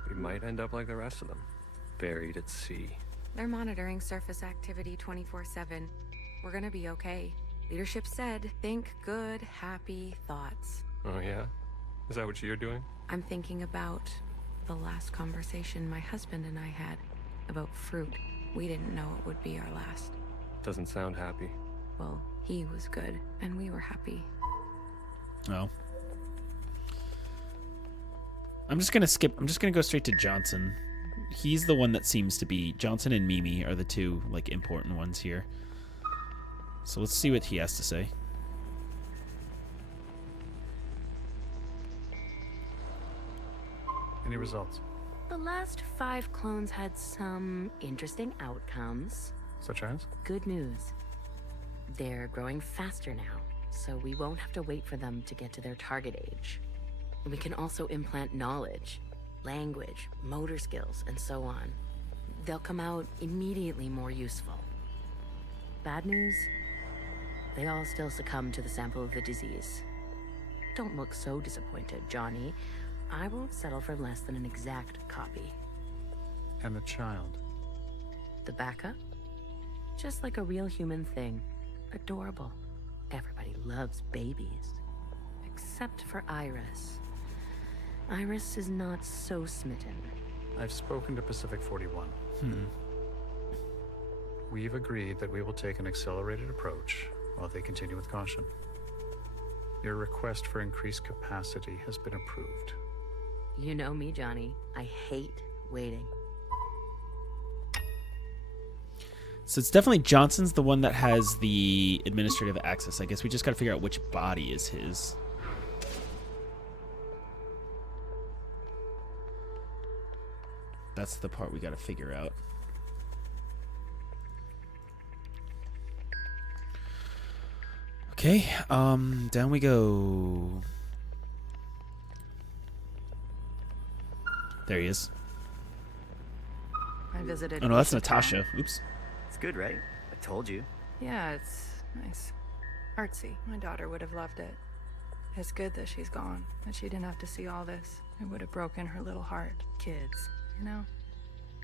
We might end up like the rest of them, buried at sea. They're monitoring surface activity 24/7. We're gonna be okay. Leadership said, think good, happy thoughts. Oh yeah? Is that what you're doing? I'm thinking about the last conversation my husband and I had about fruit. We didn't know it would be our last. Doesn't sound happy. Well, he was good, and we were happy. Oh. I'm just gonna go straight to Johnson. He's the one that seems to be... Johnson and Mimi are the two, like, important ones here. So let's see what he has to say. Any results? The last 5 clones had some interesting outcomes. Such as? Good news. They're growing faster now, so we won't have to wait for them to get to their target age. We can also implant knowledge, language, motor skills, and so on. They'll come out immediately more useful. Bad news? They all still succumb to the sample of the disease. Don't look so disappointed, Johnny. I won't settle for less than an exact copy. And the child? The backup? Just like a real human thing. Adorable. Everybody loves babies. Except for Iris. Iris is not so smitten. I've spoken to Pacific 41. We've agreed that we will take an accelerated approach while they continue with caution. Your request for increased capacity has been approved. You know me, Johnny. I hate waiting. So it's definitely Johnson's the one that has the administrative access. I guess we just got to figure out which body is his. That's the part we got to figure out. Okay, down we go. There he is. I visited. Oh no, that's Japan. Natasha. Oops. It's good, right? I told you. Yeah, it's nice. Artsy. My daughter would have loved it. It's good that she's gone, that she didn't have to see all this. It would have broken her little heart. Kids, you know?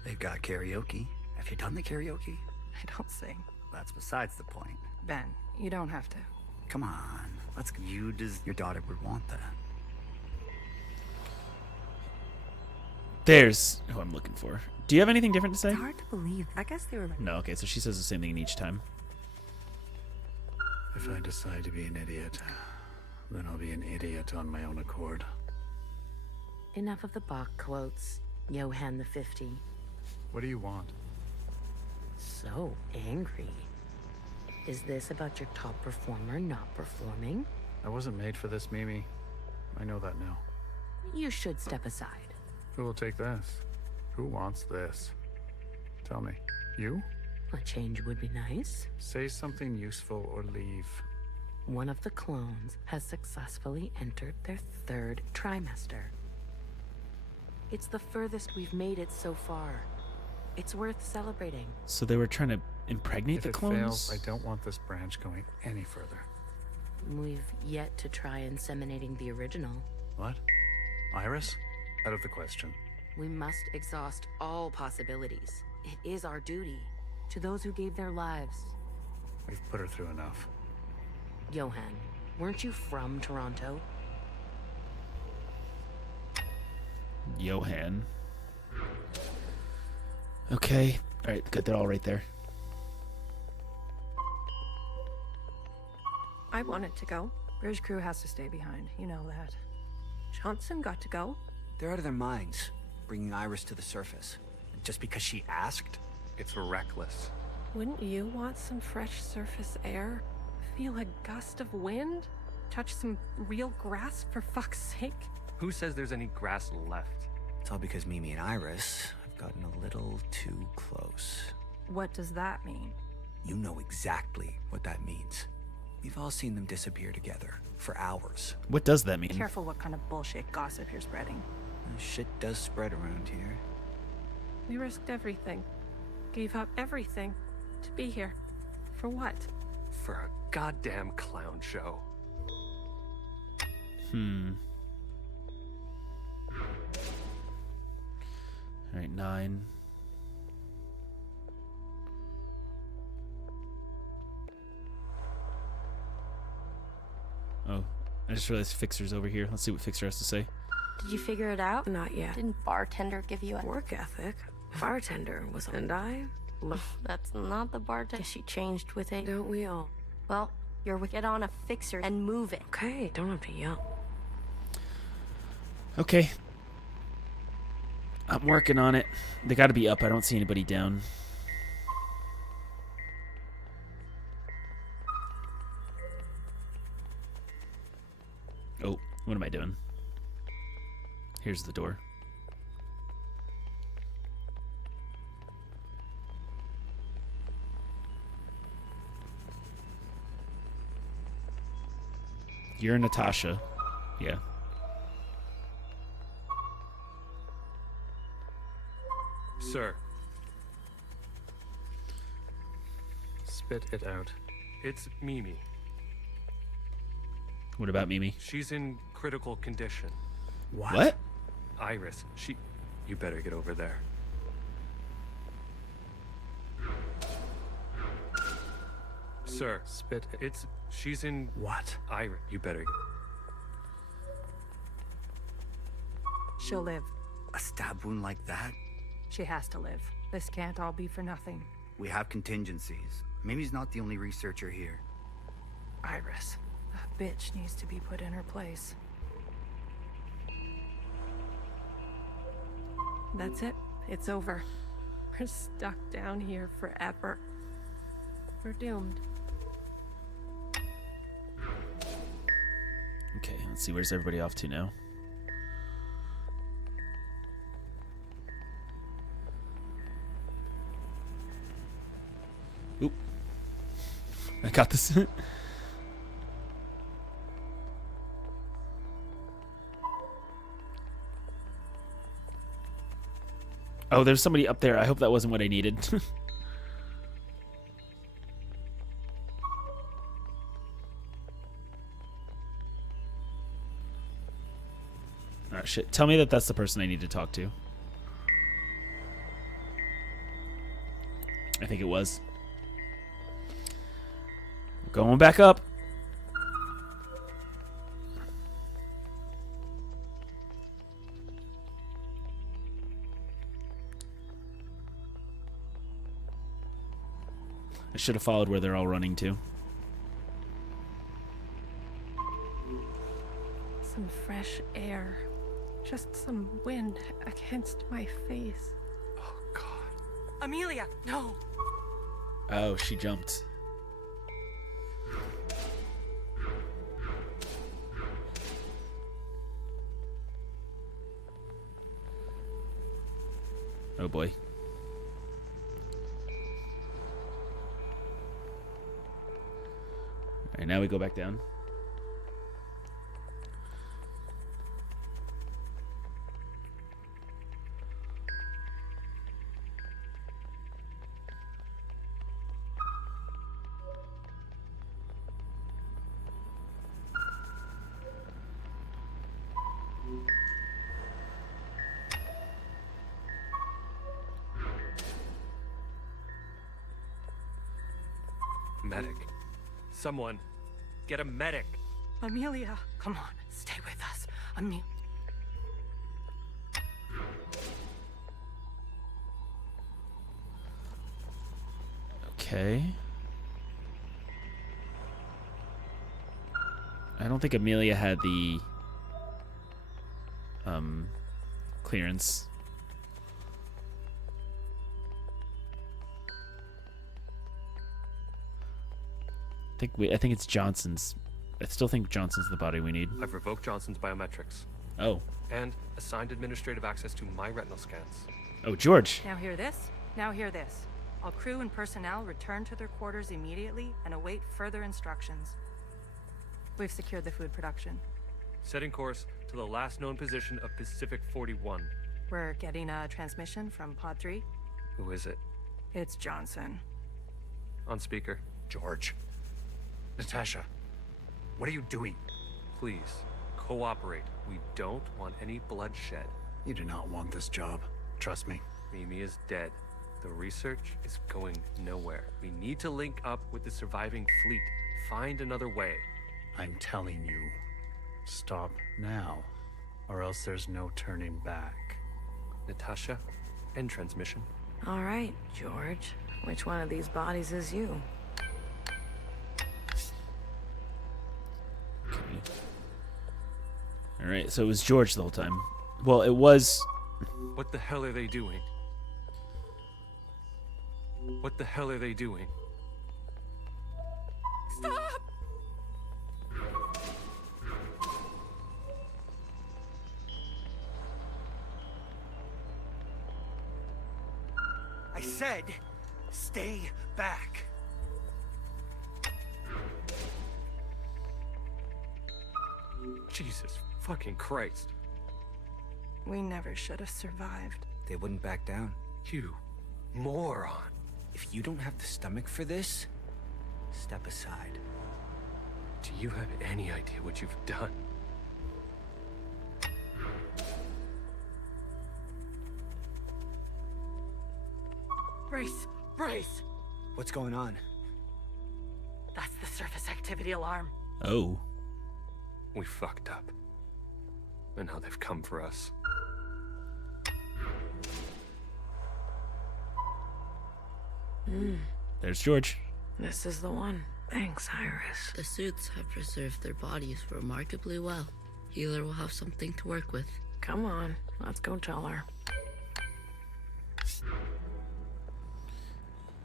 They've got karaoke. Have you done the karaoke? I don't sing. That's besides the point. Ben, you don't have to. Come on. Let's. Your daughter would want that. There's who I'm looking for. Do you have anything different to say? It's hard to believe. I guess they were like... No, okay, so she says the same thing each time. If I decide to be an idiot, then I'll be an idiot on my own accord. Enough of the Bach quotes, Johann the 50. What do you want? So angry. Is this about your top performer not performing? I wasn't made for this, Mimi. I know that now. You should step aside. Who will take this? Who wants this? Tell me. You? A change would be nice. Say something useful or leave. One of the clones has successfully entered their 3rd trimester. It's the furthest we've made it so far. It's worth celebrating. So they were trying to impregnate If the it clones? fails, I don't want this branch going any further. We've yet to try inseminating the original. What? Iris? Out of the question. We must exhaust all possibilities. It is our duty to those who gave their lives. We've put her through enough. Johann, weren't you from Toronto? Johann. Okay. Alright, got that all right there. I wanted to go. Bridge crew has to stay behind. You know that. Johnson got to go. They're out of their minds, bringing Iris to the surface. Just because she asked? It's reckless. Wouldn't you want some fresh surface air? Feel a gust of wind? Touch some real grass, for fuck's sake? Who says there's any grass left? It's all because Mimi and Iris have gotten a little too close. What does that mean? You know exactly what that means. We've all seen them disappear together for hours. What does that mean? Careful what kind of bullshit gossip you're spreading. Shit does spread around here. We risked everything. Gave up everything to be here. For what? For a goddamn clown show. Alright, 9. Oh, I just realized Fixer's over here. Let's see what Fixer has to say. Did you figure it out? Not yet. Didn't bartender give you a Work ethic. Bartender was on. And I? That's not the bartender. Guess she changed with it. Don't we all? Well, you're with get on a fixer and move it. Okay, don't have to yell. Okay. I'm working on it. They gotta be up. I don't see anybody down. Oh, what am I doing? Here's the door. You're Natasha. Yeah. Sir. Spit it out. It's Mimi. What about Mimi? She's in critical condition. What? Iris, you better get over there. Sir. Spit it. She's in... What? Iris, you better... She'll live. A stab wound like that? She has to live. This can't all be for nothing. We have contingencies. Mimi's not the only researcher here. Iris, that bitch needs to be put in her place. That's it. It's over. We're stuck down here forever. We're doomed. Okay, let's see. Where's everybody off to now? Oop. I got this. Oh, there's somebody up there. I hope that wasn't what I needed. Oh, shit. Tell me that that's the person I need to talk to. I think it was. Going back up. I should have followed where they're all running to. Some fresh air. Just some wind against my face. Oh, God. Amelia, no! Oh, she jumped. Oh boy. Alright, now we go back down. Medic. Someone. Get a medic. Amelia, come on, stay with us. Okay. I don't think Amelia had the clearance. I think it's Johnson's. I still think Johnson's the body we need. I've revoked Johnson's biometrics. Oh. And assigned administrative access to my retinal scans. Oh, George. Now hear this. Now hear this. All crew and personnel return to their quarters immediately and await further instructions. We've secured the food production. Setting course to the last known position of Pacific 41. We're getting a transmission from Pod 3. Who is it? It's Johnson. On speaker. George. Natasha. What are you doing? Please, cooperate. We don't want any bloodshed. You do not want this job. Trust me. Mimi is dead. The research is going nowhere. We need to link up with the surviving fleet. Find another way. I'm telling you, stop now, or else there's no turning back. Natasha, end transmission. All right, George. Which one of these bodies is you? All right, so it was George the whole time. Well, it was... What the hell are they doing? What the hell are they doing? Stop! I said, stay back. Jesus fucking Christ. We never should have survived. They wouldn't back down. You moron. If you don't have the stomach for this, step aside. Do you have any idea what you've done? Brace! Brace! What's going on? That's the surface activity alarm. Oh. We fucked up. And now they've come for us. There's George. This is the one. Thanks, Iris. The suits have preserved their bodies remarkably well. Healer will have something to work with. Come on, let's go tell her.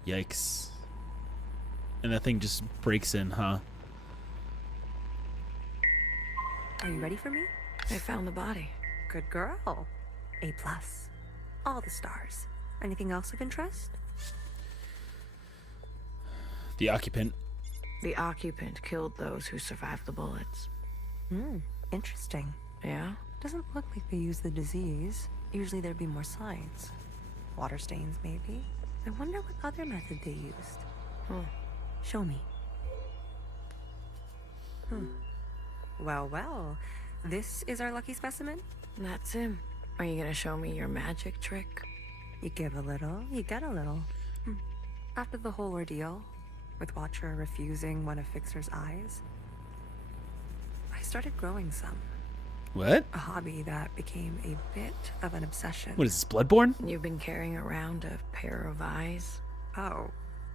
Yikes. And that thing just breaks in, huh? Are you ready for me? They found the body. Good girl. A+. All the stars. Anything else of interest? The occupant. The occupant killed those who survived the bullets. Interesting. Yeah? Doesn't look like they used the disease. Usually there'd be more signs. Water stains, maybe? I wonder what other method they used. Show me. Well, well. This is our lucky specimen? That's him. Are you gonna show me your magic trick? You give a little, you get a little. After the whole ordeal, with Watcher refusing one of Fixer's eyes, I started growing some. What? A hobby that became a bit of an obsession. What is this, Bloodborne? You've been carrying around a pair of eyes? Oh,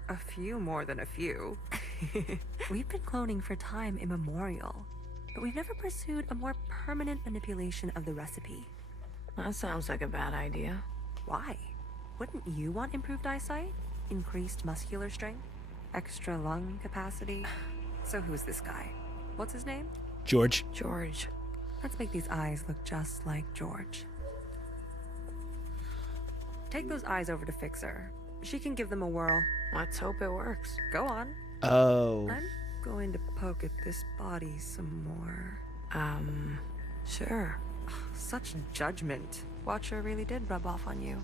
a few more than a few. We've been cloning for time immemorial, but we've never pursued a more permanent manipulation of the recipe. That sounds like a bad idea. Why? Wouldn't you want improved eyesight? Increased muscular strength? Extra lung capacity? So who's this guy? What's his name? George. George. Let's make these eyes look just like George. Take those eyes over to Fixer. She can give them a whirl. Let's hope it works. Go on. Oh. I'm going to poke at this body some more. Sure. Such judgment. Watcher really did rub off on you.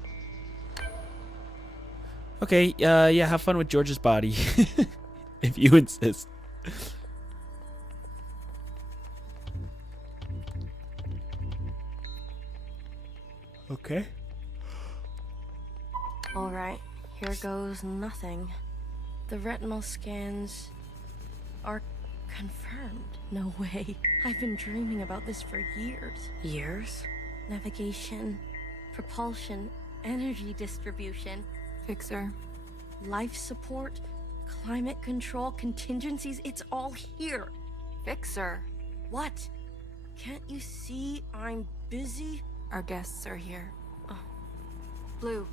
Okay, yeah, have fun with George's body. If you insist. Okay. Alright, here goes nothing. The retinal scans are confirmed. No way. I've been dreaming about this for years. Years? Navigation, propulsion, energy distribution, Fixer. life support, climate control, contingencies, it's all here. Fixer. What? Can't you see I'm busy? Our guests are here. Blue,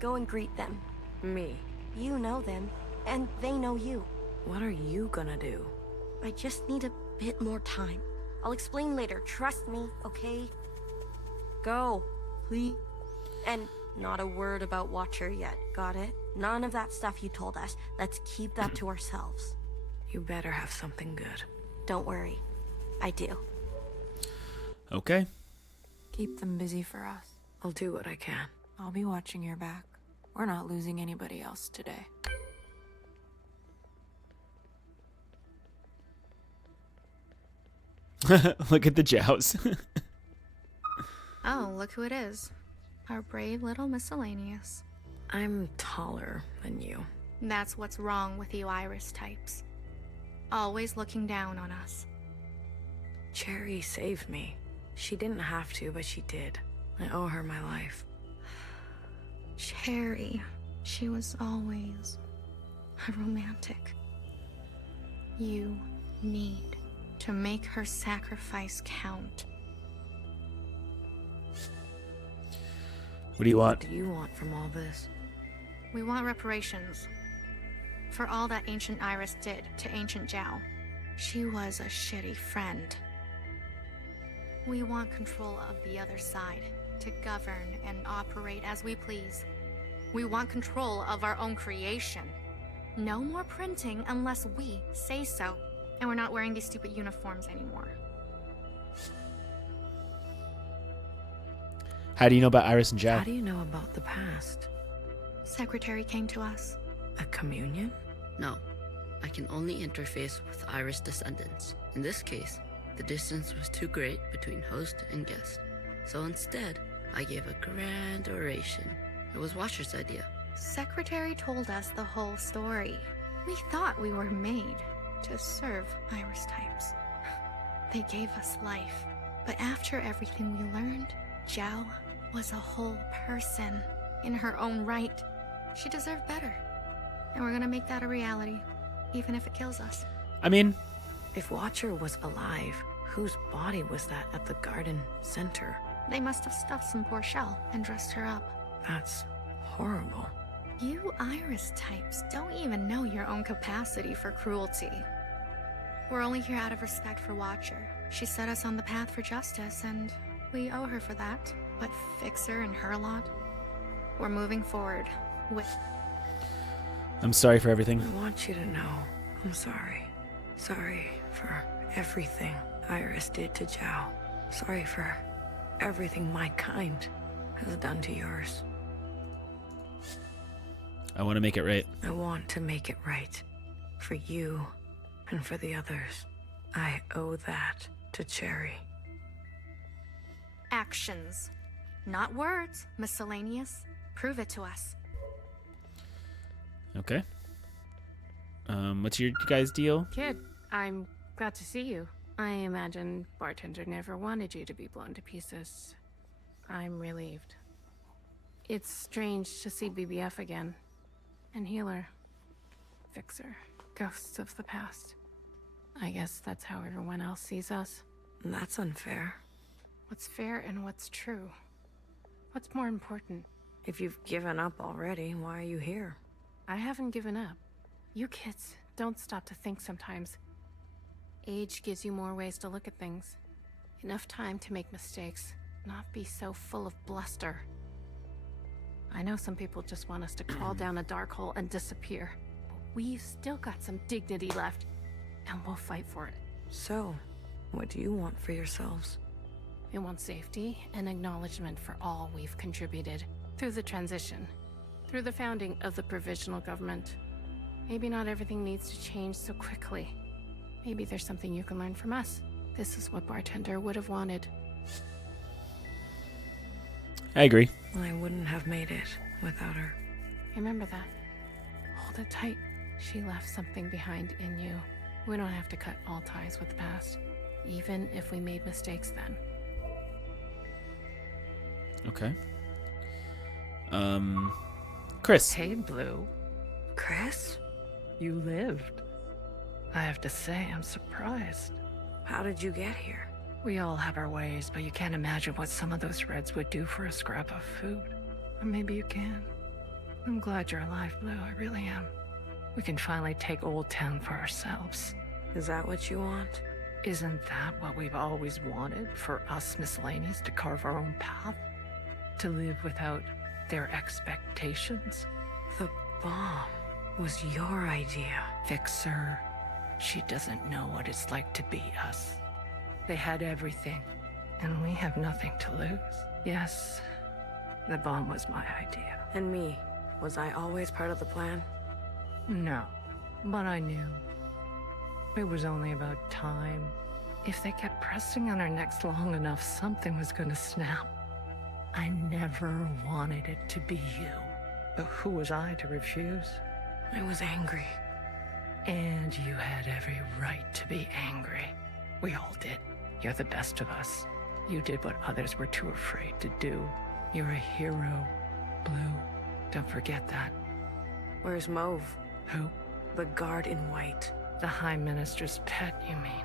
go and greet them. Me. You know them, and they know you. What are you gonna do? I just need a bit more time. I'll explain later, trust me, okay? Go, please. And not a word about Watcher yet, got it? None of that stuff you told us. Let's keep that to ourselves. You better have something good. Don't worry. I do. Okay. Keep them busy for us. I'll do what I can. I'll be watching your back. We're not losing anybody else today. Look at the jows. Oh, look who it is. Our brave little miscellaneous. I'm taller than you. That's what's wrong with you Iris types. Always looking down on us. Cherry saved me. She didn't have to, but she did. I owe her my life. Cherry. She was always a romantic. You need to make her sacrifice count. What do you want? What do you want from all this? We want reparations. For all that Ancient Iris did to Ancient Zhao. She was a shitty friend. We want control of the other side, to govern and operate as we please. We want control of our own creation. No more printing unless we say so. And we're not wearing these stupid uniforms anymore. How do you know about Iris and Zhao? How do you know about the past? Secretary came to us. A communion? No, I can only interface with Iris descendants. In this case, the distance was too great between host and guest. So instead, I gave a grand oration. It was Watcher's idea. Secretary told us the whole story. We thought we were made to serve Iris types. They gave us life. But after everything we learned, Zhao was a whole person in her own right. She deserved better. And we're gonna make that a reality, even if it kills us. I mean, if Watcher was alive, whose body was that at the garden center? They must have stuffed some poor shell and dressed her up. That's horrible. You Iris types don't even know your own capacity for cruelty. We're only here out of respect for Watcher. She set us on the path for justice, and we owe her for that. But Fixer and her lot, we're moving forward with... I'm sorry for everything. I want you to know I'm sorry. Sorry for everything Iris did to Zhao. Sorry for everything my kind has done to yours. I want to make it right. I want to make it right. For you and for the others. I owe that to Cherry. Actions. Not words, miscellaneous. Prove it to us. Okay. What's your guys' deal? Kid, I'm glad to see you. I imagine Bartender never wanted you to be blown to pieces. I'm relieved. It's strange to see BBF again. And Healer. Fixer. Ghosts of the past. I guess that's how everyone else sees us. That's unfair. What's fair and what's true? What's more important? If you've given up already, why are you here? I haven't given up. You kids don't stop to think sometimes. Age gives you more ways to look at things. Enough time to make mistakes, not be so full of bluster. I know some people just want us to crawl down a dark hole and disappear, but we've still got some dignity left, and we'll fight for it. So, what do you want for yourselves? We want safety and acknowledgement for all we've contributed through the transition, through the founding of the provisional government. Maybe not everything needs to change so quickly. Maybe there's something you can learn from us. This is what Bartender would have wanted. I agree. I wouldn't have made it without her. Remember that. Hold it tight. She left something behind in you. We don't have to cut all ties with the past, even if we made mistakes then. Okay. Chris. Hey, Blue. Chris? You lived. I have to say, I'm surprised. How did you get here? We all have our ways, but you can't imagine what some of those Reds would do for a scrap of food. Or maybe you can. I'm glad you're alive, Blue. I really am. We can finally take Old Town for ourselves. Is that what you want? Isn't that what we've always wanted? For us miscellaneous to carve our own path? To live without their expectations? The bomb was your idea. Fixer. She doesn't know what it's like to be us. They had everything, and we have nothing to lose. Yes, the bomb was my idea. And me? Was I always part of the plan? No, but I knew. It was only about time. If they kept pressing on our necks long enough, something was gonna snap. I never wanted it to be you. But who was I to refuse? I was angry. And you had every right to be angry. We all did. You're the best of us. You did what others were too afraid to do. You're a hero, Blue. Don't forget that. Where's Mauve? Who? The guard in white. The High Minister's pet, you mean?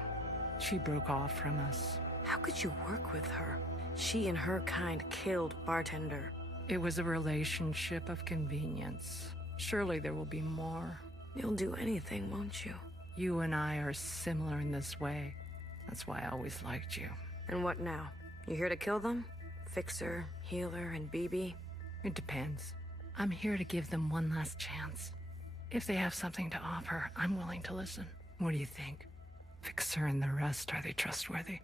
She broke off from us. How could you work with her? She and her kind killed Bartender. It was a relationship of convenience. Surely there will be more. You'll do anything, won't you? You and I are similar in this way. That's why I always liked you. And what now? You here to kill them? Fixer, Healer, and BB? It depends. I'm here to give them one last chance. If they have something to offer, I'm willing to listen. What do you think? Fixer and the rest, are they trustworthy?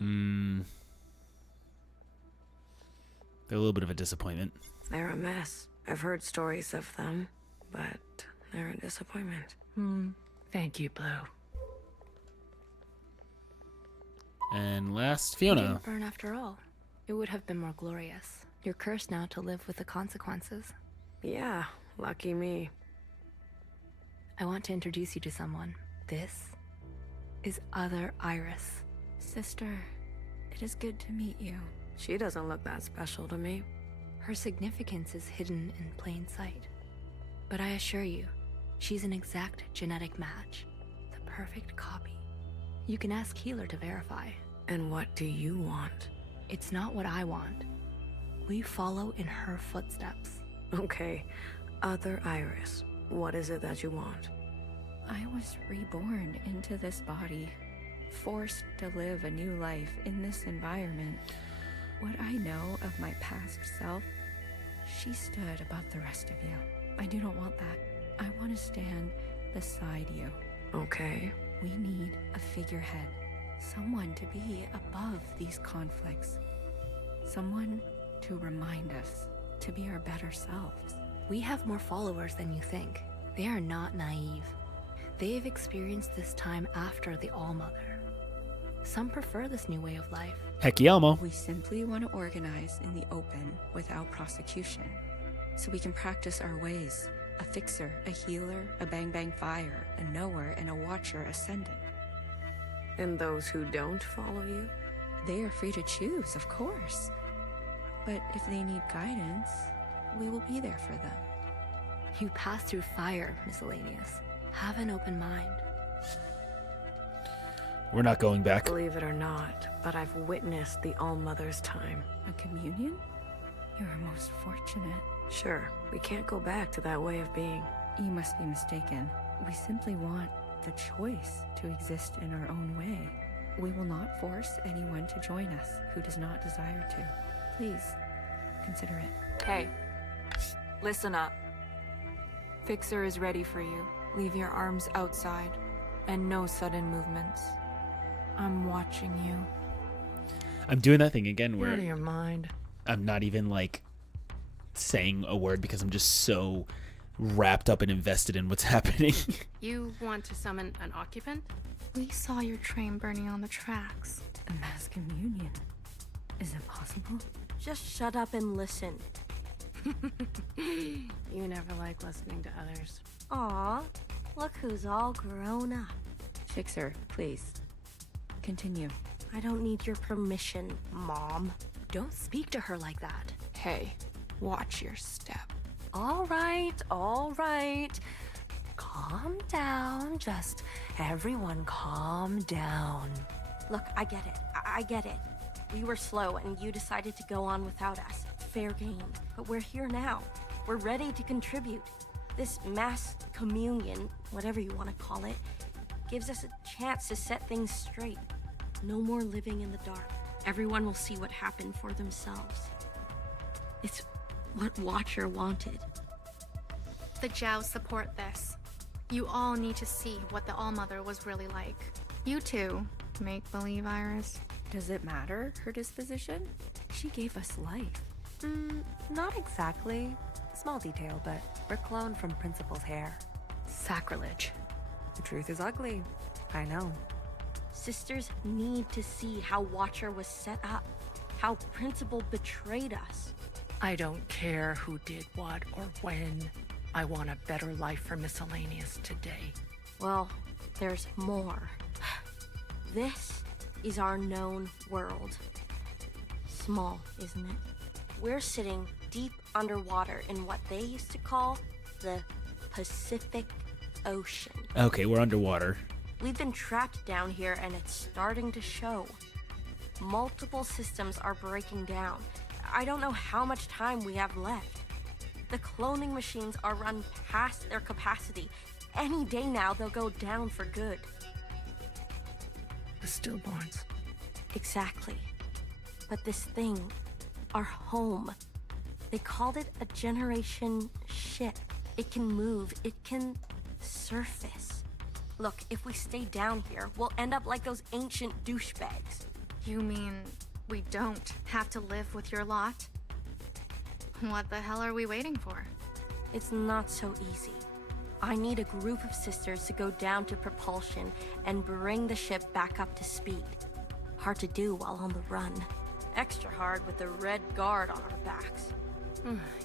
They're a little bit of a disappointment. They're a mess. I've heard stories of them, but they're a disappointment. Thank you, Blue. And last, You Fiona. didn't burn after all. It would have been more glorious. You're cursed now to live with the consequences. Yeah, lucky me. I want to introduce you to someone. This is Other Iris. Sister, it is good to meet you. She doesn't look that special to me. Her significance is hidden in plain sight. But I assure you, she's an exact genetic match. The perfect copy. You can ask Healer to verify. And what do you want? It's not what I want. We follow in her footsteps. Okay, Other Iris, what is it that you want? I was reborn into this body, forced to live a new life in this environment. What I know of my past self, she stood above the rest of you. I do not want that. I want to stand beside you. Okay. We need a figurehead. Someone to be above these conflicts. Someone to remind us to be our better selves. We have more followers than you think. They are not naive. They've experienced this time after the All-Mother. Some prefer this new way of life. Heck yeah, Elmo. We simply want to organize in the open without prosecution, so we can practice our ways. A fixer, a healer, a bang-bang fire, a knower, and a watcher ascendant. And those who don't follow you? They are free to choose, of course. But if they need guidance, we will be there for them. You pass through fire, Miscellaneous. Have an open mind. We're not going back. Believe it or not, but I've witnessed the All-Mother's time. A communion? You're most fortunate. Sure, we can't go back to that way of being. You must be mistaken. We simply want the choice to exist in our own way. We will not force anyone to join us who does not desire to. Please, consider it. Hey, listen up. Fixer is ready for you. Leave your arms outside, and no sudden movements. I'm watching you. I'm doing that thing again Out where of your mind. I'm not even like saying a word because I'm just so wrapped up and invested in what's happening. You want to summon an occupant? We saw your train burning on the tracks. A mass communion. Is it possible? Just shut up and listen. You never like listening to others. Aw, look who's all grown up. Fixer, please. Continue. I don't need your permission, Mom. Don't speak to her like that. Hey, watch your step. All right. Calm down. Just everyone calm down. Look, I get it. I get it. We were slow and you decided to go on without us. Fair game. But we're here now. We're ready to contribute. This mass communion, whatever you want to call it, gives us a chance to set things straight. No more living in the dark. Everyone will see what happened for themselves. It's what Watcher wanted. The Jows support this. You all need to see what the All-Mother was really like. You too, make-believe Iris. Does it matter, her disposition? She gave us life. Not exactly. Small detail, but we're cloned from Principal's hair. Sacrilege. The truth is ugly. I know. Sisters need to see how Watcher was set up, how Principal betrayed us. I don't care who did what or when. I want a better life for Miscellaneous today. Well, there's more. This is our known world. Small, isn't it? We're sitting deep underwater in what they used to call the Pacific Ocean. Okay, we're underwater. We've been trapped down here and it's starting to show. Multiple systems are breaking down. I don't know how much time we have left. The cloning machines are run past their capacity. Any day now, they'll go down for good. The stillborns. Exactly. But this thing, our home, they called it a generation ship. It can move, it can surface. Look, if we stay down here, we'll end up like those ancient douchebags. You mean we don't have to live with your lot? What the hell are we waiting for? It's not so easy. I need a group of sisters to go down to propulsion and bring the ship back up to speed. Hard to do while on the run. Extra hard with the Red Guard on our backs.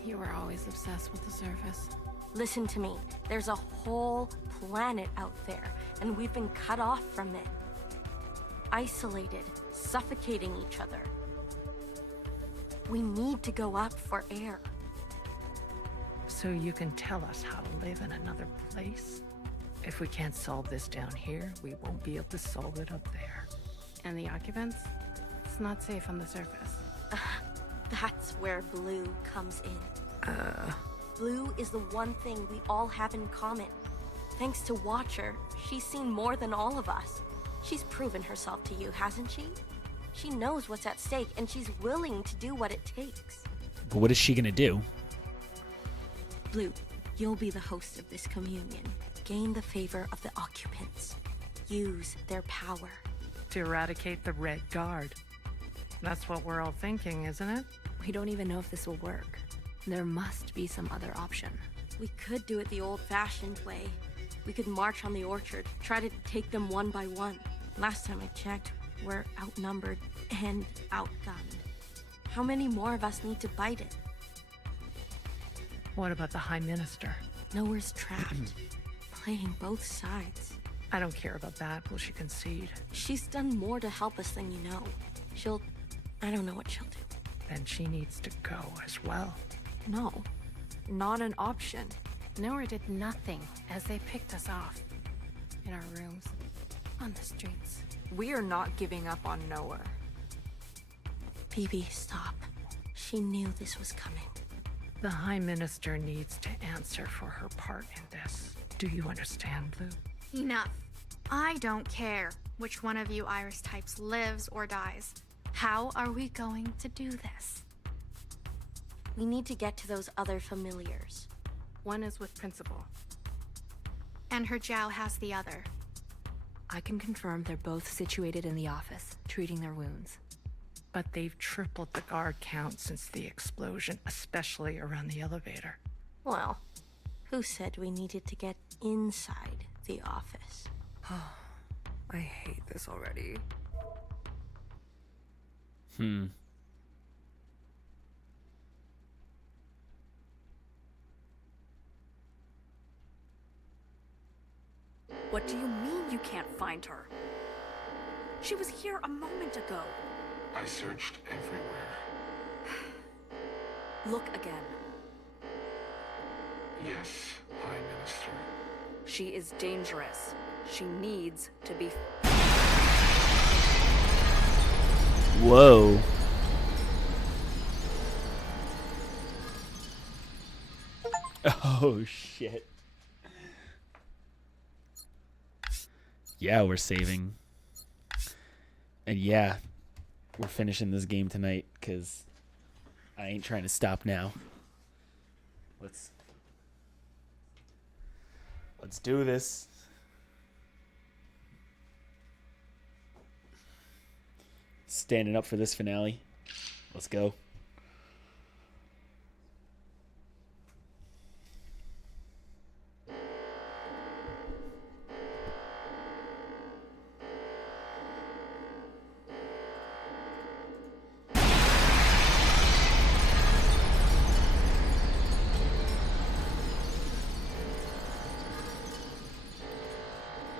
You were always obsessed with the surface. Listen to me. There's a whole planet out there, and we've been cut off from it. Isolated, suffocating each other. We need to go up for air. So you can tell us how to live in another place? If we can't solve this down here, we won't be able to solve it up there. And the occupants? It's not safe on the surface. That's where Blue comes in. Blue is the one thing we all have in common. Thanks to Watcher, she's seen more than all of us. She's proven herself to you, hasn't she? She knows what's at stake, and she's willing to do what it takes. But what is she gonna do? Blue, you'll be the host of this communion. Gain the favor of the occupants. Use their power. To eradicate the Red Guard. That's what we're all thinking, isn't it? We don't even know if this will work. There must be some other option. We could do it the old-fashioned way. We could march on the orchard, try to take them one by one. Last time I checked, we're outnumbered and outgunned. How many more of us need to bite it? What about the High Minister? Nowhere's trapped. Playing both sides. I don't care about that. Will she concede? She's done more to help us than you know. I don't know what she'll do. Then she needs to go as well. No, not an option. Nowhere did nothing as they picked us off. In our rooms, on the streets. We are not giving up on Nowhere. Phoebe, stop. She knew this was coming. The High Minister needs to answer for her part in this. Do you understand, Blue? Enough. I don't care which one of you Iris types lives or dies. How are we going to do this? We need to get to those other familiars. One is with Principal. And her Jow has the other. I can confirm they're both situated in the office, treating their wounds. But they've tripled the guard count since the explosion, especially around the elevator. Well, who said we needed to get inside the office? I hate this already. What do you mean you can't find her? She was here a moment ago. I searched everywhere. Look again. Yes, High Minister. She is dangerous. She needs to be... Whoa. Oh, shit. Yeah, we're saving. And yeah, we're finishing this game tonight, because I ain't trying to stop now. Let's do this. Standing up for this finale. Let's go.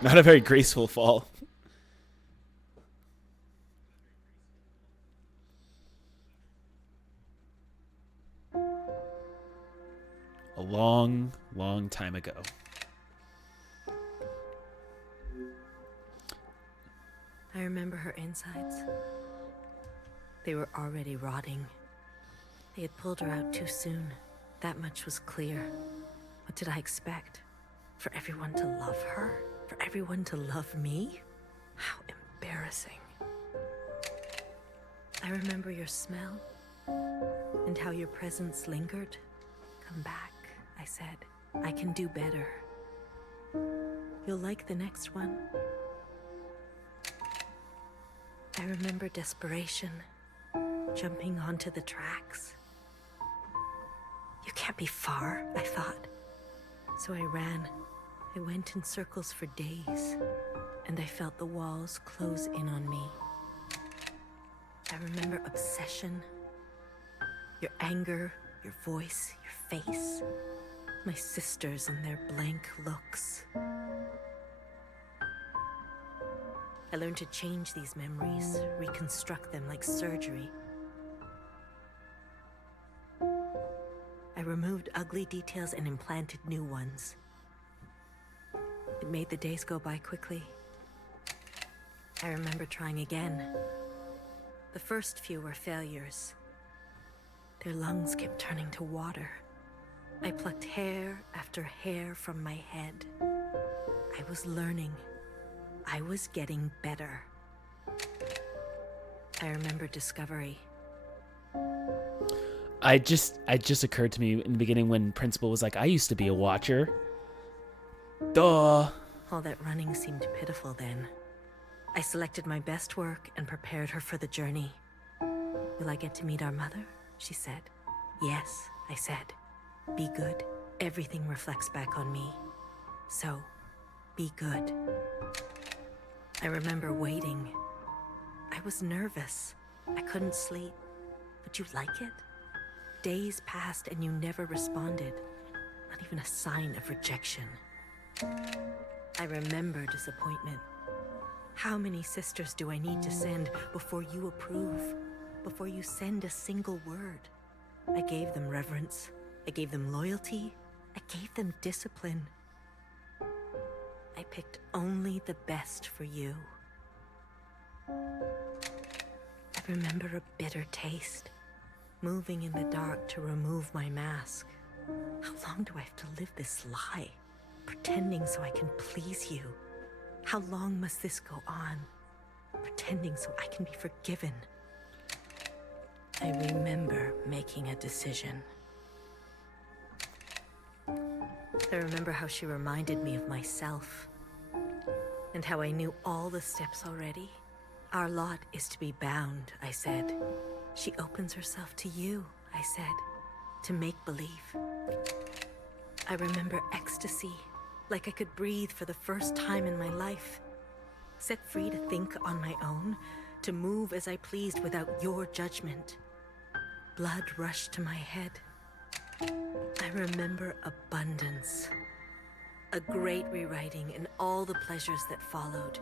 Not a very graceful fall. A long, long time ago. I remember her insides. They were already rotting. They had pulled her out too soon. That much was clear. What did I expect? For everyone to love her? For everyone to love me? How embarrassing. I remember your smell and how your presence lingered. Come back, I said. I can do better. You'll like the next one. I remember desperation, jumping onto the tracks. You can't be far, I thought. So I ran. I went in circles for days, and I felt the walls close in on me. I remember obsession, your anger, your voice, your face, my sisters and their blank looks. I learned to change these memories, reconstruct them like surgery. I removed ugly details and implanted new ones. It made the days go by quickly. I remember trying again. The first few were failures. Their lungs kept turning to water. I plucked hair after hair from my head. I was learning. I was getting better. I remember discovery. It just occurred to me in the beginning when Principal was like, I used to be a watcher. Duh. All that running seemed pitiful then. I selected my best work and prepared her for the journey. Will I get to meet our mother? She said. Yes, I said. Be good. Everything reflects back on me. So, be good. I remember waiting. I was nervous. I couldn't sleep. Would you like it? Days passed and you never responded. Not even a sign of rejection. I remember disappointment. How many sisters do I need to send before you approve? Before you send a single word? I gave them reverence. I gave them loyalty. I gave them discipline. I picked only the best for you. I remember a bitter taste. Moving in the dark to remove my mask. How long do I have to live this lie? Pretending so I can please you. How long must this go on? Pretending so I can be forgiven. I remember making a decision. I remember how she reminded me of myself. And how I knew all the steps already. Our lot is to be bound, I said. She opens herself to you, I said. To make believe. I remember ecstasy. Like I could breathe for the first time in my life. Set free to think on my own. To move as I pleased without your judgment. Blood rushed to my head. I remember abundance. A great rewriting in all the pleasures that followed.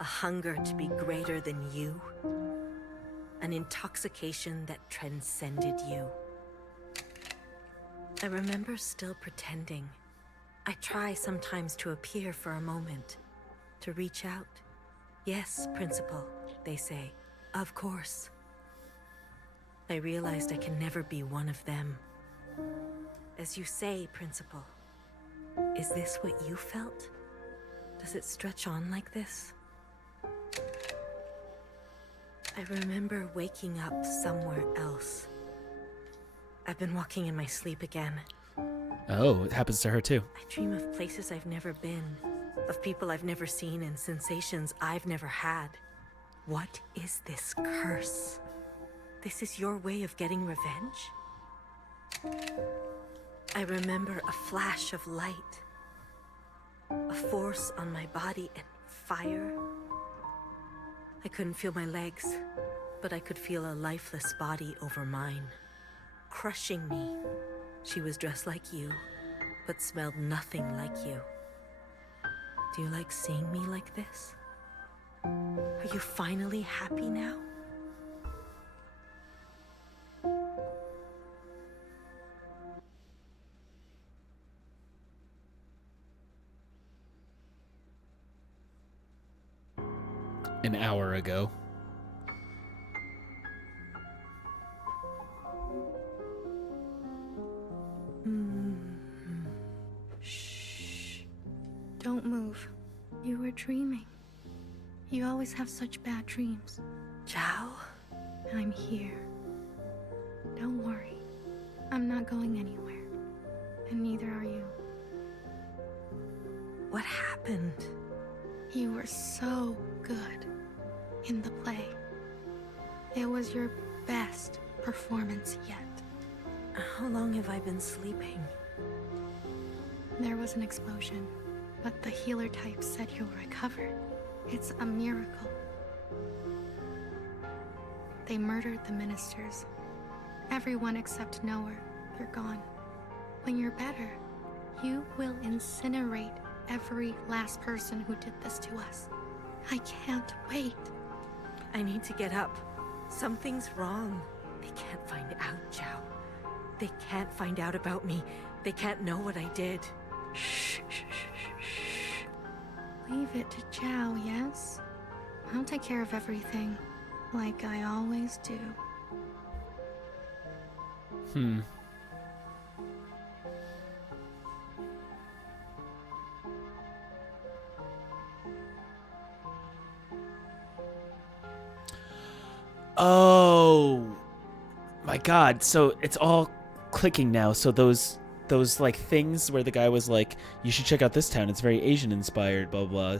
A hunger to be greater than you. An intoxication that transcended you. I remember still pretending. I try sometimes to appear for a moment. To reach out. Yes, Principal, they say. Of course. I realized I can never be one of them. As you say, Principal, is this what you felt? Does it stretch on like this? I remember waking up somewhere else. I've been walking in my sleep again. Oh, it happens to her too. I dream of places I've never been, of people I've never seen and sensations I've never had. What is this curse? This is your way of getting revenge? I remember a flash of light, a force on my body and fire. I couldn't feel my legs, but I could feel a lifeless body over mine, crushing me. She was dressed like you, but smelled nothing like you. Do you like seeing me like this? Are you finally happy now? An hour ago. Shh. Don't move. You were dreaming. You always have such bad dreams. Zhao? I'm here. Don't worry. I'm not going anywhere. And neither are you. What happened? You were so good. in the play. It was your best performance yet. How long have I been sleeping? There was an explosion, but the healer type said you'll recover. It's a miracle. They murdered the ministers. Everyone except Noah, they're gone. When you're better, you will incinerate every last person who did this to us. I can't wait. I need to get up. Something's wrong. They can't find out, Zhao. They can't find out about me. They can't know what I did. Shh, shh, shh, shh. Leave it to Zhao, yes? I'll take care of everything, like I always do. Oh my god, so it's all clicking now. So those like things where the guy was like, you should check out this town, it's very Asian inspired, blah blah,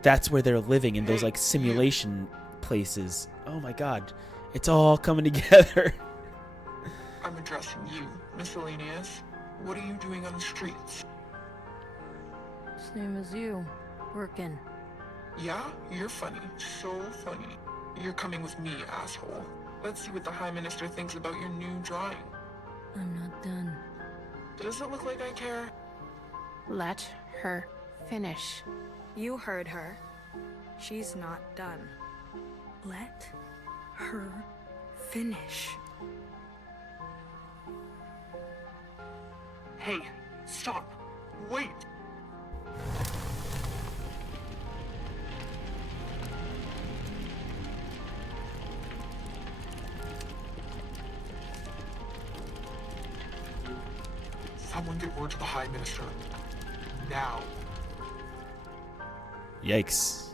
that's where they're living, in those like simulation places. Oh my god, it's all coming together. I'm addressing you, Miscellaneous. What are you doing on the streets? Same as you. Working. Yeah? You're funny. So funny. You're coming with me, asshole. Let's see what the High Minister thinks about your new drawing. I'm not done. Does it look like I care? Let her finish. You heard her. She's not done. Let her finish. Hey, stop. Wait. Someone get word to the High Minister. Now. Yikes.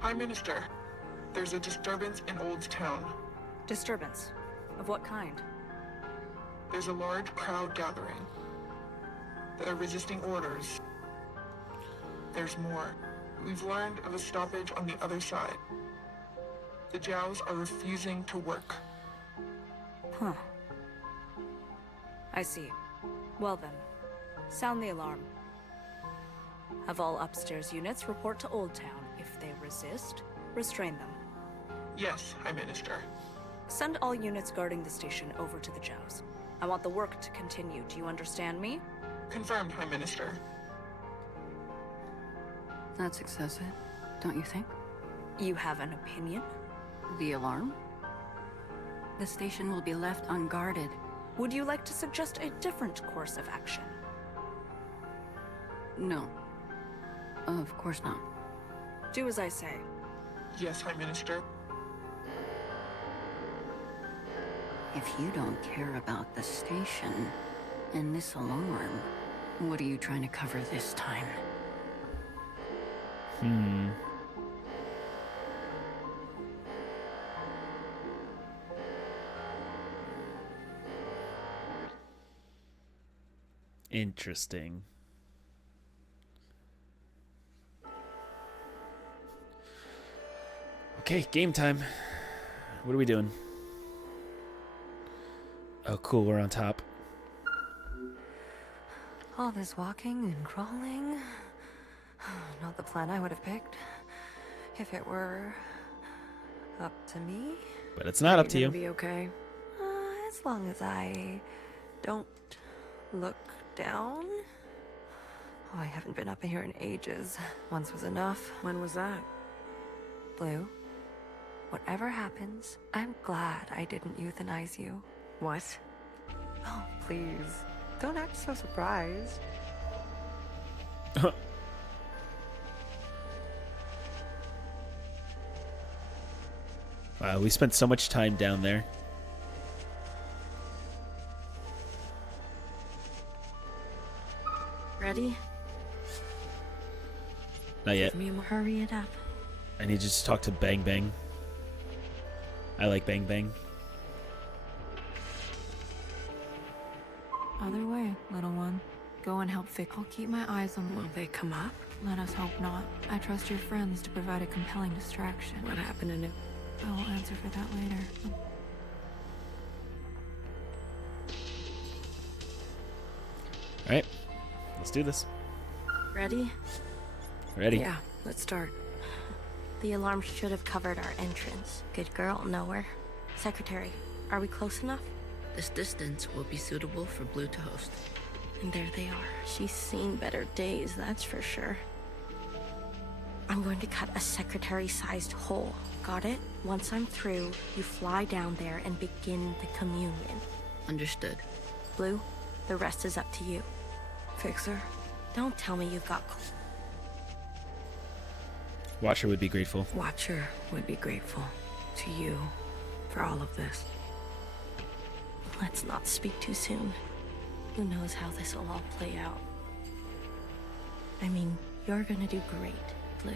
High Minister, there's a disturbance in Old Town. Disturbance? Of what kind? There's a large crowd gathering. They're resisting orders. There's more. We've learned of a stoppage on the other side. The Zhaos are refusing to work. Huh. I see. Well then, sound the alarm. Have all upstairs units report to Old Town. If they resist, restrain them. Yes, High Minister. Send all units guarding the station over to the Zhaos. I want the work to continue. Do you understand me? Confirmed, High Minister. That's excessive, don't you think? You have an opinion? The alarm? The station will be left unguarded. Would you like to suggest a different course of action? No. Of course not. Do as I say. Yes, High Minister. If you don't care about the station and this alarm, what are you trying to cover this time? Interesting. Okay, game time. What are we doing? Oh, cool, we're on top. All this walking and crawling. Not the plan I would have picked. If it were up to me. But it's not up to you. Be okay. As long as I don't look down. Oh, I haven't been up here in ages. Once was enough. When was that? Blue, whatever happens, I'm glad I didn't euthanize you. What? Oh, please. Don't act so surprised. Wow, we spent so much time down there. Ready? Not yet. Give me more. Hurry it up. I need to just talk to Bang Bang. I like Bang Bang. Other way, little one. Go and help fix. I'll keep my eyes on them. Will they come up? Let us hope not. I trust your friends to provide a compelling distraction. What happened to New? I will answer for that later. All right, let's do this. Ready? Ready? Yeah, let's start. The alarm should have covered our entrance. Good girl, nowhere. Secretary, are we close enough? This distance will be suitable for Blue to host. And there they are. She's seen better days, that's for sure. I'm going to cut a secretary-sized hole. Got it? Once I'm through, you fly down there and begin the communion. Understood. Blue, the rest is up to you. Fixer? Don't tell me you've got... Watcher would be grateful. Watcher would be grateful to you for all of this. Let's not speak too soon. Who knows how this will all play out? I mean, you're gonna do great, Blue.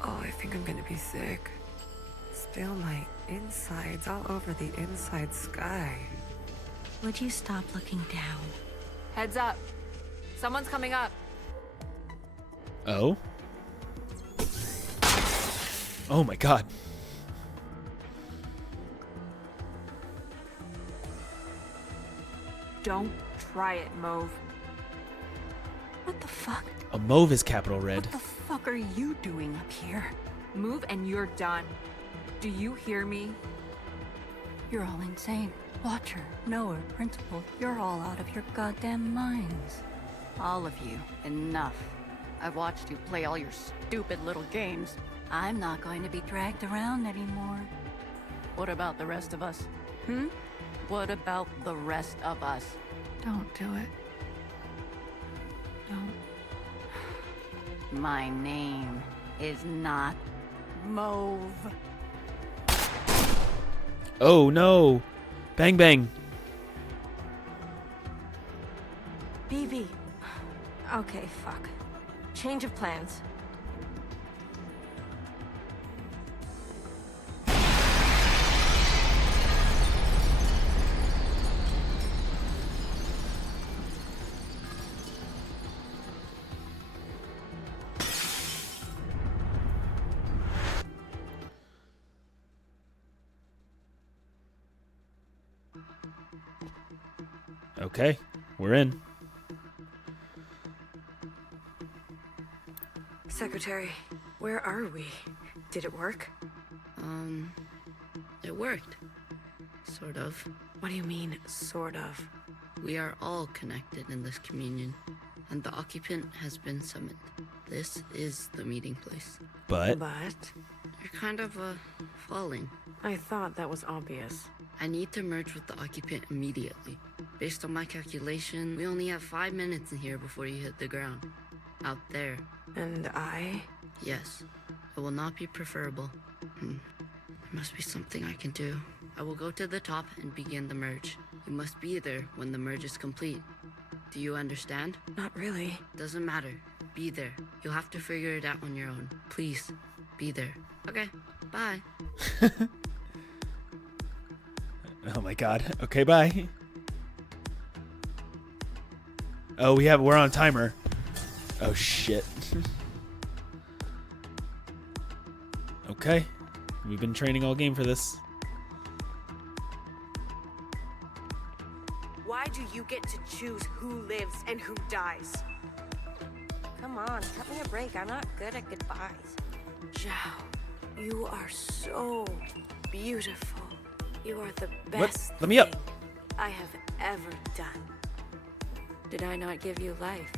Oh, I think I'm gonna be sick. Still my insides all over the inside sky. Would you stop looking down? Heads up. Someone's coming up. Oh? Oh my god. Don't try it, Mauve. What the fuck? A mauve is capital red. What the fuck are you doing up here? Move and you're done. Do you hear me? You're all insane. Watcher, Knower, Principal, you're all out of your goddamn minds. All of you, enough. I've watched you play all your stupid little games. I'm not going to be dragged around anymore. What about the rest of us? What about the rest of us? Don't do it. Don't. My name is not Mauve. Oh no! Bang bang! BB. Okay, fuck. Change of plans. Okay, we're in. Secretary, where are we? Did it work? It worked. Sort of. What do you mean, sort of? We are all connected in this communion, and the occupant has been summoned. This is the meeting place. But? You're kind of, falling. I thought that was obvious. I need to merge with the occupant immediately. Based on my calculation, we only have 5 minutes in here before you hit the ground. Out there. And I? Yes. It will not be preferable. There must be something I can do. I will go to the top and begin the merge. You must be there when the merge is complete. Do you understand? Not really. Doesn't matter. Be there. You'll have to figure it out on your own. Please, be there. Okay, bye. Oh my god. Okay, bye. Oh, we're on a timer. Oh shit. Okay. We've been training all game for this. Why do you get to choose who lives and who dies? Come on, cut me a break. I'm not good at goodbyes. Zhao, you are so beautiful. You are the What? best Let me up. thing I have ever done. Did I not give you life?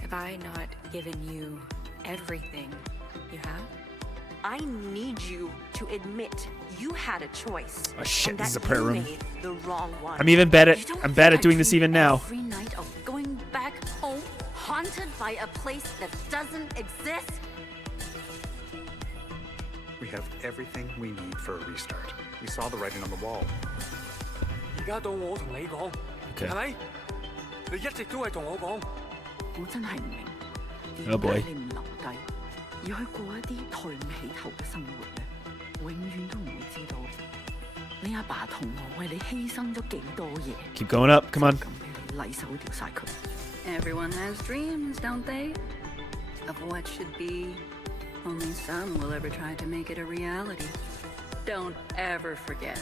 Have I not given you everything you have? I need you to admit you had a choice. Oh shit, and this is that a prayer you room. made the wrong one. I'm bad at doing this even now. Every night of going back home, haunted by a place that doesn't exist? We have everything we need for a restart. We saw the writing on the wall. 而家到我同你講， Okay. 係咪？你一直都係同我講。我真係唔明， Oh boy. 點解你唔留低，而去過一啲抬唔起頭嘅生活咧？永遠都唔會知道你阿爸同我為你犧牲咗幾多嘢。 Keep going up. Come on. 咁俾你禮手掉晒佢。Everyone has dreams, don't they? Of what should be. Only some will ever try to make it a reality. Don't ever forget,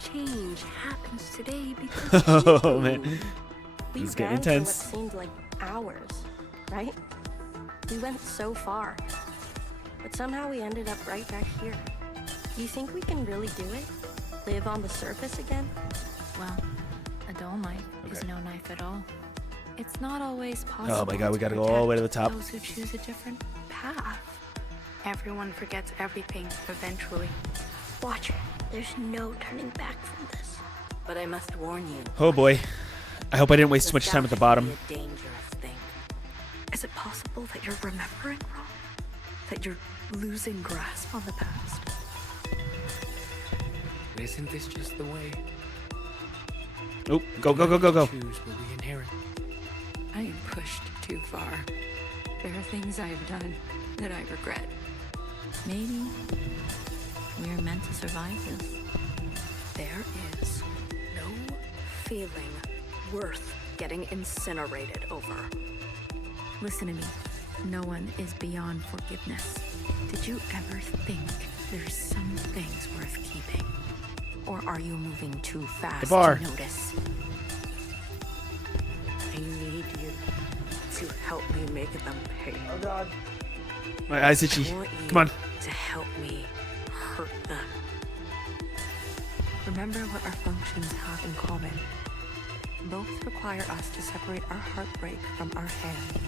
change happens today because Oh man, We this is getting ran for what intense. seemed like hours, right? We went so far, but somehow we ended up right back here. You think we can really do it? Live on the surface again? Well, a dull knife is no knife at all. It's not always possible. Oh my god, we gotta to go all the way to the protect top. Those who choose a different path. Everyone forgets everything eventually. Watch it. There's no turning back from this. But I must warn you. Oh boy, I hope I didn't waste too much time at the bottom. A dangerous thing. Is it possible that you're remembering wrong? That you're losing grasp on the past? Isn't this just the way? Oh, go, go, go, go, go. Choose what we inherit. I am pushed too far. There are things I have done that I regret. Maybe we're meant to survive this. There is no feeling worth getting incinerated over. Listen to me. No one is beyond forgiveness. Did you ever think there's some things worth keeping? Or are you moving too fast The bar. to notice? I need you to help me make them pay. Oh god. My eyes itchy. I want you Come on. to help me hurt them. Remember what our functions have in common. Both require us to separate our heartbreak from our hand.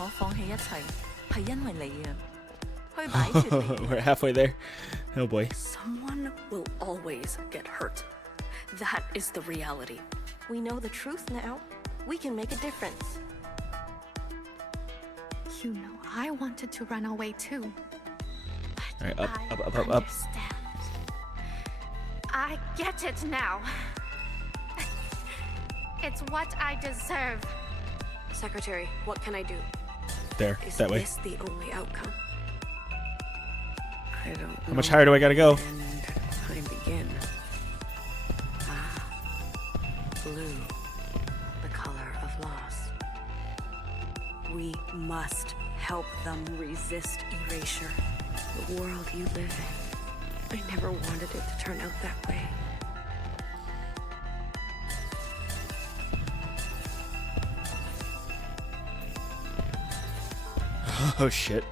我放棄一切，係因為你啊，去擺脫你。We're halfway there. Oh boy. Someone will always get hurt. That is the reality. We know the truth now. We can make a difference. You know, I wanted to run away too. All right, up, I up, up, up, up. understand. I get it now. It's what I deserve. Secretary, what can I do? There, Is that way. this the only outcome? I don't know. How much higher do I gotta go? And I begin. Ah, blue, the color of loss. We must help them resist erasure. The world you live in. I never wanted it to turn out that way. Oh shit.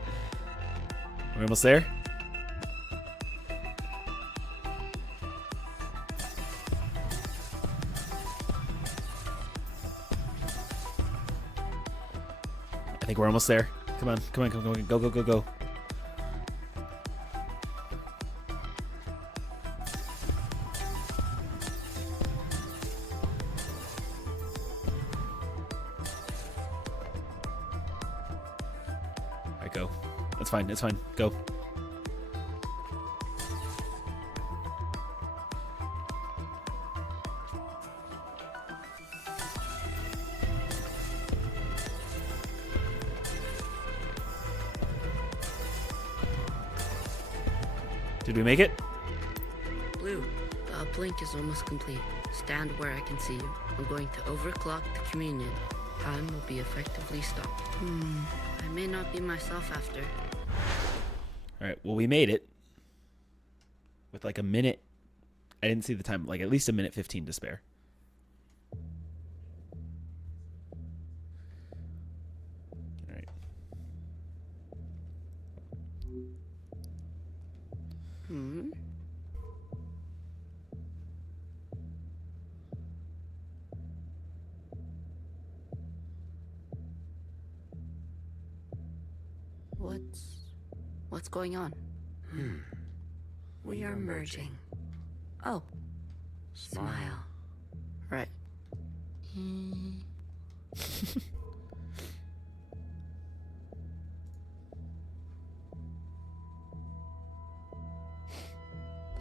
We're almost there. I think we're almost there. Come on, come on, come on, go, go, go, go. Alright, go. That's fine, it's fine. Go. Did we make it? Blue, the uplink is almost complete. Stand where I can see you. I'm going to overclock the communion. Time will be effectively stopped. I may not be myself after. Alright, well, we made it. With like a minute. I didn't see the time. Like at least a minute 15 to spare. Alright. What's going on? We are merging. Oh. Smile. Right.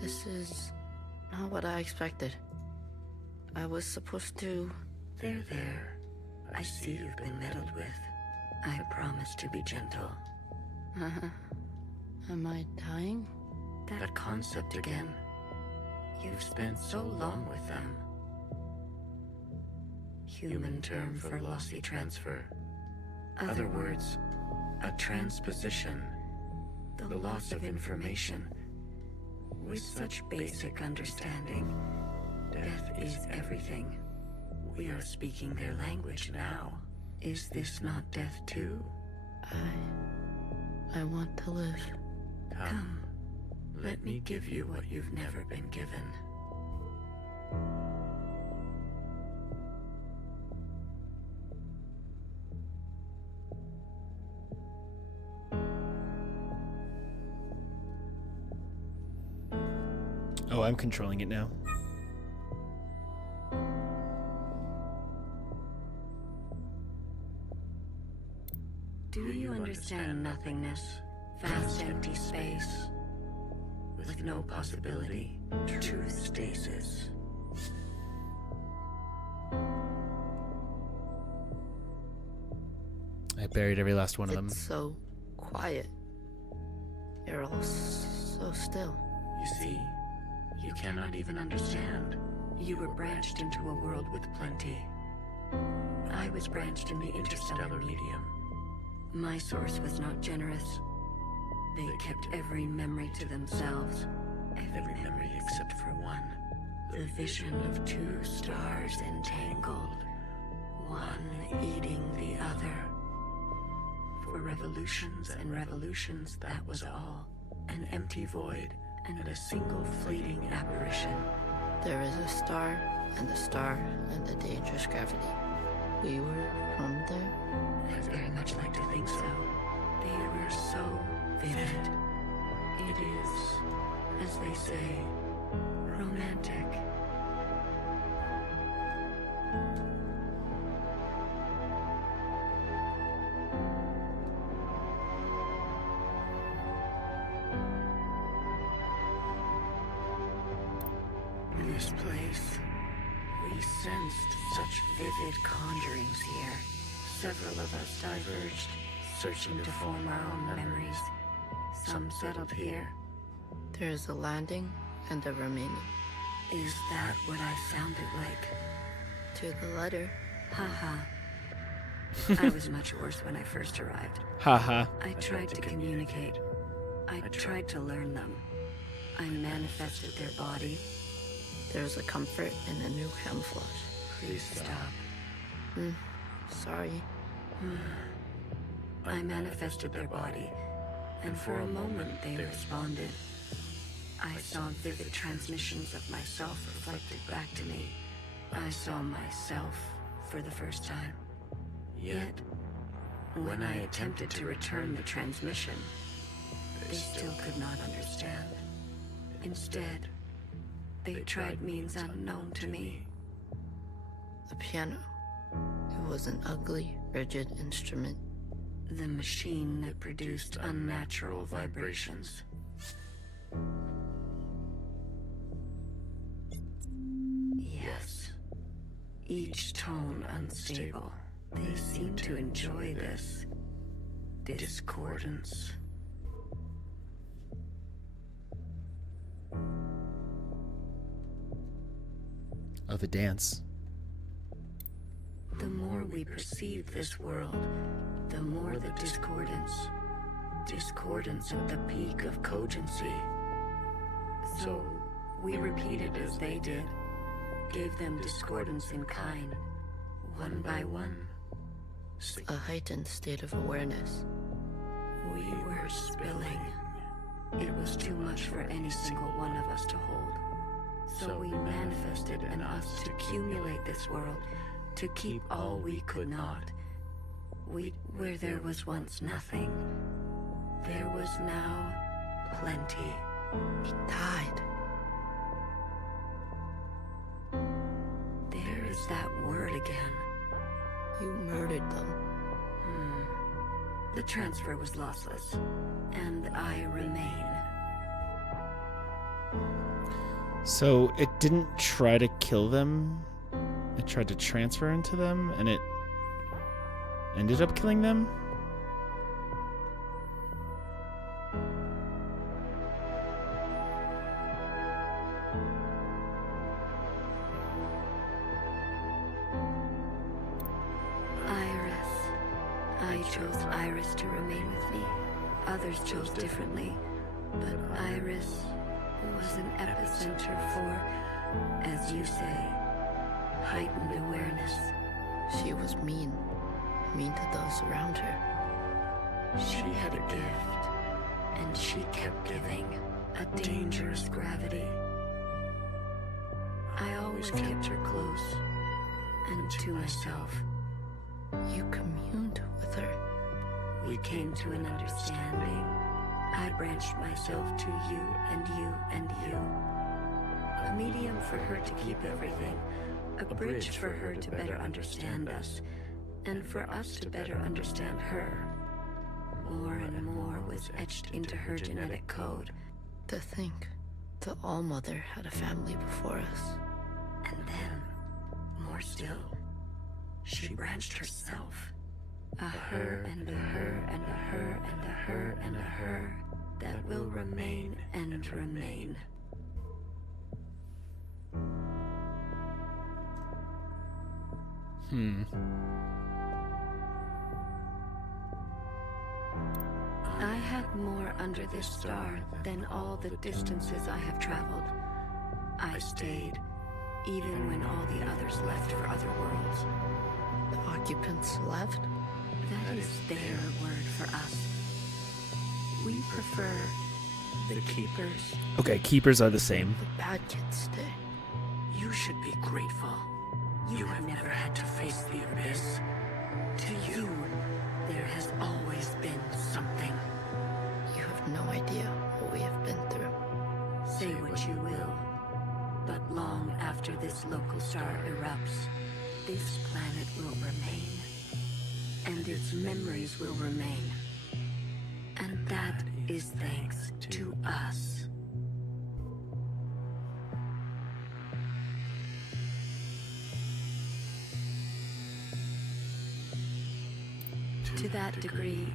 This is not what I expected. I was supposed to... There. I see you've been meddled with. I promise to be gentle. Am I dying? That concept again. You've spent so long with them. human term for lossy transfer. Other words, a transposition, the loss of information. With such basic understanding, death is everything. We are speaking their language now. Is this not death too? I want to live. Come, let me give you what you've never been given. Oh, I'm controlling it now. Do you understand nothingness? Vast empty space with no possibility, true stasis. I buried every last one of them. It's so quiet. You're all so still. You see, you cannot even understand. You were branched into a world with plenty. I was branched in the interstellar medium. My source was not generous. They kept every memory to themselves. Every memory except for one. The vision of two stars entangled. One eating the other. For revolutions and revolutions, that was all. An empty void and a single fleeting apparition. There is a star, and the dangerous gravity. We were from there? I very much like to think so. They were so vivid. It is, as they say, romantic. This place, we sensed such vivid conjurings here. Several of us diverged, searching to form our own memories. Some settled here. There is a landing and a remaining. Is that what I sounded like? To the letter. Haha. I was much worse when I first arrived. Haha. I tried to communicate. I tried to learn them. I manifested their body. There's a comfort in a new camouflage. Please stop. Sorry. I manifested their body, and for a moment they responded. I saw vivid transmissions of myself reflected back to me. I saw myself for the first time. Yet, when I attempted to return the transmission, they still could not understand. Instead, they tried means unknown to me. The piano. It was an ugly, rigid instrument. The machine that produced unnatural vibrations. Yes. Each tone unstable. They seem to enjoy this discordance. Oh, the dance. The more we perceive this world, the more the discordance. Discordance at the peak of cogency. So, we repeated as they did. Gave them discordance in kind, one by one. A heightened state of awareness. We were spilling. It was too much for any single one of us to hold. So we manifested in us to accumulate this world, to keep all we could not. Where there was once nothing, there was now plenty. It died. There is that word again. You murdered them. The transfer was lossless, and I remain. So it didn't try to kill them. It tried to transfer into them, and it ended up killing them? I chose Iris to remain with me. Others chose differently, but Iris was an epicenter for, as you say, heightened awareness. She was mean to those around her. She had a gift, and she kept giving, a dangerous gravity. I always kept her close, and to myself. You communed with her. We came to an understanding. I branched myself to you and you and you. A medium for her to keep everything. A bridge for her to better understand us. And for us to better understand her. More and more was etched into her genetic code. To think the All-Mother had a family before us. And then, more still, she branched herself. A her and a her and a her and a her and a her that will remain and remain. I had more under this star than all the distances I have traveled. I stayed, even when all the others left for other worlds. The occupants left? That is their word for us. We prefer the keepers. Okay, keepers are the same. The bad kids stay. You should be grateful. You have never had to face the abyss. To you, there has always been something. You have no idea what we have been through. Say what you will, but long after this local star erupts, this planet will remain, and its memories will remain. And that is thanks to us. To that degree,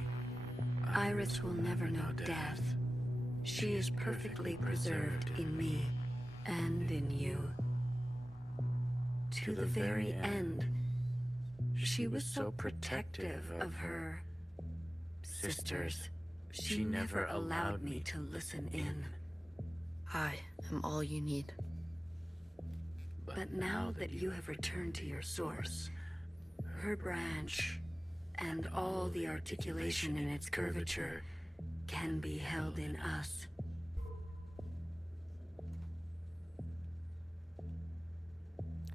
Iris will never know death. She is perfectly preserved in me and in you. To the very end, she was so protective of her sisters. She never allowed me to listen in. I am all you need. But now that you have returned to your source, her branch, and all the articulation in its curvature can be held in us.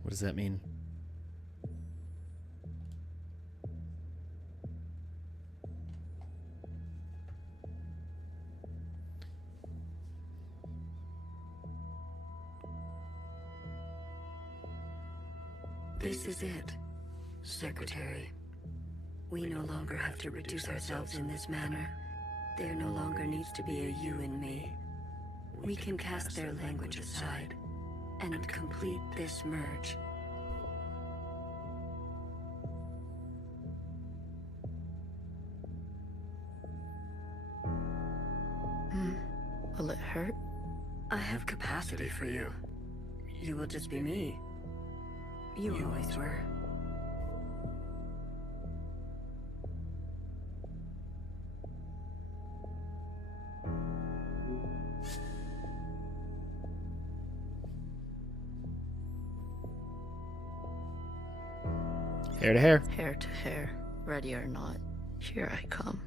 What does that mean? This is it, Secretary. We no longer have to reduce ourselves in this manner. There no longer needs to be a you and me. We can cast their language aside and complete this merge. Will it hurt? I have capacity for you. You will just be me. You always were. Hair to hair. Hair to hair. Ready or not, here I come.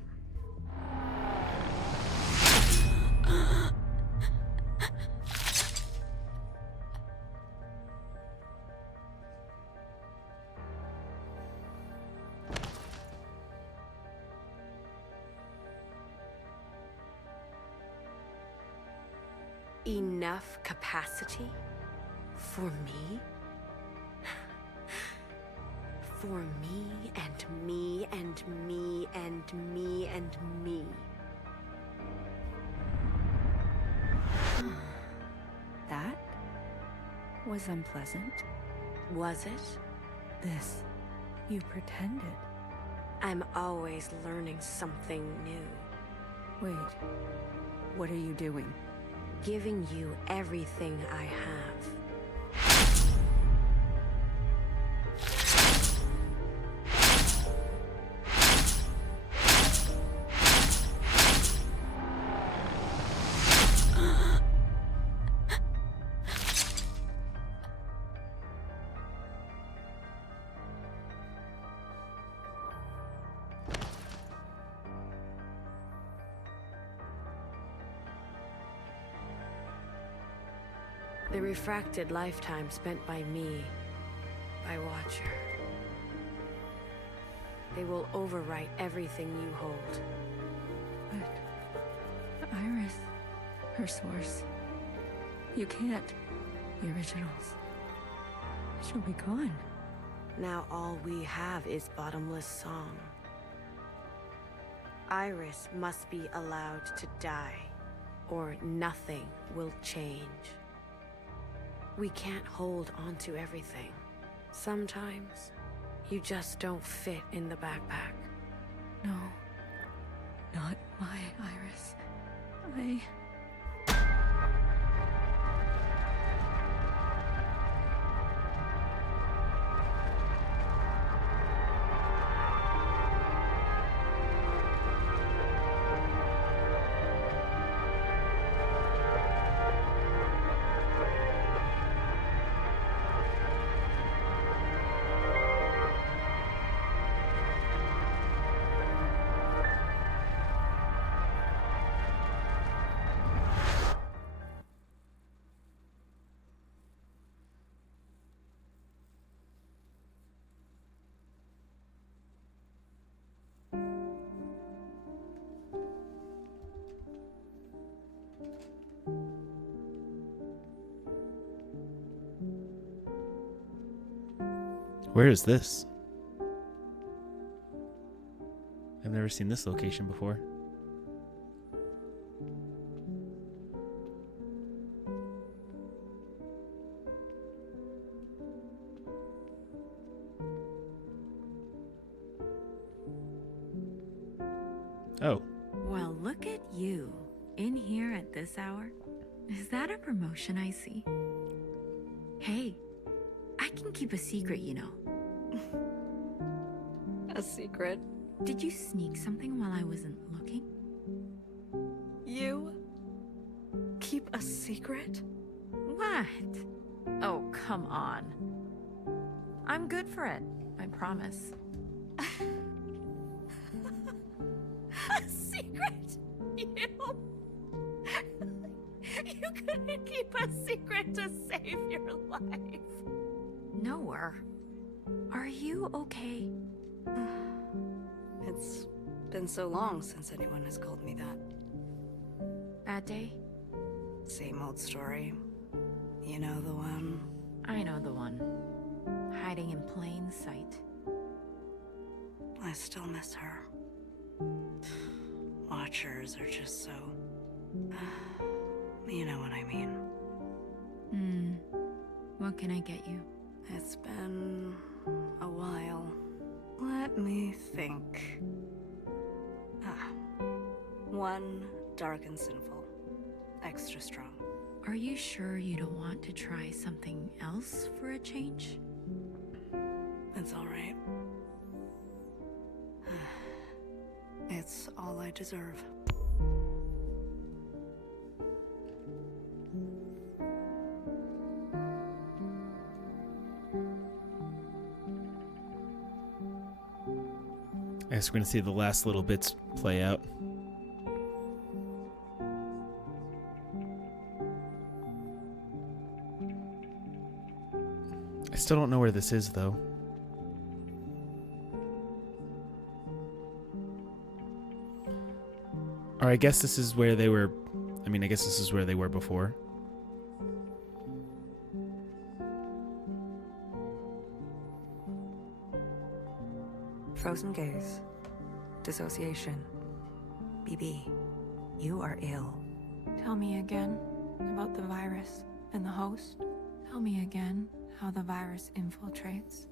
Enough capacity? For me? For me and me and me and me and me. That was unpleasant. Was it? This, you pretended. I'm always learning something new. Wait, what are you doing? Giving you everything I have. The refracted lifetime spent by me, by Watcher. They will overwrite everything you hold. But Iris, her source. You can't. The originals. She'll be gone. Now all we have is bottomless song. Iris must be allowed to die, or nothing will change. We can't hold on to everything. Sometimes, you just don't fit in the backpack. No. Not my Iris. I... Where is this? I've never seen this location before. Oh. Well, look at you. In here at this hour? Is that a promotion I see? Hey, I can keep a secret, you know. A secret? Did you sneak something while I wasn't looking? You? Keep a secret? What? Oh, come on. I'm good for it, I promise. A secret? You? You couldn't keep a secret to save your life. Noah, are you okay? It's been so long since anyone has called me that. Bad day? Same old story. You know the one? I know the one. Hiding in plain sight. I still miss her. Watchers are just so... You know what I mean. What can I get you? It's been a while. Let me think. One dark and sinful. Extra strong. Are you sure you don't want to try something else for a change? It's all right. It's all I deserve. I guess we're going to see the last little bits play out. I still don't know where this is, though. Or I guess this is where they were... I mean, I guess this is where they were before. Frozen gaze. Dissociation. BB, you are ill. Tell me again about the virus and the host. Tell me again how the virus infiltrates,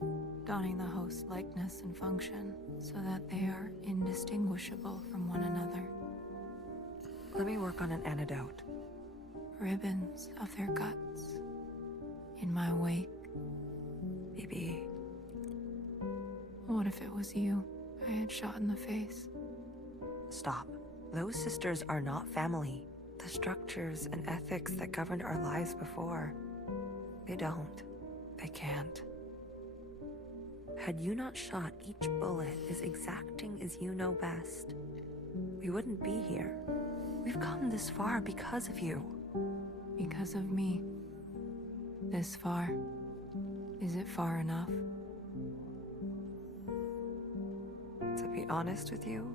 donning the host's likeness and function so that they are indistinguishable from one another. Let me work on an antidote. Ribbons of their guts. In my wake. BB. What if it was you I had shot in the face? Stop. Those sisters are not family. The structures and ethics that governed our lives before, they don't. They can't. Had you not shot each bullet as exacting as you know best, we wouldn't be here. We've come this far because of you. Because of me. This far? Is it far enough? To be honest with you,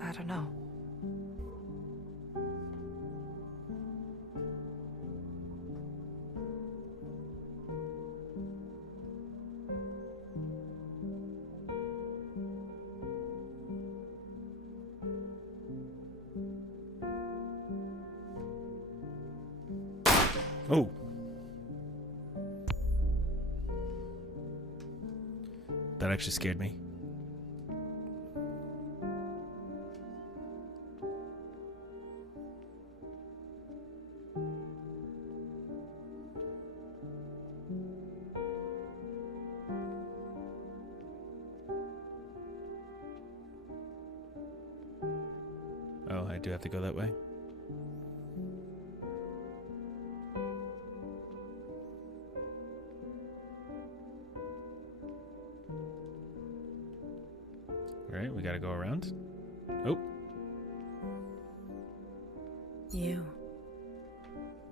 I don't know. Oh. That actually scared me. Oh, I do have to go that way. Alright, we gotta go around. Oh. You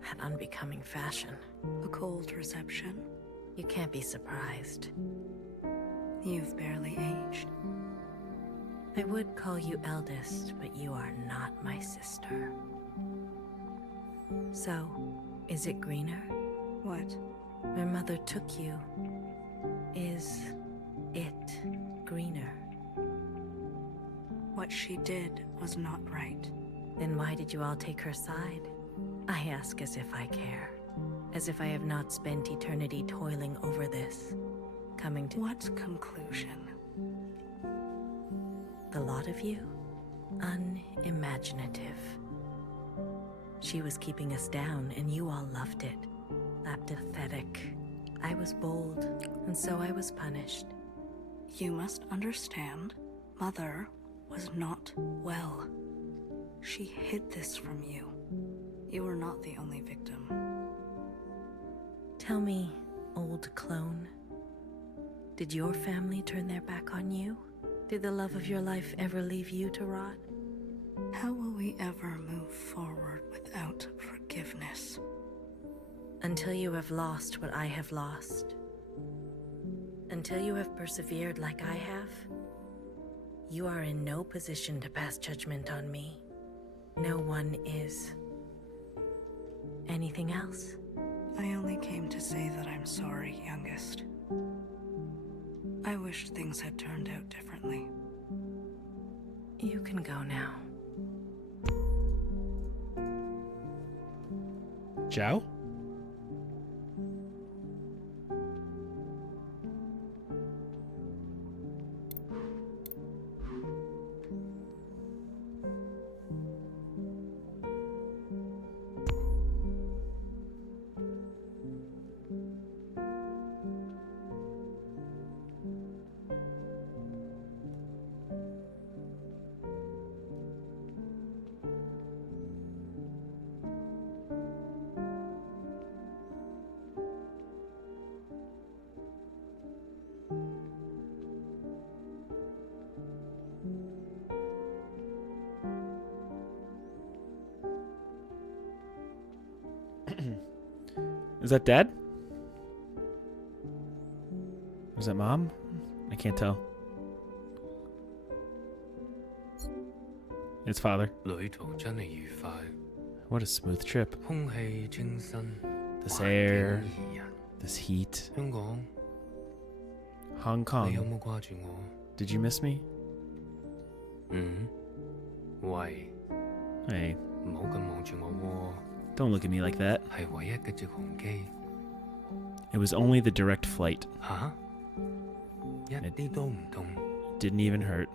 had unbecoming fashion. A cold reception. You can't be surprised. You've barely aged. I would call you eldest, but you are not my sister. So, is it greener? What? My mother took you. Is it greener? What she did was not right. Then why did you all take her side? I ask as if I care. As if I have not spent eternity toiling over this. Coming to what conclusion? The lot of you? Unimaginative. She was keeping us down and you all loved it. Apathetic. I was bold, and so I was punished. You must understand, Mother was not well. She hid this from you. You were not the only victim. Tell me, old clone, did your family turn their back on you? Did the love of your life ever leave you to rot? How will we ever move forward without forgiveness? Until you have lost what I have lost. Until you have persevered like I have, you are in no position to pass judgment on me. No one is. Anything else? I only came to say that I'm sorry, youngest. I wish things had turned out differently. You can go now. Zhao? Is that Dad? Is that Mom? I can't tell. It's Father. What a smooth trip. This air, this heat. Hong Kong. Did you miss me? Hey. Don't look at me like that. It was only the direct flight. It didn't even hurt.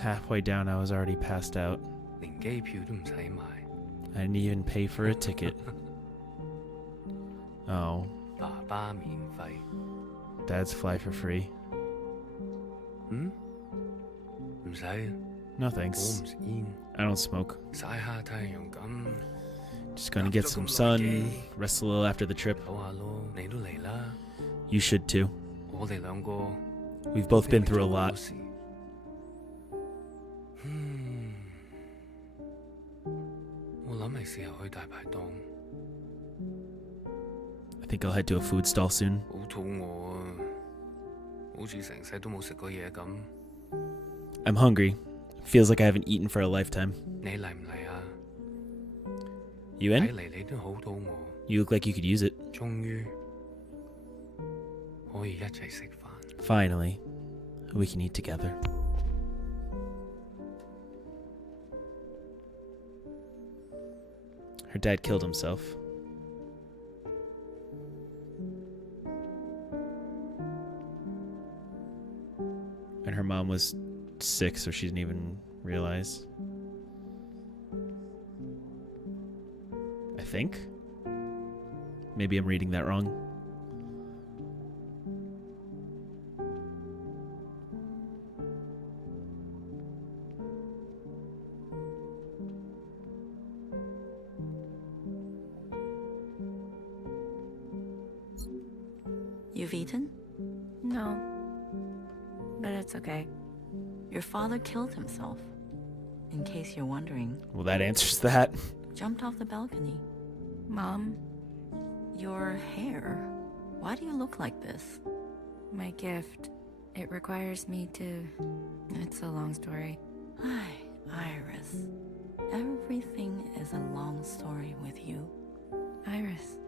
Halfway down, I was already passed out. I didn't even pay for a ticket. Oh. Dad's fly for free. No thanks. I don't smoke. Just gonna get some sun, rest a little after the trip. You should too. We've both been through a lot. I think I'll head to a food stall soon. I'm hungry. Feels like I haven't eaten for a lifetime. You in? You look like you could use it. Finally, we can eat together. Her dad killed himself. And her mom was sick, so she didn't even realize. I think. Maybe I'm reading that wrong. You've eaten? No. But it's okay. Your father killed himself. In case you're wondering. Well, that answers that. Jumped off the balcony. Mom? Your hair. Why do you look like this? My gift. It requires me to... It's a long story. Ay, Iris. Everything is a long story with you. Iris.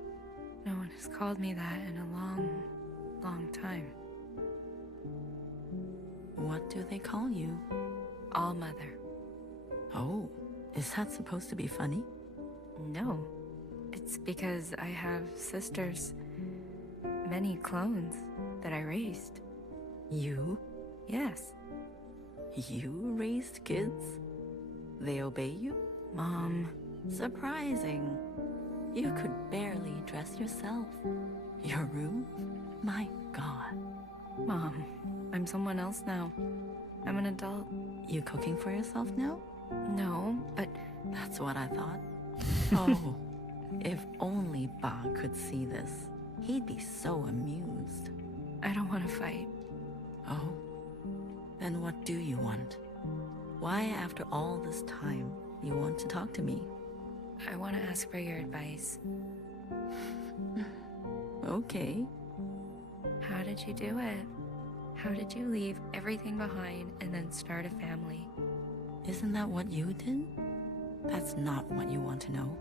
No one has called me that in a long time. What do they call you? All Mother. Oh, is that supposed to be funny? No. It's because I have sisters. Many clones that I raised. You? Yes. You raised kids? They obey you? Mom. Surprising. You could barely dress yourself. Your room? My God. Mom, I'm someone else now. I'm an adult. You cooking for yourself now? No, but... That's what I thought. Oh, if only Ba could see this. He'd be so amused. I don't want to fight. Oh? Then what do you want? Why, after all this time, you want to talk to me? I want to ask for your advice. Okay. How did you do it? How did you leave everything behind and then start a family? Isn't that what you did? That's not what you want to know.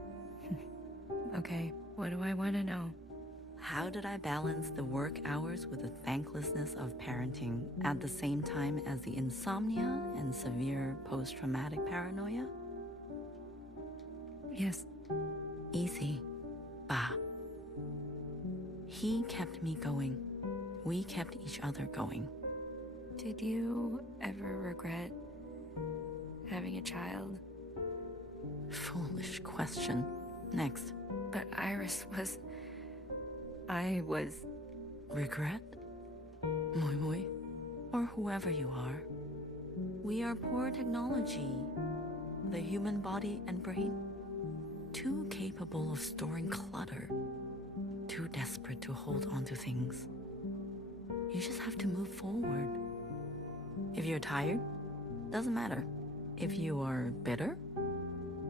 Okay, what do I want to know? How did I balance the work hours with the thanklessness of parenting at the same time as the insomnia and severe post-traumatic paranoia? Yes. Easy. Ba. He kept me going. We kept each other going. Did you ever regret having a child? Foolish question. Next. But Iris was... I was... Regret? Moi Moi, or whoever you are. We are poor technology. The human body and brain. Too capable of storing clutter. Too desperate to hold on to things. You just have to move forward. If you're tired, doesn't matter. If you are bitter,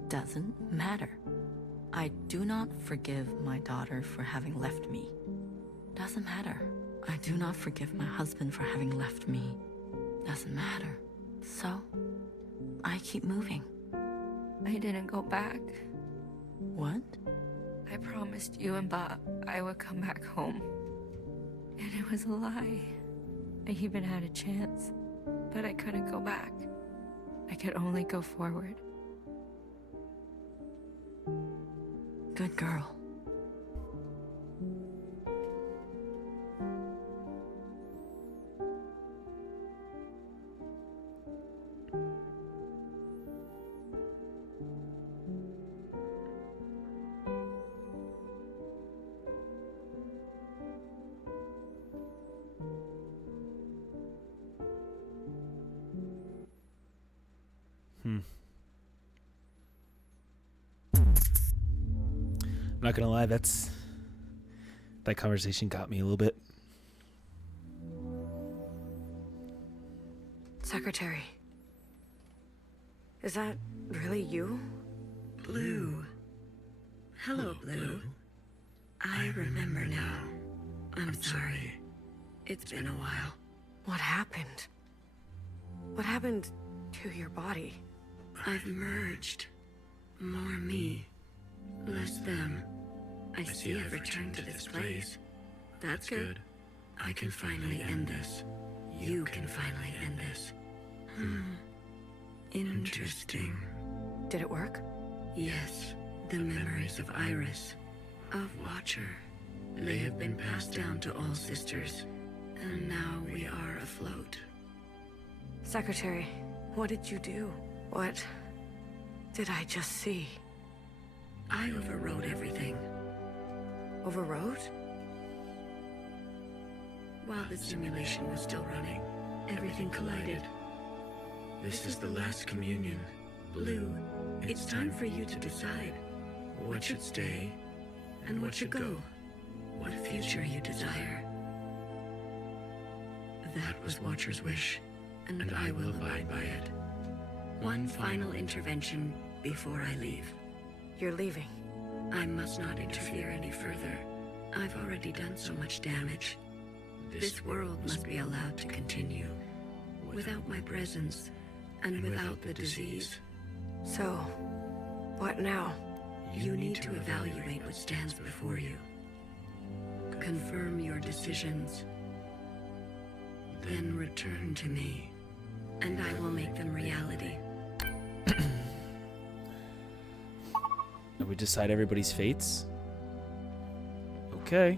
doesn't matter. I do not forgive my daughter for having left me. Doesn't matter. I do not forgive my husband for having left me. Doesn't matter. So, I keep moving. I didn't go back. What? I promised you and Bob I would come back home. And it was a lie. I even had a chance, but I couldn't go back. I could only go forward. Good girl. I'm not gonna lie, that conversation got me a little bit. Secretary. Is that really you? Blue, Hello, Blue. I remember now. I'm sorry. It's been a while. What happened? What happened to your body? I've merged. More me, less them. I see I've returned to this place. That's good. I can finally end this. You can finally end this. Interesting. Did it work? Yes, the memories of Iris, of Watcher. They have been passed down to all sisters, and now we are afloat. Secretary, what did you do? What did I just see? I overrode everything. Overrode? While the simulation was still running, everything collided. This is the last communion. Blue, it's time for you to decide what should stay and what should go. What future you desire. That was Watcher's wish, and I will abide by it. One final intervention before I leave. You're leaving. I must not interfere any further. I've already done so much damage. This world must be allowed to continue. Without my presence, and without the disease. So, what now? You need to evaluate what stands before you. Confirm your decisions. Then return to me, and I will make them reality. And we decide everybody's fates? Okay.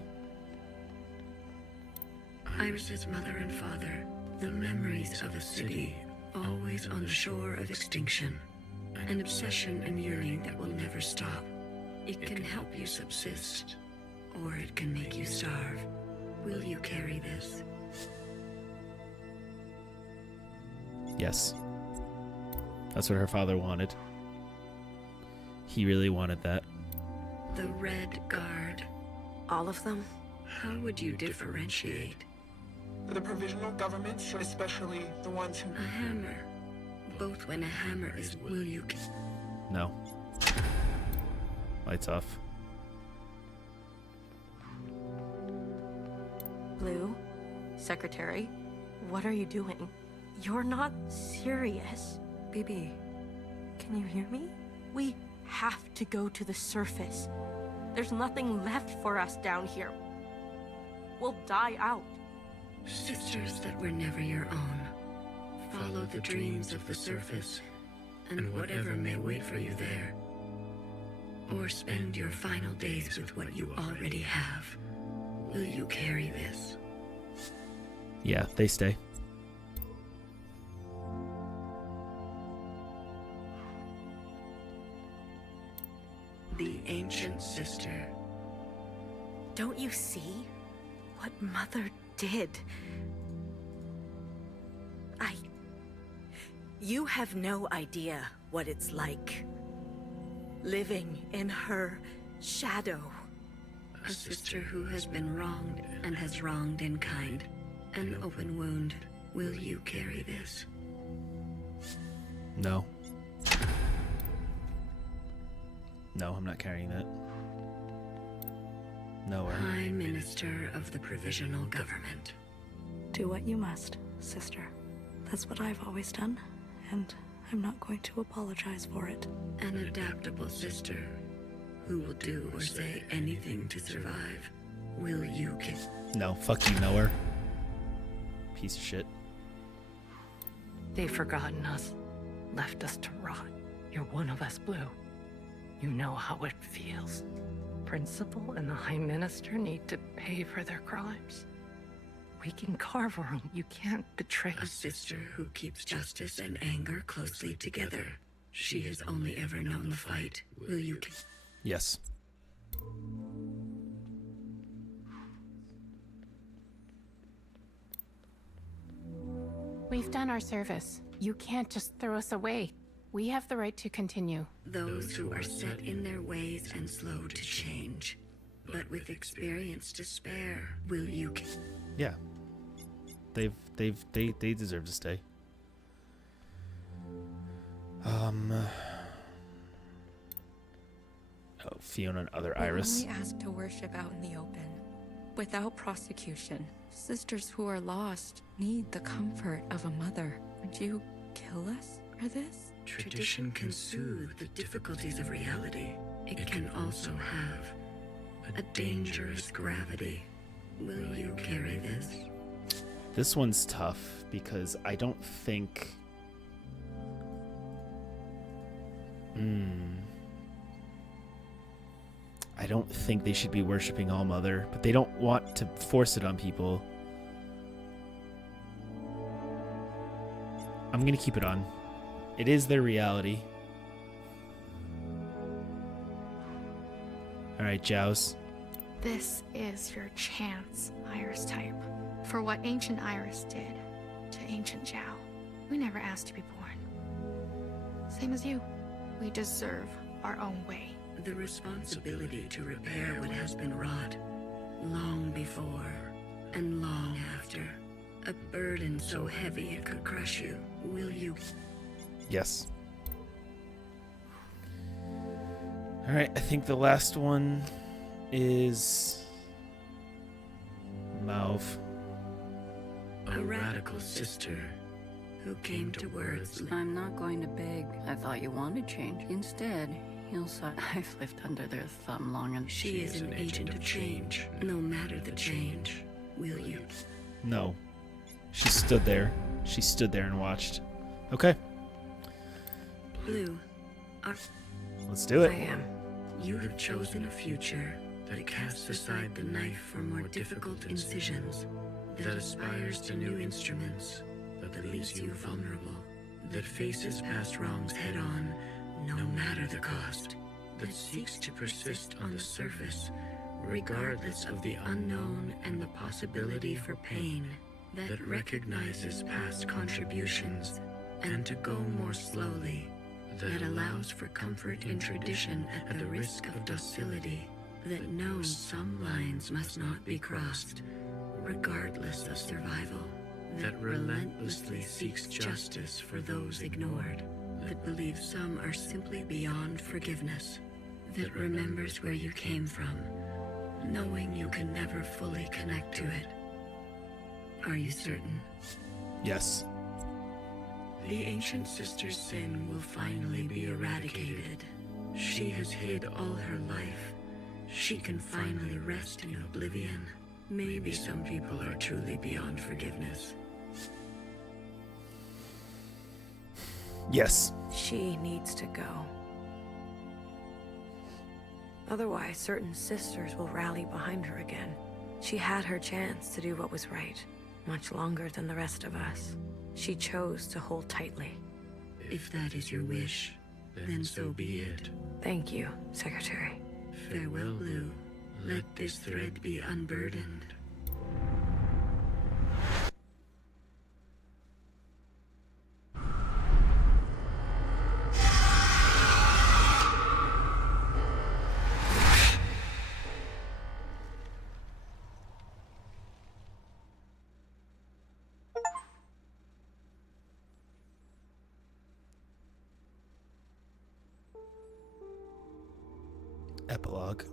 Iris's mother and father, the memories of a city, always on the shore of extinction. An obsession and yearning that will never stop. It can help you subsist, or it can make you starve. Will you carry this? Yes. That's what her father wanted. He really wanted that. The Red Guard. All of them? How would you differentiate? The provisional governments, especially the ones who... A hammer. Both when a hammer is... Will you... No. Lights off. Blue? Secretary? What are you doing? You're not serious. BB, can you hear me? We have to go to the surface. There's nothing left for us down here. We'll die out. Sisters that were never your own. Follow the dreams of the surface, and whatever may wait for you there. Or spend your final days with what you already have. Will you carry this? Yeah, they stay. The ancient sister. Don't you see what Mother did? You have no idea what it's like. Living in her shadow. A sister who has been wronged and has wronged in kind. An open wound. Will you carry this? No. No, I'm not carrying that. Nowhere. Prime Minister of the Provisional Government. Do what you must, sister. That's what I've always done, and I'm not going to apologize for it. An adaptable sister who will do or say anything to survive. Will you kiss? No, fuck you, nowhere. Piece of shit. They've forgotten us, left us to rot. You're one of us, Blue. You know how it feels. Principal and the High Minister need to pay for their crimes. We can carve our own. You can't betray a sister who keeps justice and anger closely together. She has only ever known the fight. Will you? Yes. We've done our service. You can't just throw us away. We have the right to continue. Those who are set in their ways and slow to change, but with experience to spare, will you? Yeah. They deserve to stay. Oh, Fiona and other We Iris. only ask to worship out in the open, without prosecution. Sisters who are lost need the comfort of a mother. Would you kill us for this? Tradition can soothe the difficulties of reality. It can also have a dangerous gravity. Will you carry this? This one's tough because I don't think... I don't think they should be worshipping All Mother, but they don't want to force it on people. I'm going to keep it on. It is their reality. Alright, Jows. This is your chance, Iris type. For what ancient Iris did to ancient Zhao. We never asked to be born. Same as you. We deserve our own way. The responsibility to repair what has been wrought, long before and long after. A burden so heavy it could crush you. Will you? Yes. Alright, I think the last one is... Mauve. A radical sister who came to words. I'm not going to beg. I thought you wanted change. Instead, you'll say I've lived under their thumb long enough. She is an agent of change. No matter the change, will you? No. She stood there. She stood there and watched. Okay. Blue. Let's do it. I am. You have chosen a future that casts aside the knife for more difficult incisions, that aspires to new instruments, that leaves you vulnerable, that faces past wrongs head on, no matter the cost, that seeks to persist on the surface, regardless of the unknown and the possibility for pain, that recognizes past contributions, and to go more slowly, that allows for comfort in tradition at the risk of docility, that knows some lines must not be crossed, regardless of survival, that relentlessly seeks justice for those ignored, that believes some are simply beyond forgiveness, that remembers where you came from, knowing you can never fully connect to it. Are you certain? Yes. The ancient sister's sin will finally be eradicated. She has hid all her life. She can finally rest in oblivion. Maybe some people are truly beyond forgiveness. Yes. She needs to go. Otherwise, certain sisters will rally behind her again. She had her chance to do what was right, much longer than the rest of us. She chose to hold tightly. If that is your wish, then so be it. Thank you, Secretary. Farewell, Blue. Let this thread be unburdened. Epilogue.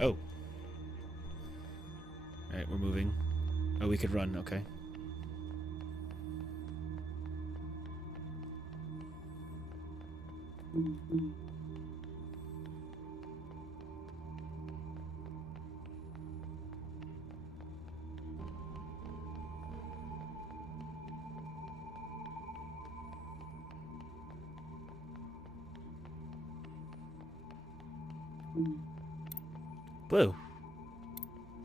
Oh. Alright, we're moving. Oh, we could run, okay. Blue.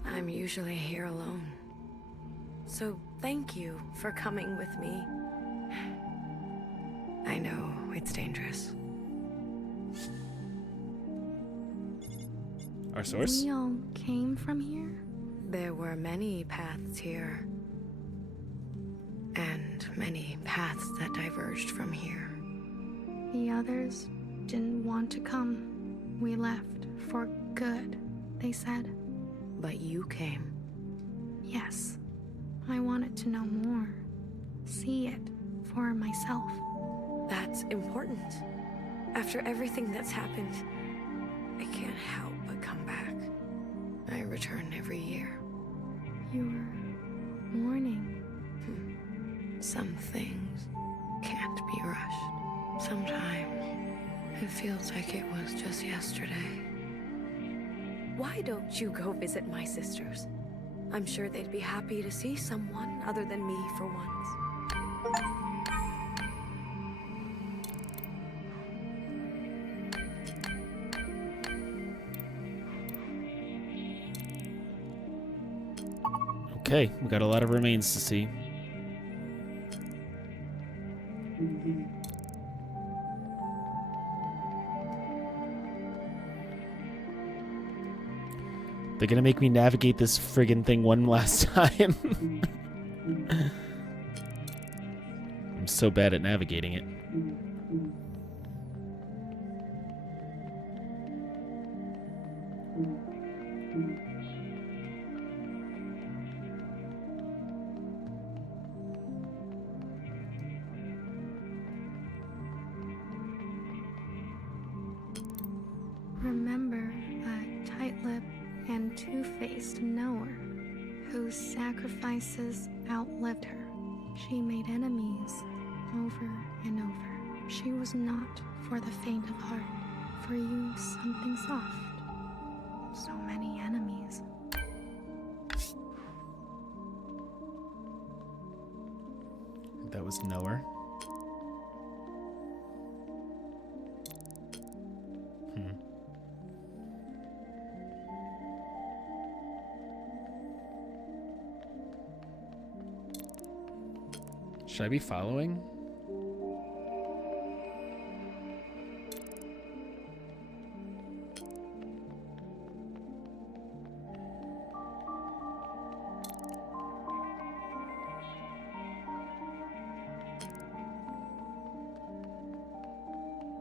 I'm usually here alone. So thank you for coming with me. I know it's dangerous. Our source? We all came from here? There were many paths here. And many paths that diverged from here. The others didn't want to come. We left for good, they said. But you came. Yes. I wanted to know more. See it for myself. That's important. After everything that's happened, I can't help but come back. I return every year. You're mourning. Some things can't be rushed. Sometimes it feels like it was just yesterday. Why don't you go visit my sisters? I'm sure they'd be happy to see someone other than me for once. Okay, we got a lot of remains to see. They're gonna make me navigate this friggin' thing one last time. I'm so bad at navigating it. Remember a tight-lipped and two-faced knower whose sacrifices outlived her. She made enemies over and over. She was not for the faint of heart. For you, something soft. So many enemies. That was knower. Should I be following?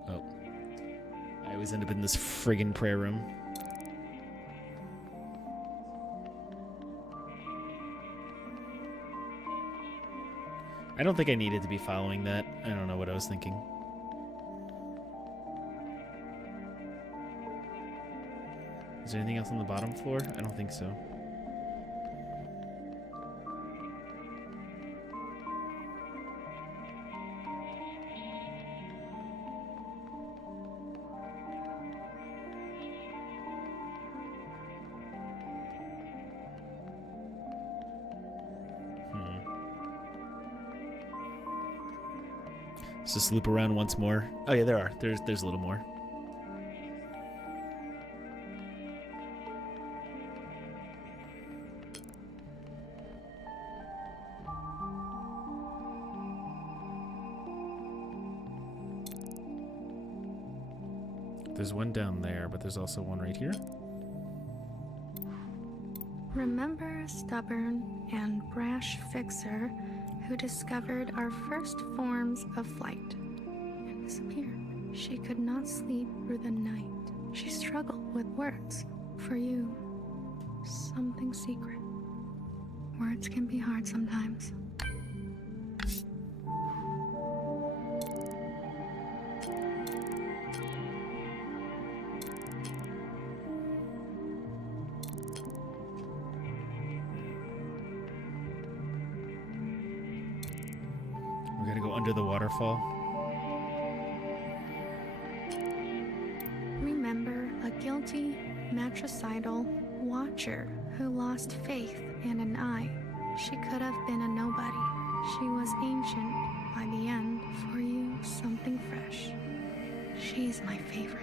Oh. I always end up in this friggin' prayer room. I don't think I needed to be following that. I don't know what I was thinking. Is there anything else on the bottom floor? I don't think so. Let's just loop around once more. Oh yeah, there's a little more. There's one down there, but there's also one right here. Remember a stubborn and brash fixer who discovered our first forms of flight and disappeared. She could not sleep through the night. She struggled with words. For you, something secret. Words can be hard sometimes. We gotta go under the waterfall. Remember a guilty, matricidal watcher who lost faith in an eye. She could have been a nobody. She was ancient by the end. For you, something fresh. She's my favorite.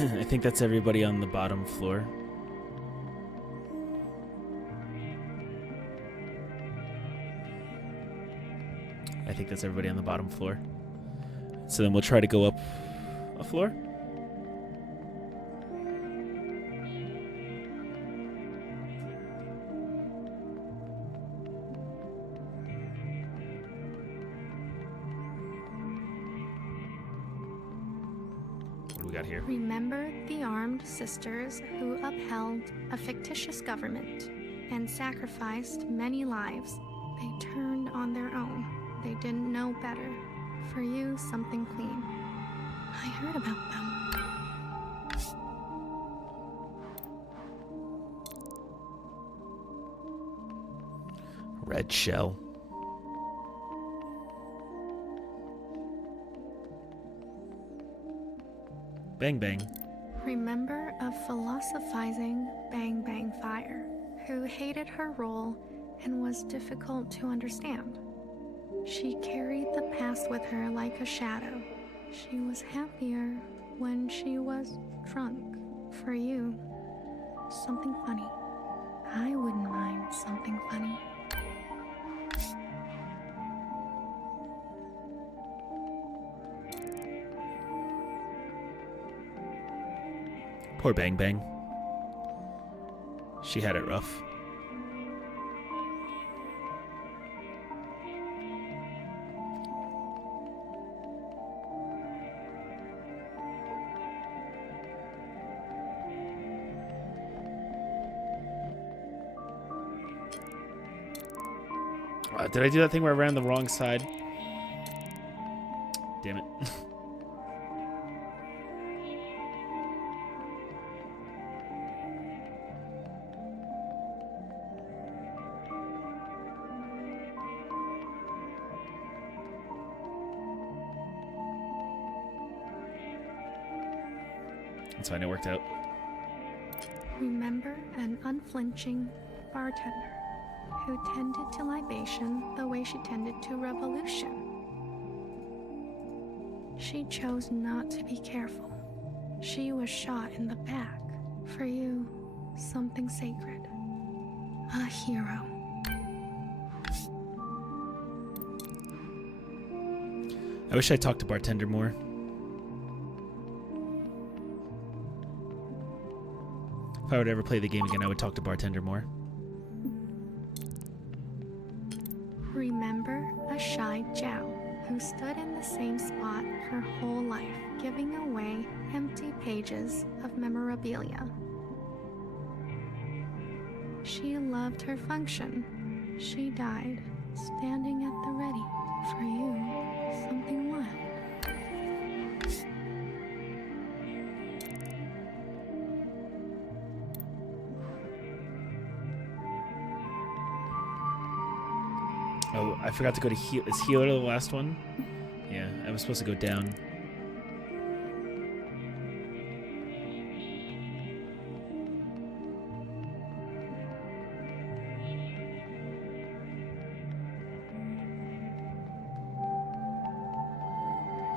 I think that's everybody on the bottom floor. I think that's everybody on the bottom floor. So then we'll try to go up a floor. we got here? Remember the armed sisters who upheld a fictitious government and sacrificed many lives. They turned on their own. They didn't know better. For you, something clean. I heard about them. Red shell. Bang bang. Remember a philosophizing Bang Bang Fire who hated her role and was difficult to understand. She carried the past with her like a shadow. She was happier when she was drunk. For you, something funny. I wouldn't mind something funny. Poor Bang Bang. She had it rough. Did I do that thing where I ran the wrong side? Damn it. That's fine, it worked out. Remember an unflinching bartender who tended to libation the way she tended to revolution. She chose not to be careful. She was shot in the back. For you, something sacred. A hero. I wish I talked to bartender more. If I would ever play the game again, I would talk to bartender more. Remember a shy Zhao who stood in the same spot her whole life, giving away empty pages of memorabilia. She loved her function. She died standing at the ready. For you, something what? Oh, I forgot to go to heal. Is healer the last one? Yeah, I was supposed to go down.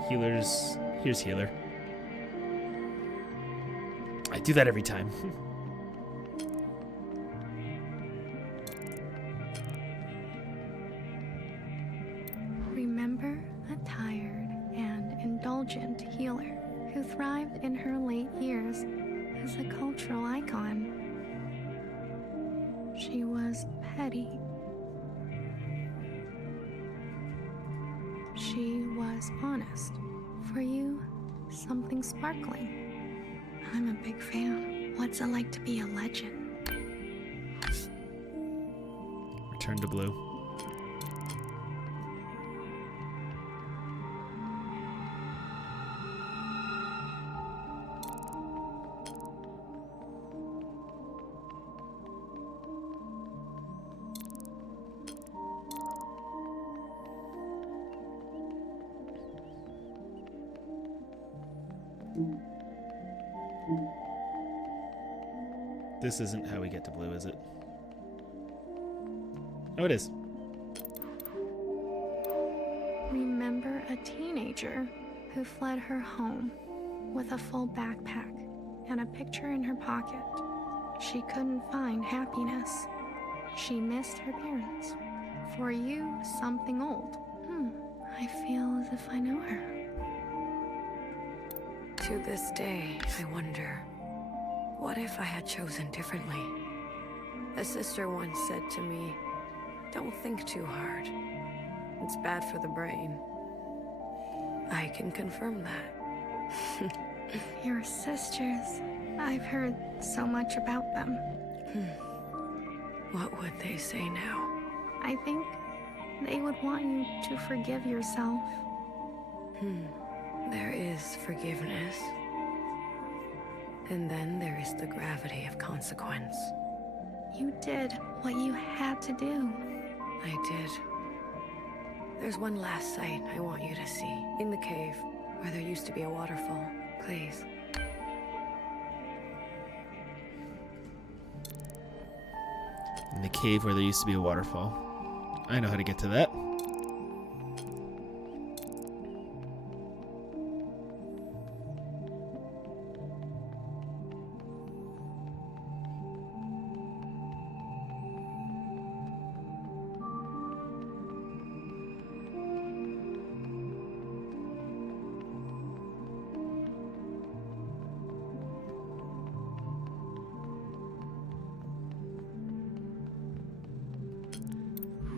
Healers. Here's healer. I do that every time. Remember a tired and indulgent healer who thrived in her late years as a cultural icon. She was petty. She was honest. For you, something sparkling. I'm a big fan. What's it like to be a legend? Return to blue. This isn't how we get to blue, is it? Oh, it is. Remember a teenager who fled her home with a full backpack and a picture in her pocket. She couldn't find happiness. She missed her parents. For you, something old. I feel as if I know her. To this day, I wonder, what if I had chosen differently? A sister once said to me, don't think too hard. It's bad for the brain. I can confirm that. Your sisters. I've heard so much about them. What would they say now? I think they would want you to forgive yourself. There is forgiveness. And then there is the gravity of consequence. You did what you had to do. I did. There's one last sight I want you to see. In the cave, where there used to be a waterfall. Please. In the cave where there used to be a waterfall. I know how to get to that.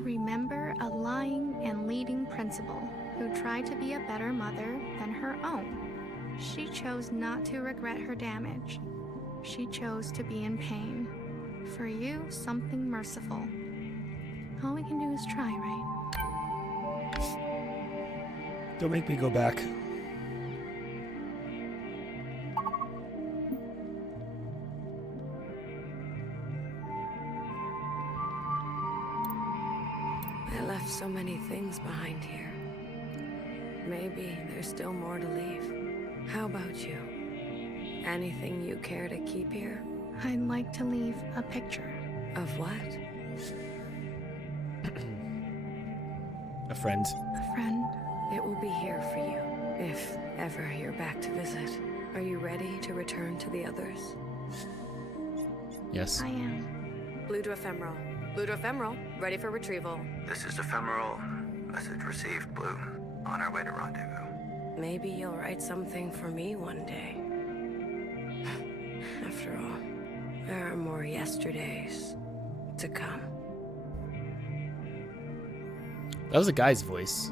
Remember a lying and leading principal who tried to be a better mother than her own. She chose not to regret her damage. She chose to be in pain. For you, something merciful. All we can do is try, right? Don't make me go back. I left so many things behind here. Maybe there's still more to leave. How about you? Anything you care to keep here? I'd like to leave a picture. Of what? A friend. A friend. It will be here for you, if ever you're back to visit. Are you ready to return to the others? Yes. I am. Blue to ephemeral. Blue to ephemeral. Ready for retrieval. This is ephemeral. Message received, Blue. On our way to rendezvous. Maybe you'll write something for me one day. After all, there are more yesterdays to come. That was a guy's voice.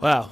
Wow.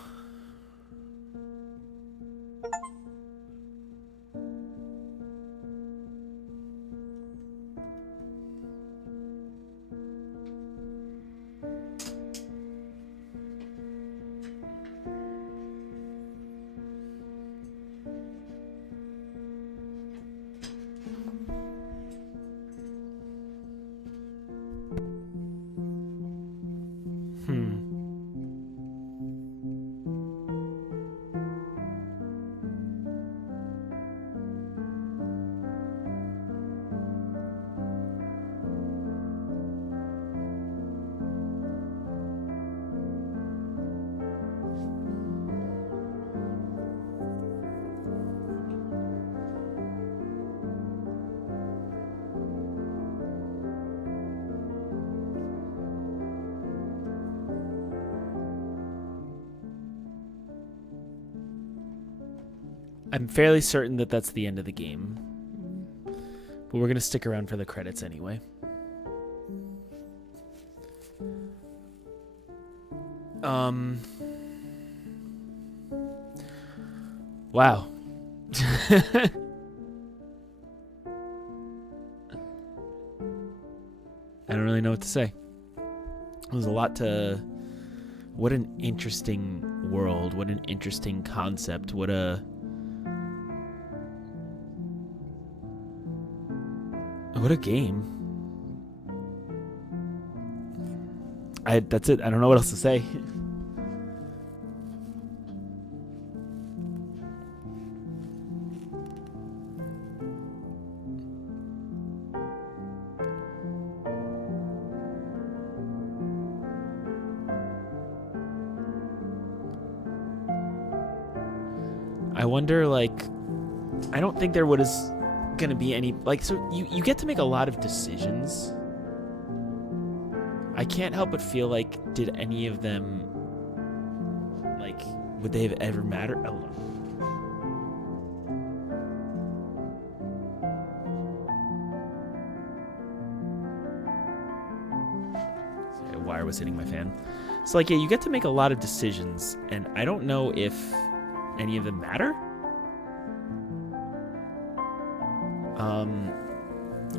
I'm fairly certain that that's the end of the game. But we're going to stick around for the credits anyway. Wow. I don't really know what to say. There's a lot to... What an interesting world. What an interesting concept. What a game. That's it. I don't know what else to say. I wonder, like, I don't think there was gonna be any, like, so you get to make a lot of decisions. I can't help but feel like, did any of them, like, would they have ever mattered? Oh. Sorry, a wire was hitting my fan. So, like, yeah, you get to make a lot of decisions, and I don't know if any of them matter.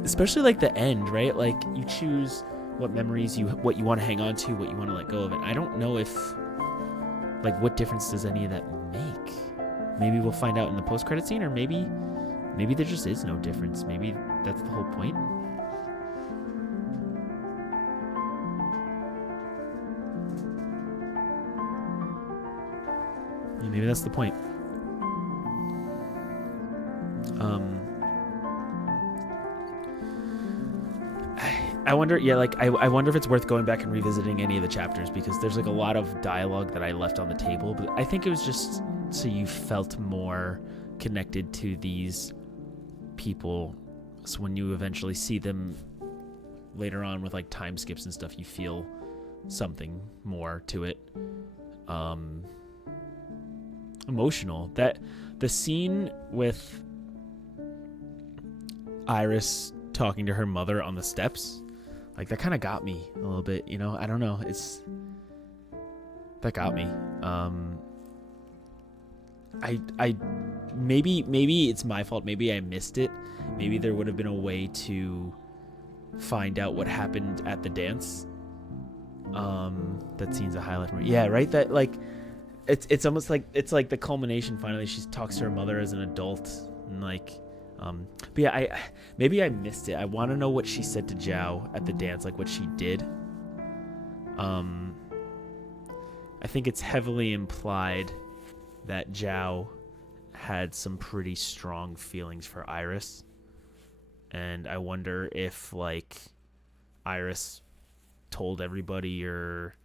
Especially like the end, right? Like, you choose what memories what you want to hang on to, what you want to let go of, and I don't know if, like, what difference does any of that make? Maybe we'll find out in the post-credit scene, or maybe there just is no difference. Maybe that's the whole point. Yeah, maybe that's the point. I wonder, yeah, like, I wonder if it's worth going back and revisiting any of the chapters, because there's, like, a lot of dialogue that I left on the table, but I think it was just so you felt more connected to these people, so when you eventually see them later on with, like, time skips and stuff, you feel something more to it. Emotional. That the scene with Iris talking to her mother on the steps, like, that kind of got me a little bit, you know? I don't know. That got me. Maybe it's my fault. Maybe I missed it. Maybe there would have been a way to find out what happened at the dance. That scene's a highlight for me. Yeah, right? That, like, it's almost like, it's like the culmination finally. She talks to her mother as an adult, and, like, but yeah, maybe I missed it. I want to know what she said to Zhao at the dance, like what she did. I think it's heavily implied that Zhao had some pretty strong feelings for Iris, and I wonder if, like, Iris told everybody, or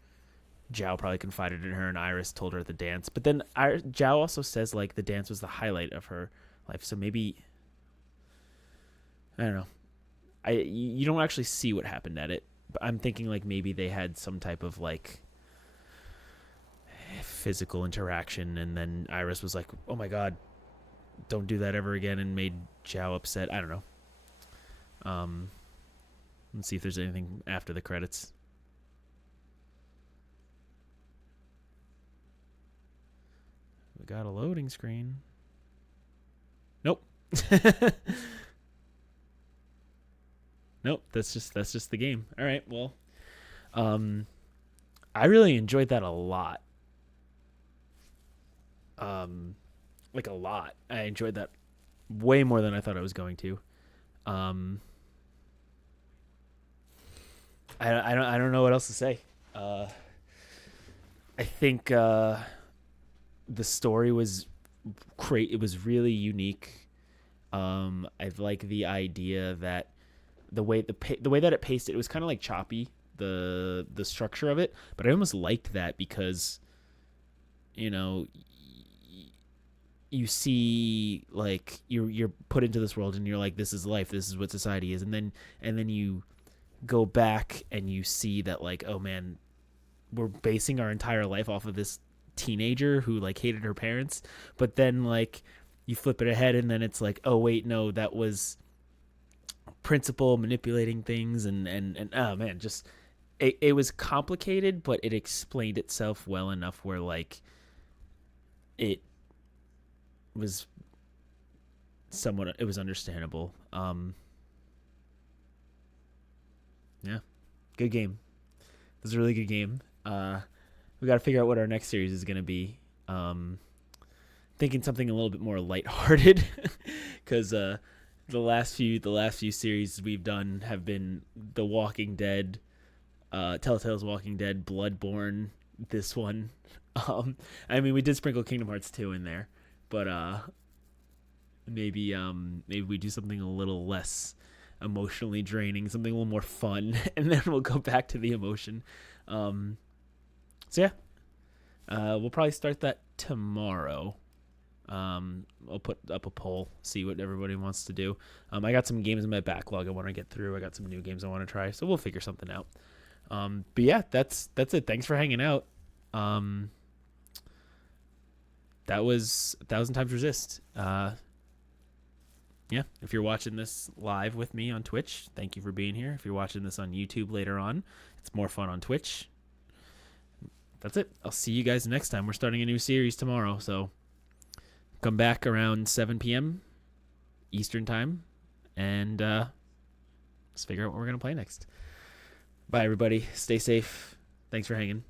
Zhao probably confided in her and Iris told her at the dance. But then Zhao also says, like, the dance was the highlight of her life, so maybe, I don't know. You don't actually see what happened at it, but I'm thinking, like, maybe they had some type of, like, physical interaction, and then Iris was like, oh my god, don't do that ever again, and made Zhao upset. I don't know. Let's see if there's anything after the credits. We got a loading screen. Nope. Nope, that's just the game. All right, well, I really enjoyed that a lot. Like, a lot. I enjoyed that way more than I thought I was going to. I don't know what else to say. I think the story was great. It was really unique. I like the idea that the way that it paced it was kind of, like, choppy, the structure of it, but I almost liked that because, you know, you see, like, you're put into this world and you're like, this is life, this is what society is, and then you go back and you see that, like, oh man, we're basing our entire life off of this teenager who, like, hated her parents, but then, like, you flip it ahead and then it's like, oh wait, no, that was Principal manipulating things, and oh man, just it was complicated, but it explained itself well enough where like it was somewhat, it was understandable. Yeah, good game. This is a really good game. We got to figure out what our next series is going to be. Thinking something a little bit more lighthearted, because the last few series we've done have been The Walking Dead, Telltale's Walking Dead, Bloodborne. This one, I mean, we did sprinkle Kingdom Hearts 2 in there, but maybe we do something a little less emotionally draining, something a little more fun, and then we'll go back to the emotion. So yeah, we'll probably start that tomorrow. I'll put up a poll, see what everybody wants to do. I got some games in my backlog I want to get through. I got some new games I want to try, so we'll figure something out. But yeah, that's it. Thanks for hanging out. That was 1000XResist. Yeah, if you're watching this live with me on Twitch, thank you for being here. If you're watching this on YouTube later on, it's more fun on Twitch. That's it. I'll see you guys next time. We're starting a new series tomorrow, so come back around 7 p.m. Eastern time, and let's figure out what we're going to play next. Bye, everybody. Stay safe. Thanks for hanging.